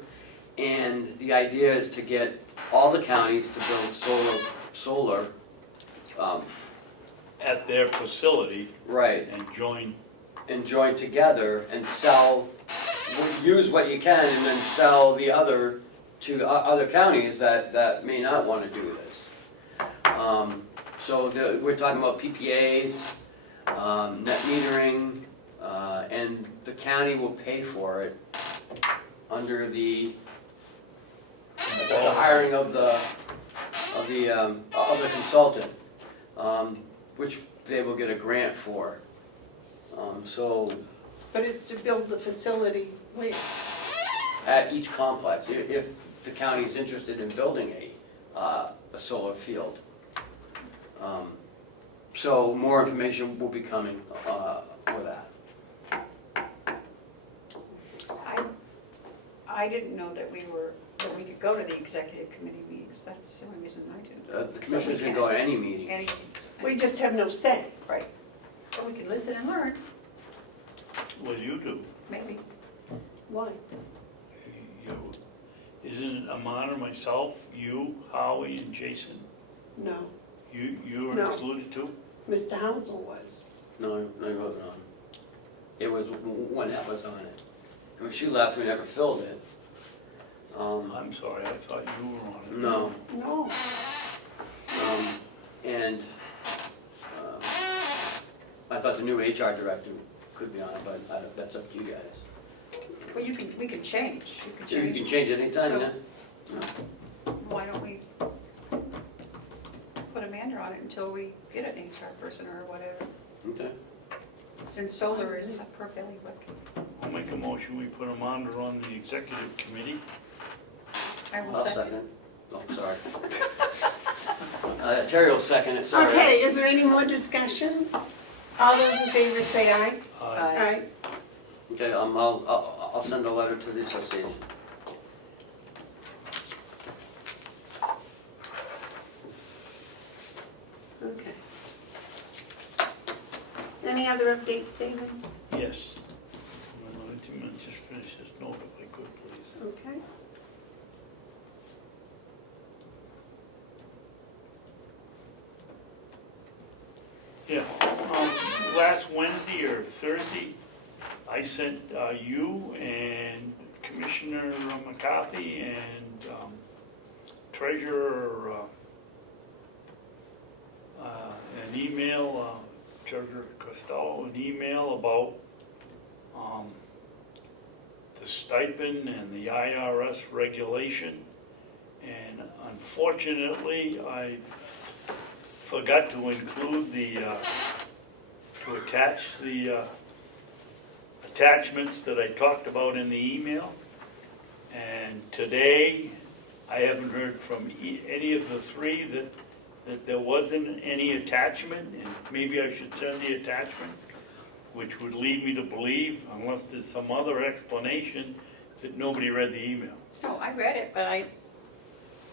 And the idea is to get all the counties to build solar, At their facility right, and join together and sell, use what you can and then sell the other to other counties that may not want to do this. So we're talking about PPAs, net metering, and the county will pay for it under the hiring of the consultant, which they will get a grant for. So But it's to build the facility where? at each complex, if the county is interested in building a solar field. So more information will be coming for that. I didn't know that we could go to the executive committee meetings. That's the only reason I didn't. The commissioners can go to any meeting. Any, We just have no say. right. But we could listen and learn, well, you do. maybe. Why? Isn't it Amon or myself, you, Howie, and Jason? No. You are No. included too? Mr. Hounsel was. No, it wasn't on. It was when that was on it. When she left, we never filled it. I'm sorry, I thought you were on it. No. No. And I thought the new HR director could be on it, but that's up to you guys. Well, we can change. You can So you change. can change it anytime, So- yeah? Why don't we put Amanda on it until we get an HR person or whatever? Okay. Since solar is per bailiwick. I'll make a motion, we put Amanda on the executive committee. I will I'll second. second it. Oh, sorry. Terry will second it, sorry. Okay, is there any more discussion? All those in favor say aye. Aye. Okay, I'll send a letter to the association. any other updates, David? Yes. Well, let me just finish this note if I could, please. Okay. Yeah, last Wednesday or Thursday, I sent you and Commissioner McCarthy and Treasurer an email, Treasurer Costello, an email about the stipend and the IRS regulation. And unfortunately, I forgot to include to attach the attachments that I talked about in the email. And today, I haven't heard from any of the three that there wasn't any attachment, and maybe I should send the attachment, which would lead me to believe, unless there's some other explanation, that nobody read the email. No, I read it, but I,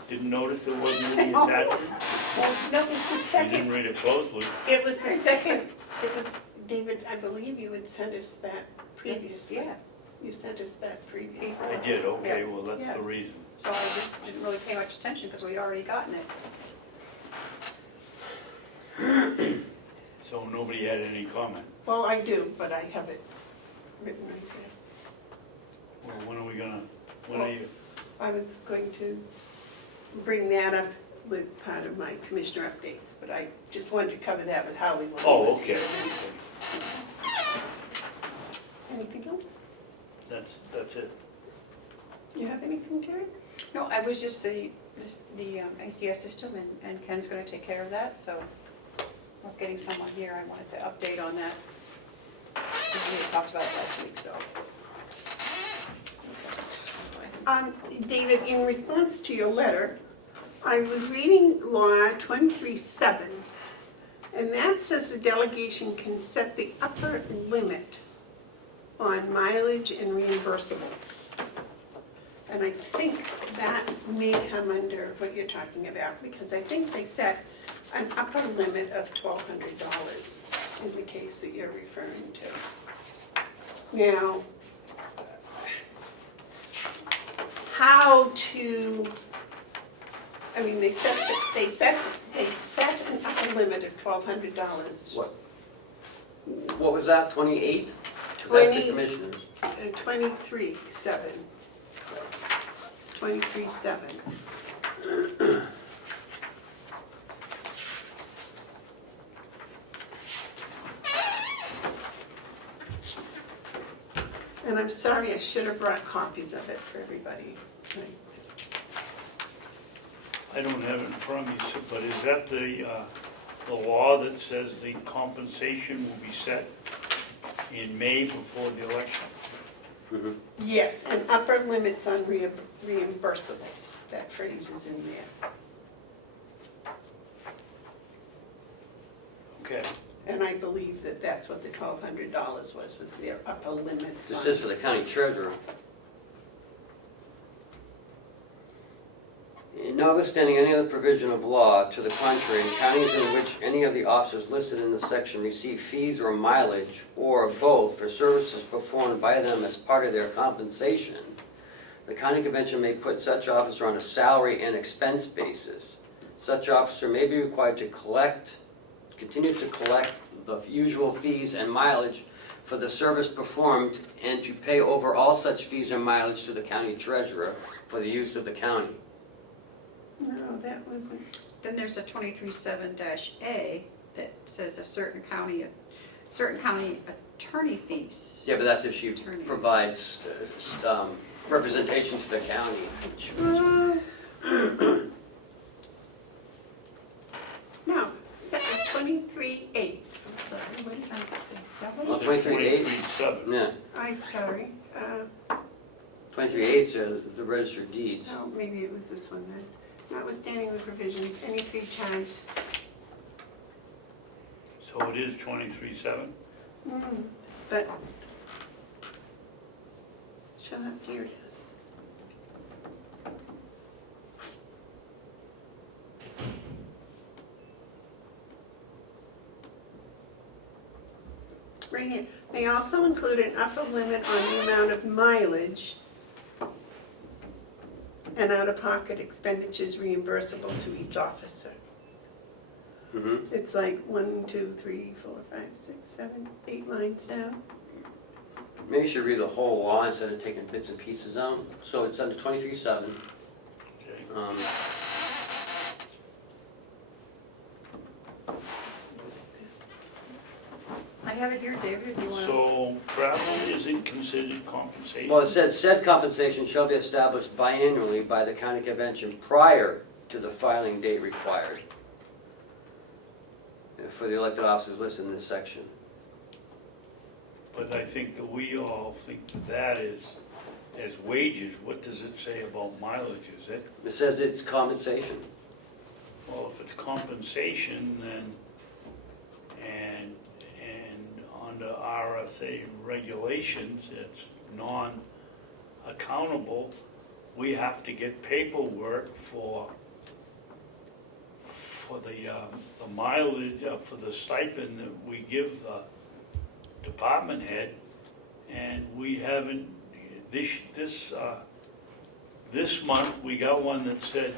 Didn't notice there wasn't any attachment? No, it's the You didn't second, read it closely. it was the second, it was, David, I believe you had sent us that previously. yeah, You sent us that previously. I did, okay, Yeah. well, that's Yeah. the reason. so I just didn't really pay much attention because we'd already gotten it. So nobody had any comment. Well, I do, but I have it written right there. Well, when are we gonna, when are you, I was going to bring that up with part of my commissioner updates, but I just wanted to cover that with Howie when he oh, was okay. here. Anything else? That's it. You have anything, Terry? No, I was just the ACS system, and Ken's gonna take care of that, so we're getting someone here, I wanted to update on that. We had talked about it last week, so. David, in response to your letter, I was reading law 23-7, and that says the delegation can set the upper limit on mileage and reimbursables. And I think that may come under what you're talking about, because I think they set an upper limit of $1,200 in the case that you're referring to. Now, how to, I mean, they set an upper limit of $1,200. What was that, 28? Is that the 20. commissioners? 23-7. 23-7. And I'm sorry, I should have brought copies of it for everybody. I don't have it in front of me, but is that the law that says the compensation will be set in May before the election? Mhm. Yes, and upper limits on reimbursables. That phrase is in there. Okay, And I believe that that's what the $1,200 was their upper limits on. This is for the county treasurer. Notwithstanding any other provision of law to the contrary, in counties in which any of the officers listed in this section receive fees or mileage, or both, for services performed by them as part of their compensation, the county convention may put such officer on a salary and expense basis. Such officer may be required to continue to collect the usual fees and mileage for the service performed, and to pay over all such fees and mileage to the county treasurer for the use of the county. No, that wasn't. Then there's a 23-7-A that says a certain county attorney fees. Yeah, but that's if she Attorney. provides representation to the county. No, 23-8. I'm sorry, what did I say, 7? Well, 23-8? 23-7. Yeah, I'm sorry. 23-8's the registered deeds. Oh, maybe it was this one then. Notwithstanding the provisions, any fee charged. So it is 23-7? But, shut up, here it is. right here, may also include an upper limit on the amount of mileage and out-of-pocket expenditures reimbursable to each officer. Mhm. It's like 1, 2, 3, 4, 5, 6, 7, 8 lines down. Maybe you should read the whole law instead of taking bits and pieces out. So it's under 23.7. Okay. I have it here, David, if you want to. So travel isn't considered compensation? Well, it says said compensation shall be established biannually by the county convention prior to the filing date required for the elected officers listed in this section. But I think that we all think that is, as wages, what does it say about mileage? Is it, It says it's compensation. well, if it's compensation, then, and under RSA regulations, it's non-accountable, we have to get paperwork for the mileage, for the stipend that we give the department head, and we haven't, this month, we got one that said,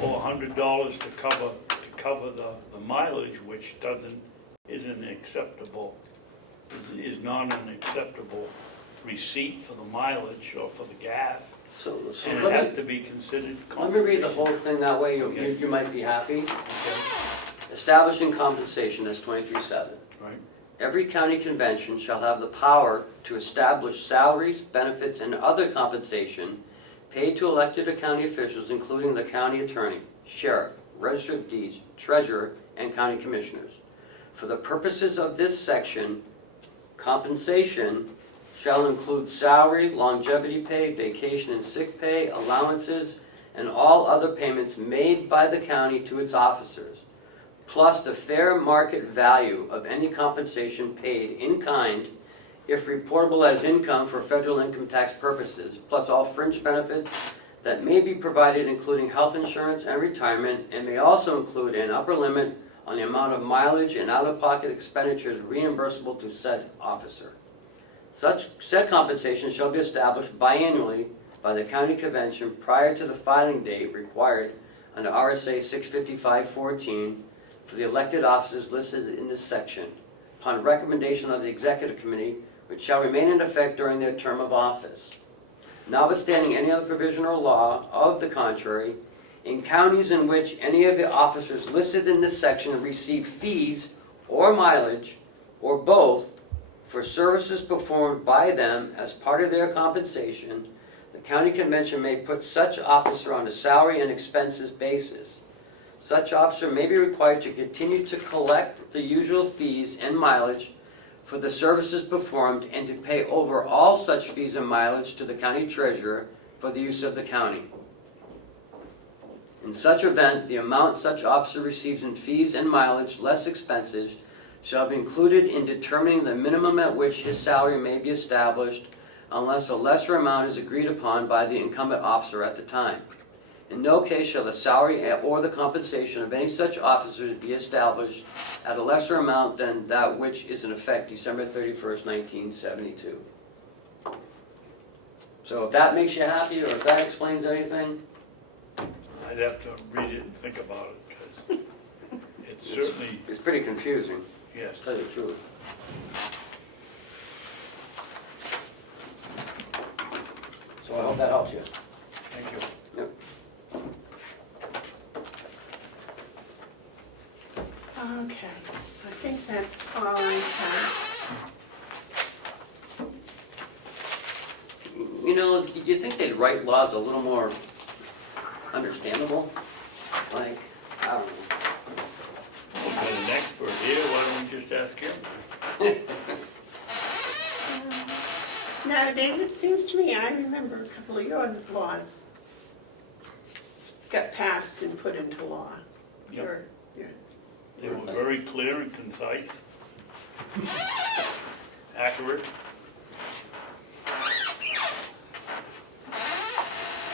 $100 to cover the mileage, which isn't acceptable, is not an acceptable receipt for the mileage or for the gas, So and it let has me, to be considered let me compensation. read the whole thing, that way Okay. you might be happy. Okay, Establishing compensation, that's 23.7. right, Every county convention shall have the power to establish salaries, benefits, and other compensation paid to elected county officials, including the county attorney, sheriff, register of deeds, treasurer, and county commissioners. For the purposes of this section, compensation shall include salary, longevity pay, vacation and sick pay, allowances, and all other payments made by the county to its officers, plus the fair market value of any compensation paid in kind if reportable as income for federal income tax purposes, plus all fringe benefits that may be provided, including health insurance and retirement, and may also include an upper limit on the amount of mileage and out-of-pocket expenditures reimbursable to said officer. Such said compensation shall be established biannually by the county convention prior to the filing date required under RSA 655-14 for the elected officers listed in this section, upon recommendation of the executive committee, which shall remain in effect during their term of office. Notwithstanding any other provision or law of the contrary, in counties in which any of the officers listed in this section receive fees or mileage, or both, for services performed by them as part of their compensation, the county convention may put such officer on a salary and expenses basis. Such officer may be required to continue to collect the usual fees and mileage for the services performed and to pay over all such fees and mileage to the county treasurer for the use of the county. In such event, the amount such officer receives in fees and mileage less expenses shall be included in determining the minimum at which his salary may be established unless a lesser amount is agreed upon by the incumbent officer at the time. In no case shall the salary or the compensation of any such officers be established at a lesser amount than that which is in effect December 31st, 1972. So if that makes you happy, or if that explains anything, I'd have to read it and think about it, because it's certainly, it's pretty confusing, yes. to tell you the truth. So I hope that helps you. Thank you. Yep. Okay, I think that's all I have. You know, you'd think they'd write laws a little more understandable, like, I don't know. We've got an expert here, why don't we just ask him? Now, David, seems to me, I remember a couple of your laws got passed and put into law. Yep. Your They were very clear and concise, accurate.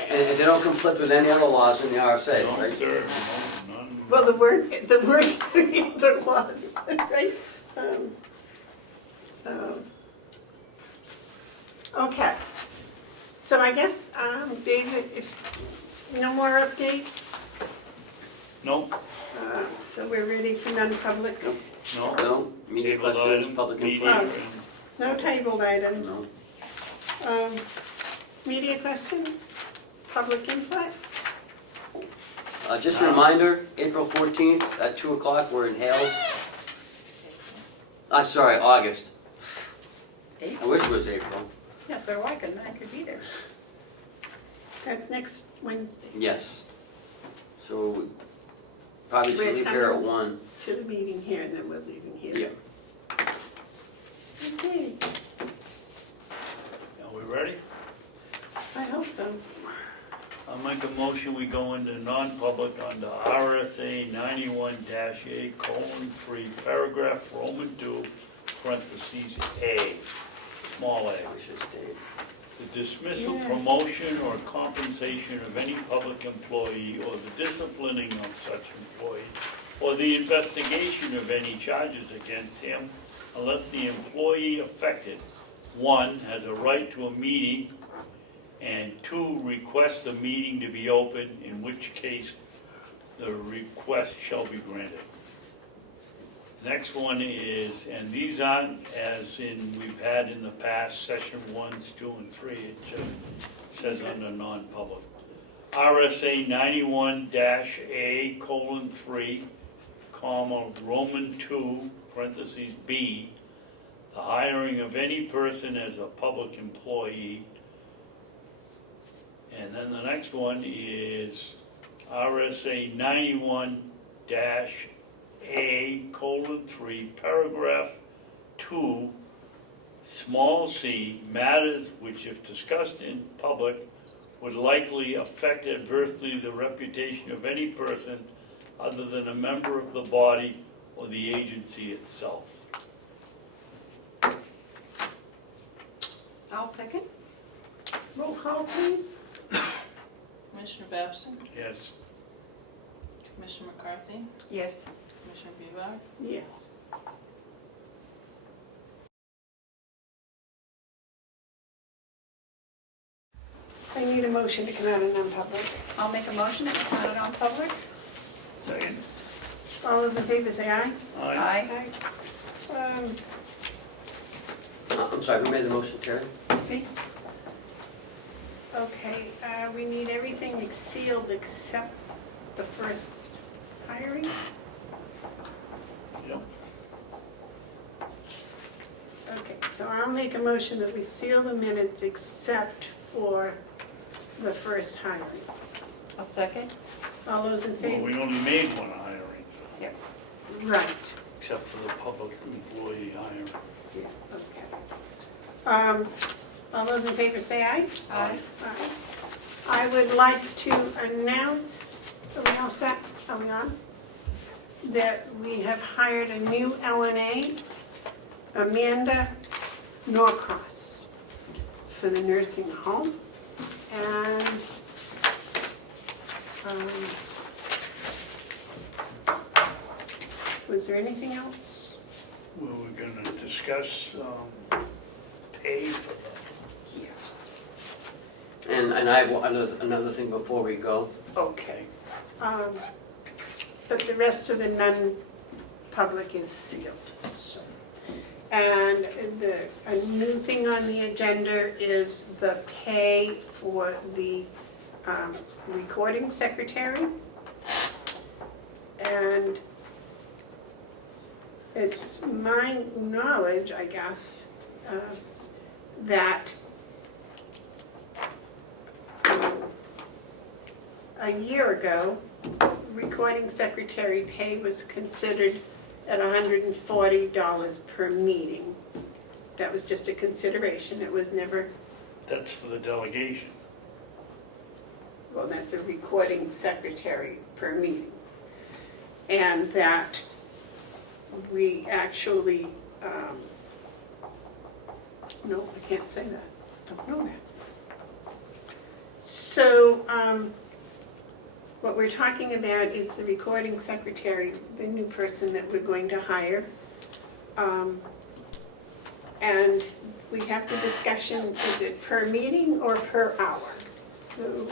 And they don't conflict with any other laws in the RSA, No, right? sir, no, none. Well, the word in the other laws, right? So, okay. So I guess, David, if no more updates, No, so we're ready for non-public. no. No, media Tabled questions, items, public media, input? input. No tabled items. No. Media questions, public input. Just a reminder, April 14th at 2 o'clock, we're in Hale. I'm sorry, August. I wish it was April. Yeah, so I could be there. That's next Wednesday, Yes. So probably We're should leave here at coming. 1. to the meeting here, and then we're leaving here. Yeah. Okay, Are we ready? I hope so. I'll make a motion, we go into non-public under RSA 91-A:3, paragraph Roman 2, parentheses A, small a. We should stay. The dismissal, Yeah. promotion, or compensation of any public employee, or the disciplining of such employee, or the investigation of any charges against him, unless the employee affected, 1, has a right to a meeting, and 2, requests the meeting to be open, in which case the request shall be granted. Next one is, and these aren't as in we've had in the past, session 1s, 2, and 3, it just says under non-public. RSA 91-A:3, comma, Roman 2, parentheses B, the hiring of any person as a public employee. And then the next one is RSA 91-A:3, paragraph 2, small c, matters which if discussed in public would likely affect adversely the reputation of any person other than a member of the body or the agency itself. I'll second. Roll call, please. Commissioner Babson, Yes. Commissioner McCarthy, Yes. Commissioner Bevard. Yes. I need a motion to come out of non-public. I'll make a motion that we come out of non-public. Second. All those in favor say aye. Aye. Aye. I'm sorry, who made the motion, Terry? Me? Okay, we need everything sealed except the first hiring. Yep. Okay, so I'll make a motion that we seal the minutes except for the first hiring. I'll second. All those in Well, favor? we only made one hiring, Yep. Right. except for the public employee hiring. Yeah, okay. All those in favor say aye. Aye. Aye. I would like to announce, are we all set? Are we on? That we have hired a new LNA, Amanda Norcross, for the nursing home. And was there anything else? We were gonna discuss pay for the, Yes. And I have another thing before we go. Okay. But the rest of the non-public is sealed, so. And a new thing on the agenda is the pay for the recording secretary. And it's my knowledge, I guess, that a year ago, recording secretary pay was considered at $140 per meeting. That was just a consideration, it was never, that's for the delegation. well, that's a recording secretary per meeting. And that we actually, no, I can't say that, don't know that. So, what we're talking about is the recording secretary, the new person that we're going to hire. And we have the discussion, is it per meeting or per hour? So,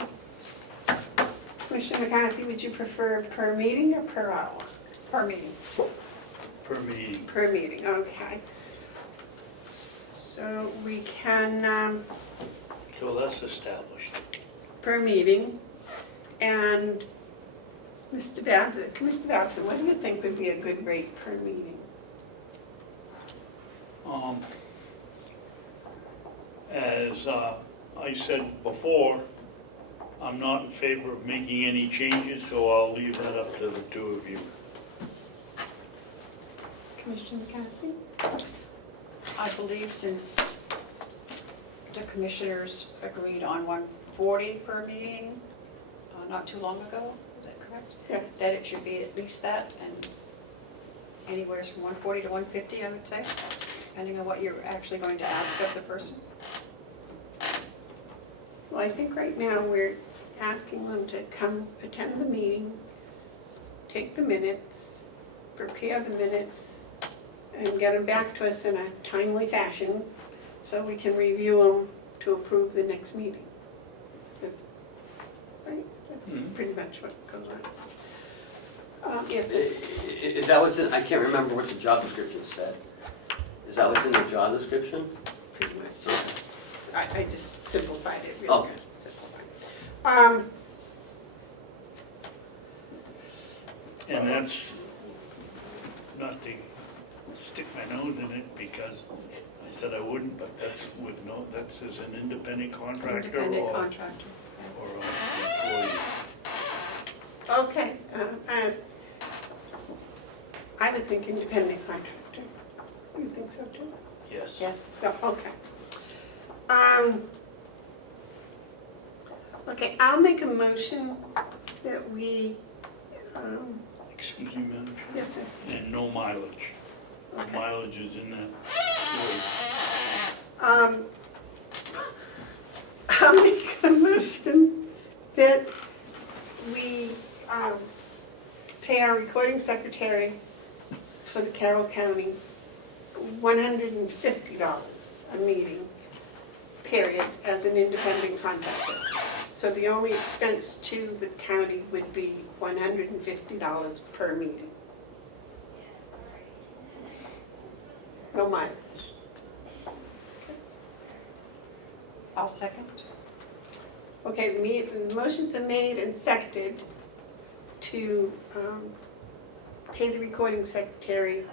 Commissioner McCarthy, would you prefer per meeting or per hour? Per meeting. Per meeting. Per meeting, okay. So we can, So that's established. per meeting, and Mr. Babson, Commissioner Babson, what do you think would be a good rate per meeting? As I said before, I'm not in favor of making any changes, so I'll leave that up to the two of you. Commissioner McCarthy? I believe since the commissioners agreed on 140 per meeting, not too long ago, is that correct? Yes. That it should be at least that, and anywhere from 140 to 150, I would say, depending on what you're actually going to ask of the person. Well, I think right now we're asking them to come attend the meeting, take the minutes, prepare the minutes, and get them back to us in a timely fashion so we can review them to approve the next meeting. That's, right? That's pretty much what goes on. Yes, sir. Is that what's in, I can't remember what the job description said. Is that what's in the job description? Pretty much. I just simplified it, really. Okay. Simplified. And that's, not to stick my nose in it, because I said I wouldn't, but that's with no, that's as an independent contractor Independent or contractor. an employee. Okay, I would think independent contractor. You think so too? Yes. Yes. Oh, okay. Okay, I'll make a motion that we, Excuse me, Madam Chair. yes, sir. And no mileage. No Okay. mileage is in that. I'll make a motion that we pay our recording secretary for the Carroll County $150 a meeting, period, as an independent contractor. So the only expense to the county would be $150 per meeting. No mileage. I'll second. Okay, the motion's been made and seconded to pay the recording secretary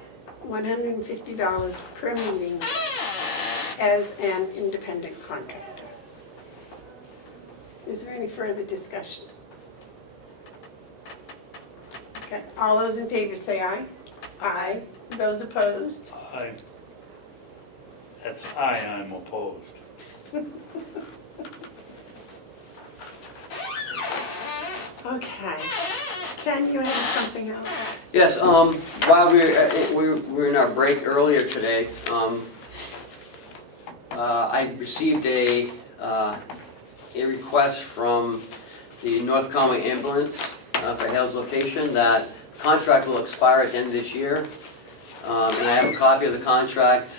$150 per meeting as an independent contractor. Is there any further discussion? Okay, all those in favor say aye. Aye. Those opposed? I'm opposed. Okay. Ken, you had something else? Yes, while we were in our break earlier today, I received a request from the North Comeau ambulance for Hale's location that contract will expire at the end of this year. And I have a copy of the contract.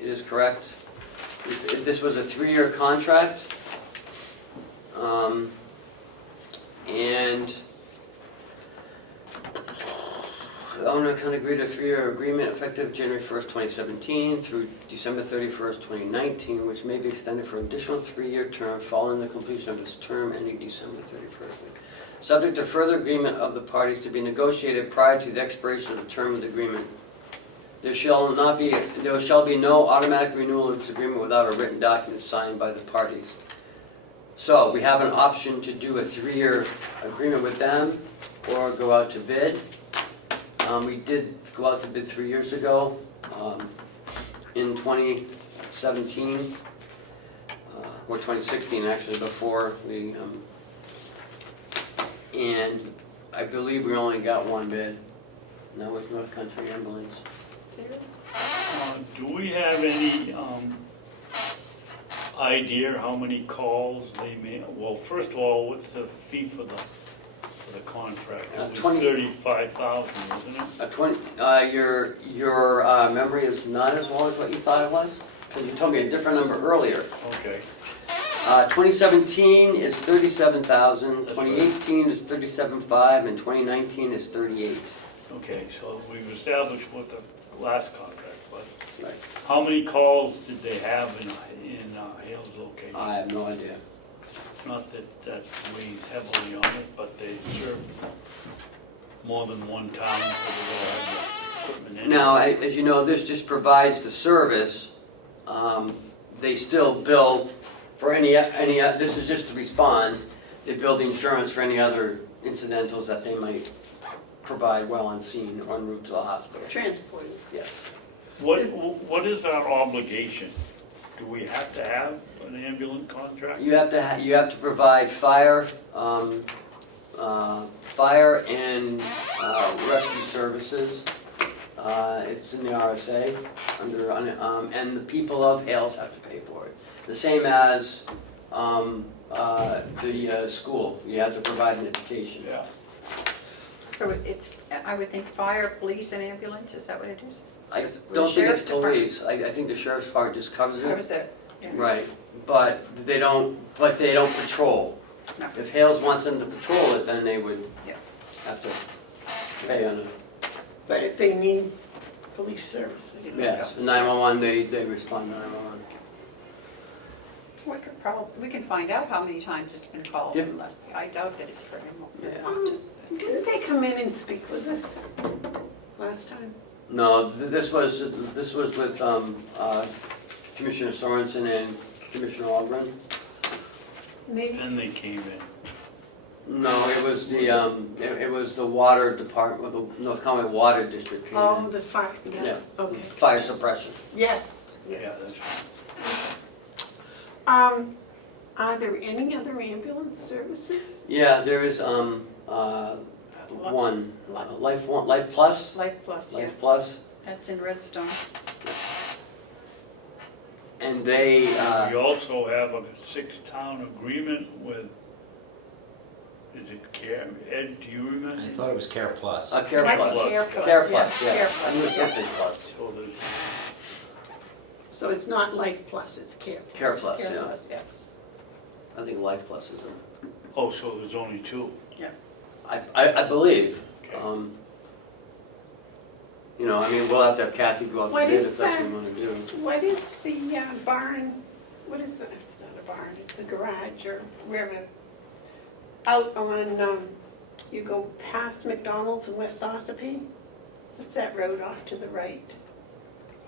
It is correct. This was a 3-year contract. And the owner can agree to a 3-year agreement effective January 1st, 2017 through December 31st, 2019, which may be extended for an additional 3-year term following the completion of this term ending December 31st. Subject to further agreement of the parties to be negotiated prior to the expiration of the term of the agreement. There shall be no automatic renewal of this agreement without a written document signed by the parties. So we have an option to do a 3-year agreement with them or go out to bid. We did go out to bid 3 years ago in 2017 or 2016 actually, before we and I believe we only got one bid, and that was North Country Ambulance. Do we have any idea how many calls they may, well, first of all, what's the fee for the for the contract? Uh, It was 20 $35,000, wasn't it? Your memory is not as well as what you thought it was? Because you told me a different number earlier. Okay, 2017 is 37,000, That's right. 2018 is 37.5, and 2019 is 38. okay, so we've established what the last contract was. Right. How many calls did they have in Hale's location? I have no idea. Not that that weighs heavily on it, but they serve more than one town, so they will have the equipment in. Now, as you know, this just provides the service. They still bill for any, this is just to respond. They bill the insurance for any other incidentals that they might provide while on scene or en route to the hospital. Transporting. Yes. What is our obligation? Do we have to have an ambulance contract? You have to provide fire and rescue services. It's in the RSA and the people of Hales have to pay for it. The same as the school. You have to provide an education. Yeah. So it's, I would think fire, police, and ambulance, is that what it is? I With don't think sheriff's it's police. I think the sheriff's department just covers How it. is it? Yeah. Right, but they don't patrol. No. If Hales wants them to patrol it, then they would Yeah. have to pay on it. But if they need police services. Yes, 911, they respond to 911. We can find out how many times it's been called, Yep. unless, I doubt that it's very much. Yeah. Didn't they come in and speak with us last time? No, this was with Commissioner Sorensen and Commissioner Ogren. Maybe. Then they came in. No, it was it was the water department, the North Conway Water District. came in. Oh, the fire, yeah, Yeah. okay. Fire suppression. Yes, Yeah, yes. that's right. Are there any other ambulance services? Yeah, there is one, Life Plus. Life Plus, yeah, Life Plus, that's in Redstone. and they, We also have a 6-town agreement with, is it Care, Ed, do you remember? I thought it was Care Plus. Care Might be Plus. Care Plus, Care yeah, Plus, yeah. Care Plus, yeah. Encrypted Plus. So there's, So it's not Life Plus, it's Care Plus. Care Plus, Care yeah. Plus, yeah. I think Life Plus is them. oh, so there's only 2. I believe. Okay. You know, I mean, we'll have to have Kathy go out What to bid is if that's what that? we want to do. What is the barn, what is that, it's not a barn, it's a garage or wherever. Out on, you go past McDonald's in West Ossipee? What's that road off to the right?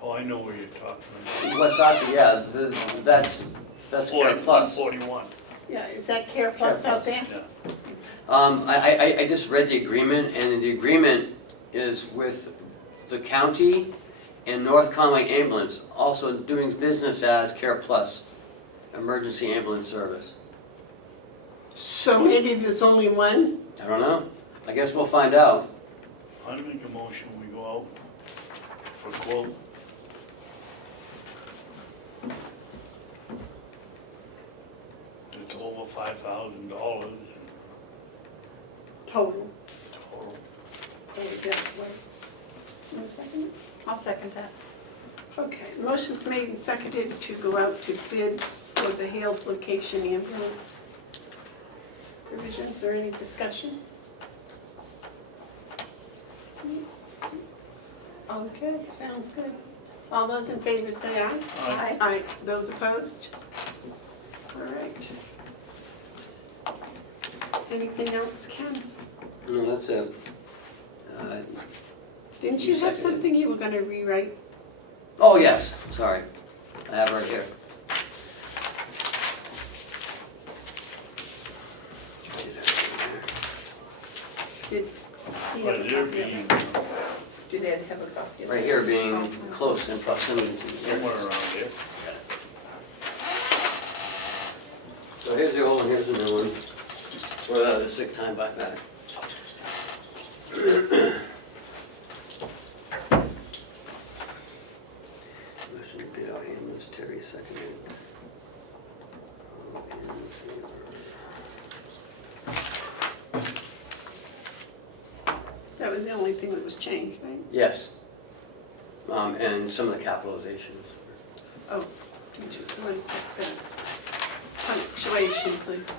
Oh, I know where you're talking about. West Ossipee, yeah, that's Care Plus. 41, Yeah, is that Care Plus out there? yeah. I just read the agreement, and the agreement is with the county and North Conway Ambulance, also doing business as Care Plus, emergency ambulance service. So maybe there's only one? I don't know. I guess we'll find out. I make a motion, we go out for quote. It's over $5,000 Total. total. Oh, yeah, wait. One second. I'll second that. Okay, motion's made and seconded to go out to bid for the Hales location ambulance provisions, or any discussion? Okay, sounds good. All those in favor say aye. Aye. Aye. Those opposed? All right. Anything else, Ken? No, that's it. Didn't You you have seconded. something you were gonna rewrite? Oh, yes, sorry. I have it right here. Did he But have a they're copy of being, it? Do they have a copy of it? Right here, being close in proximity to the somewhere areas. around there. So here's the old one, here's the new one, for the sick time buyback. Motion to bid out ambulance, Terry seconded. All in favor. the only thing that was changed, right? Yes. And some of the capitalizations. Oh, did you want to put the punctuation, please?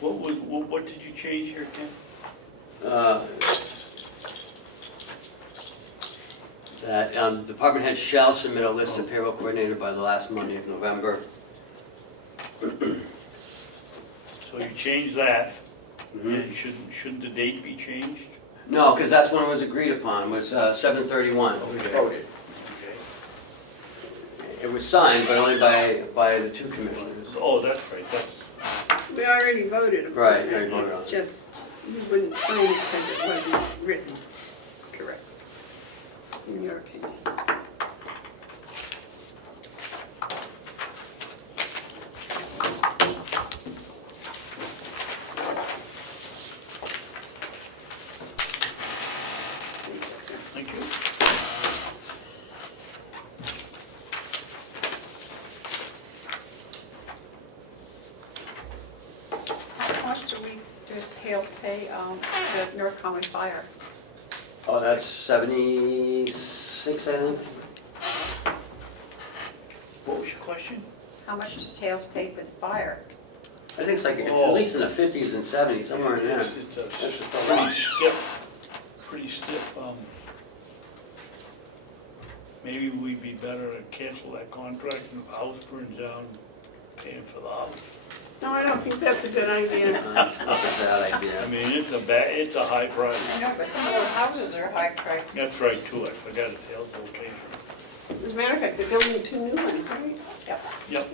What did you change here, Ken? That department head shall submit a list of payroll coordinator by the last Monday of November. So you changed that, and shouldn't the date be changed? No, because that's when it was agreed upon, was 7/31, we Okay. voted. Okay. It was signed, but only by the two commissioners. Oh, that's right, that's, We already voted upon Right, it. already voted It's on it. just, you wouldn't sign it because it wasn't written correct, in your opinion. thank you. How much does Hales pay the North County Fire? Oh, that's 76, I think? What was your question? How much does Hales pay for the fire? I think it's like, it's Oh. at least in the 50s and 70s, somewhere in there. It's That's just a pretty lot. pretty stiff. Maybe we'd be better to cancel that contract and if the house burns down, paying for the house. No, I don't think that's a good idea. That's not a bad I idea. mean, it's a high price. I know, but some of those houses are high priced. That's right too, I forgot it's Hales location. As a matter of fact, they're building 2 new ones, right? Yep.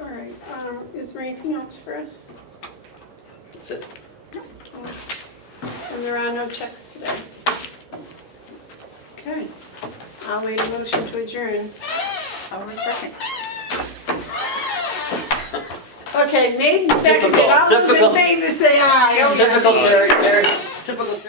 All right, is there anything else for us? That's it. And there are no checks today. Okay, I'll wait a motion to adjourn. I'll wait a second. Okay, made and seconded, Typical, all those in typical. favor say aye. Typical Terry, Terry, typical Terry.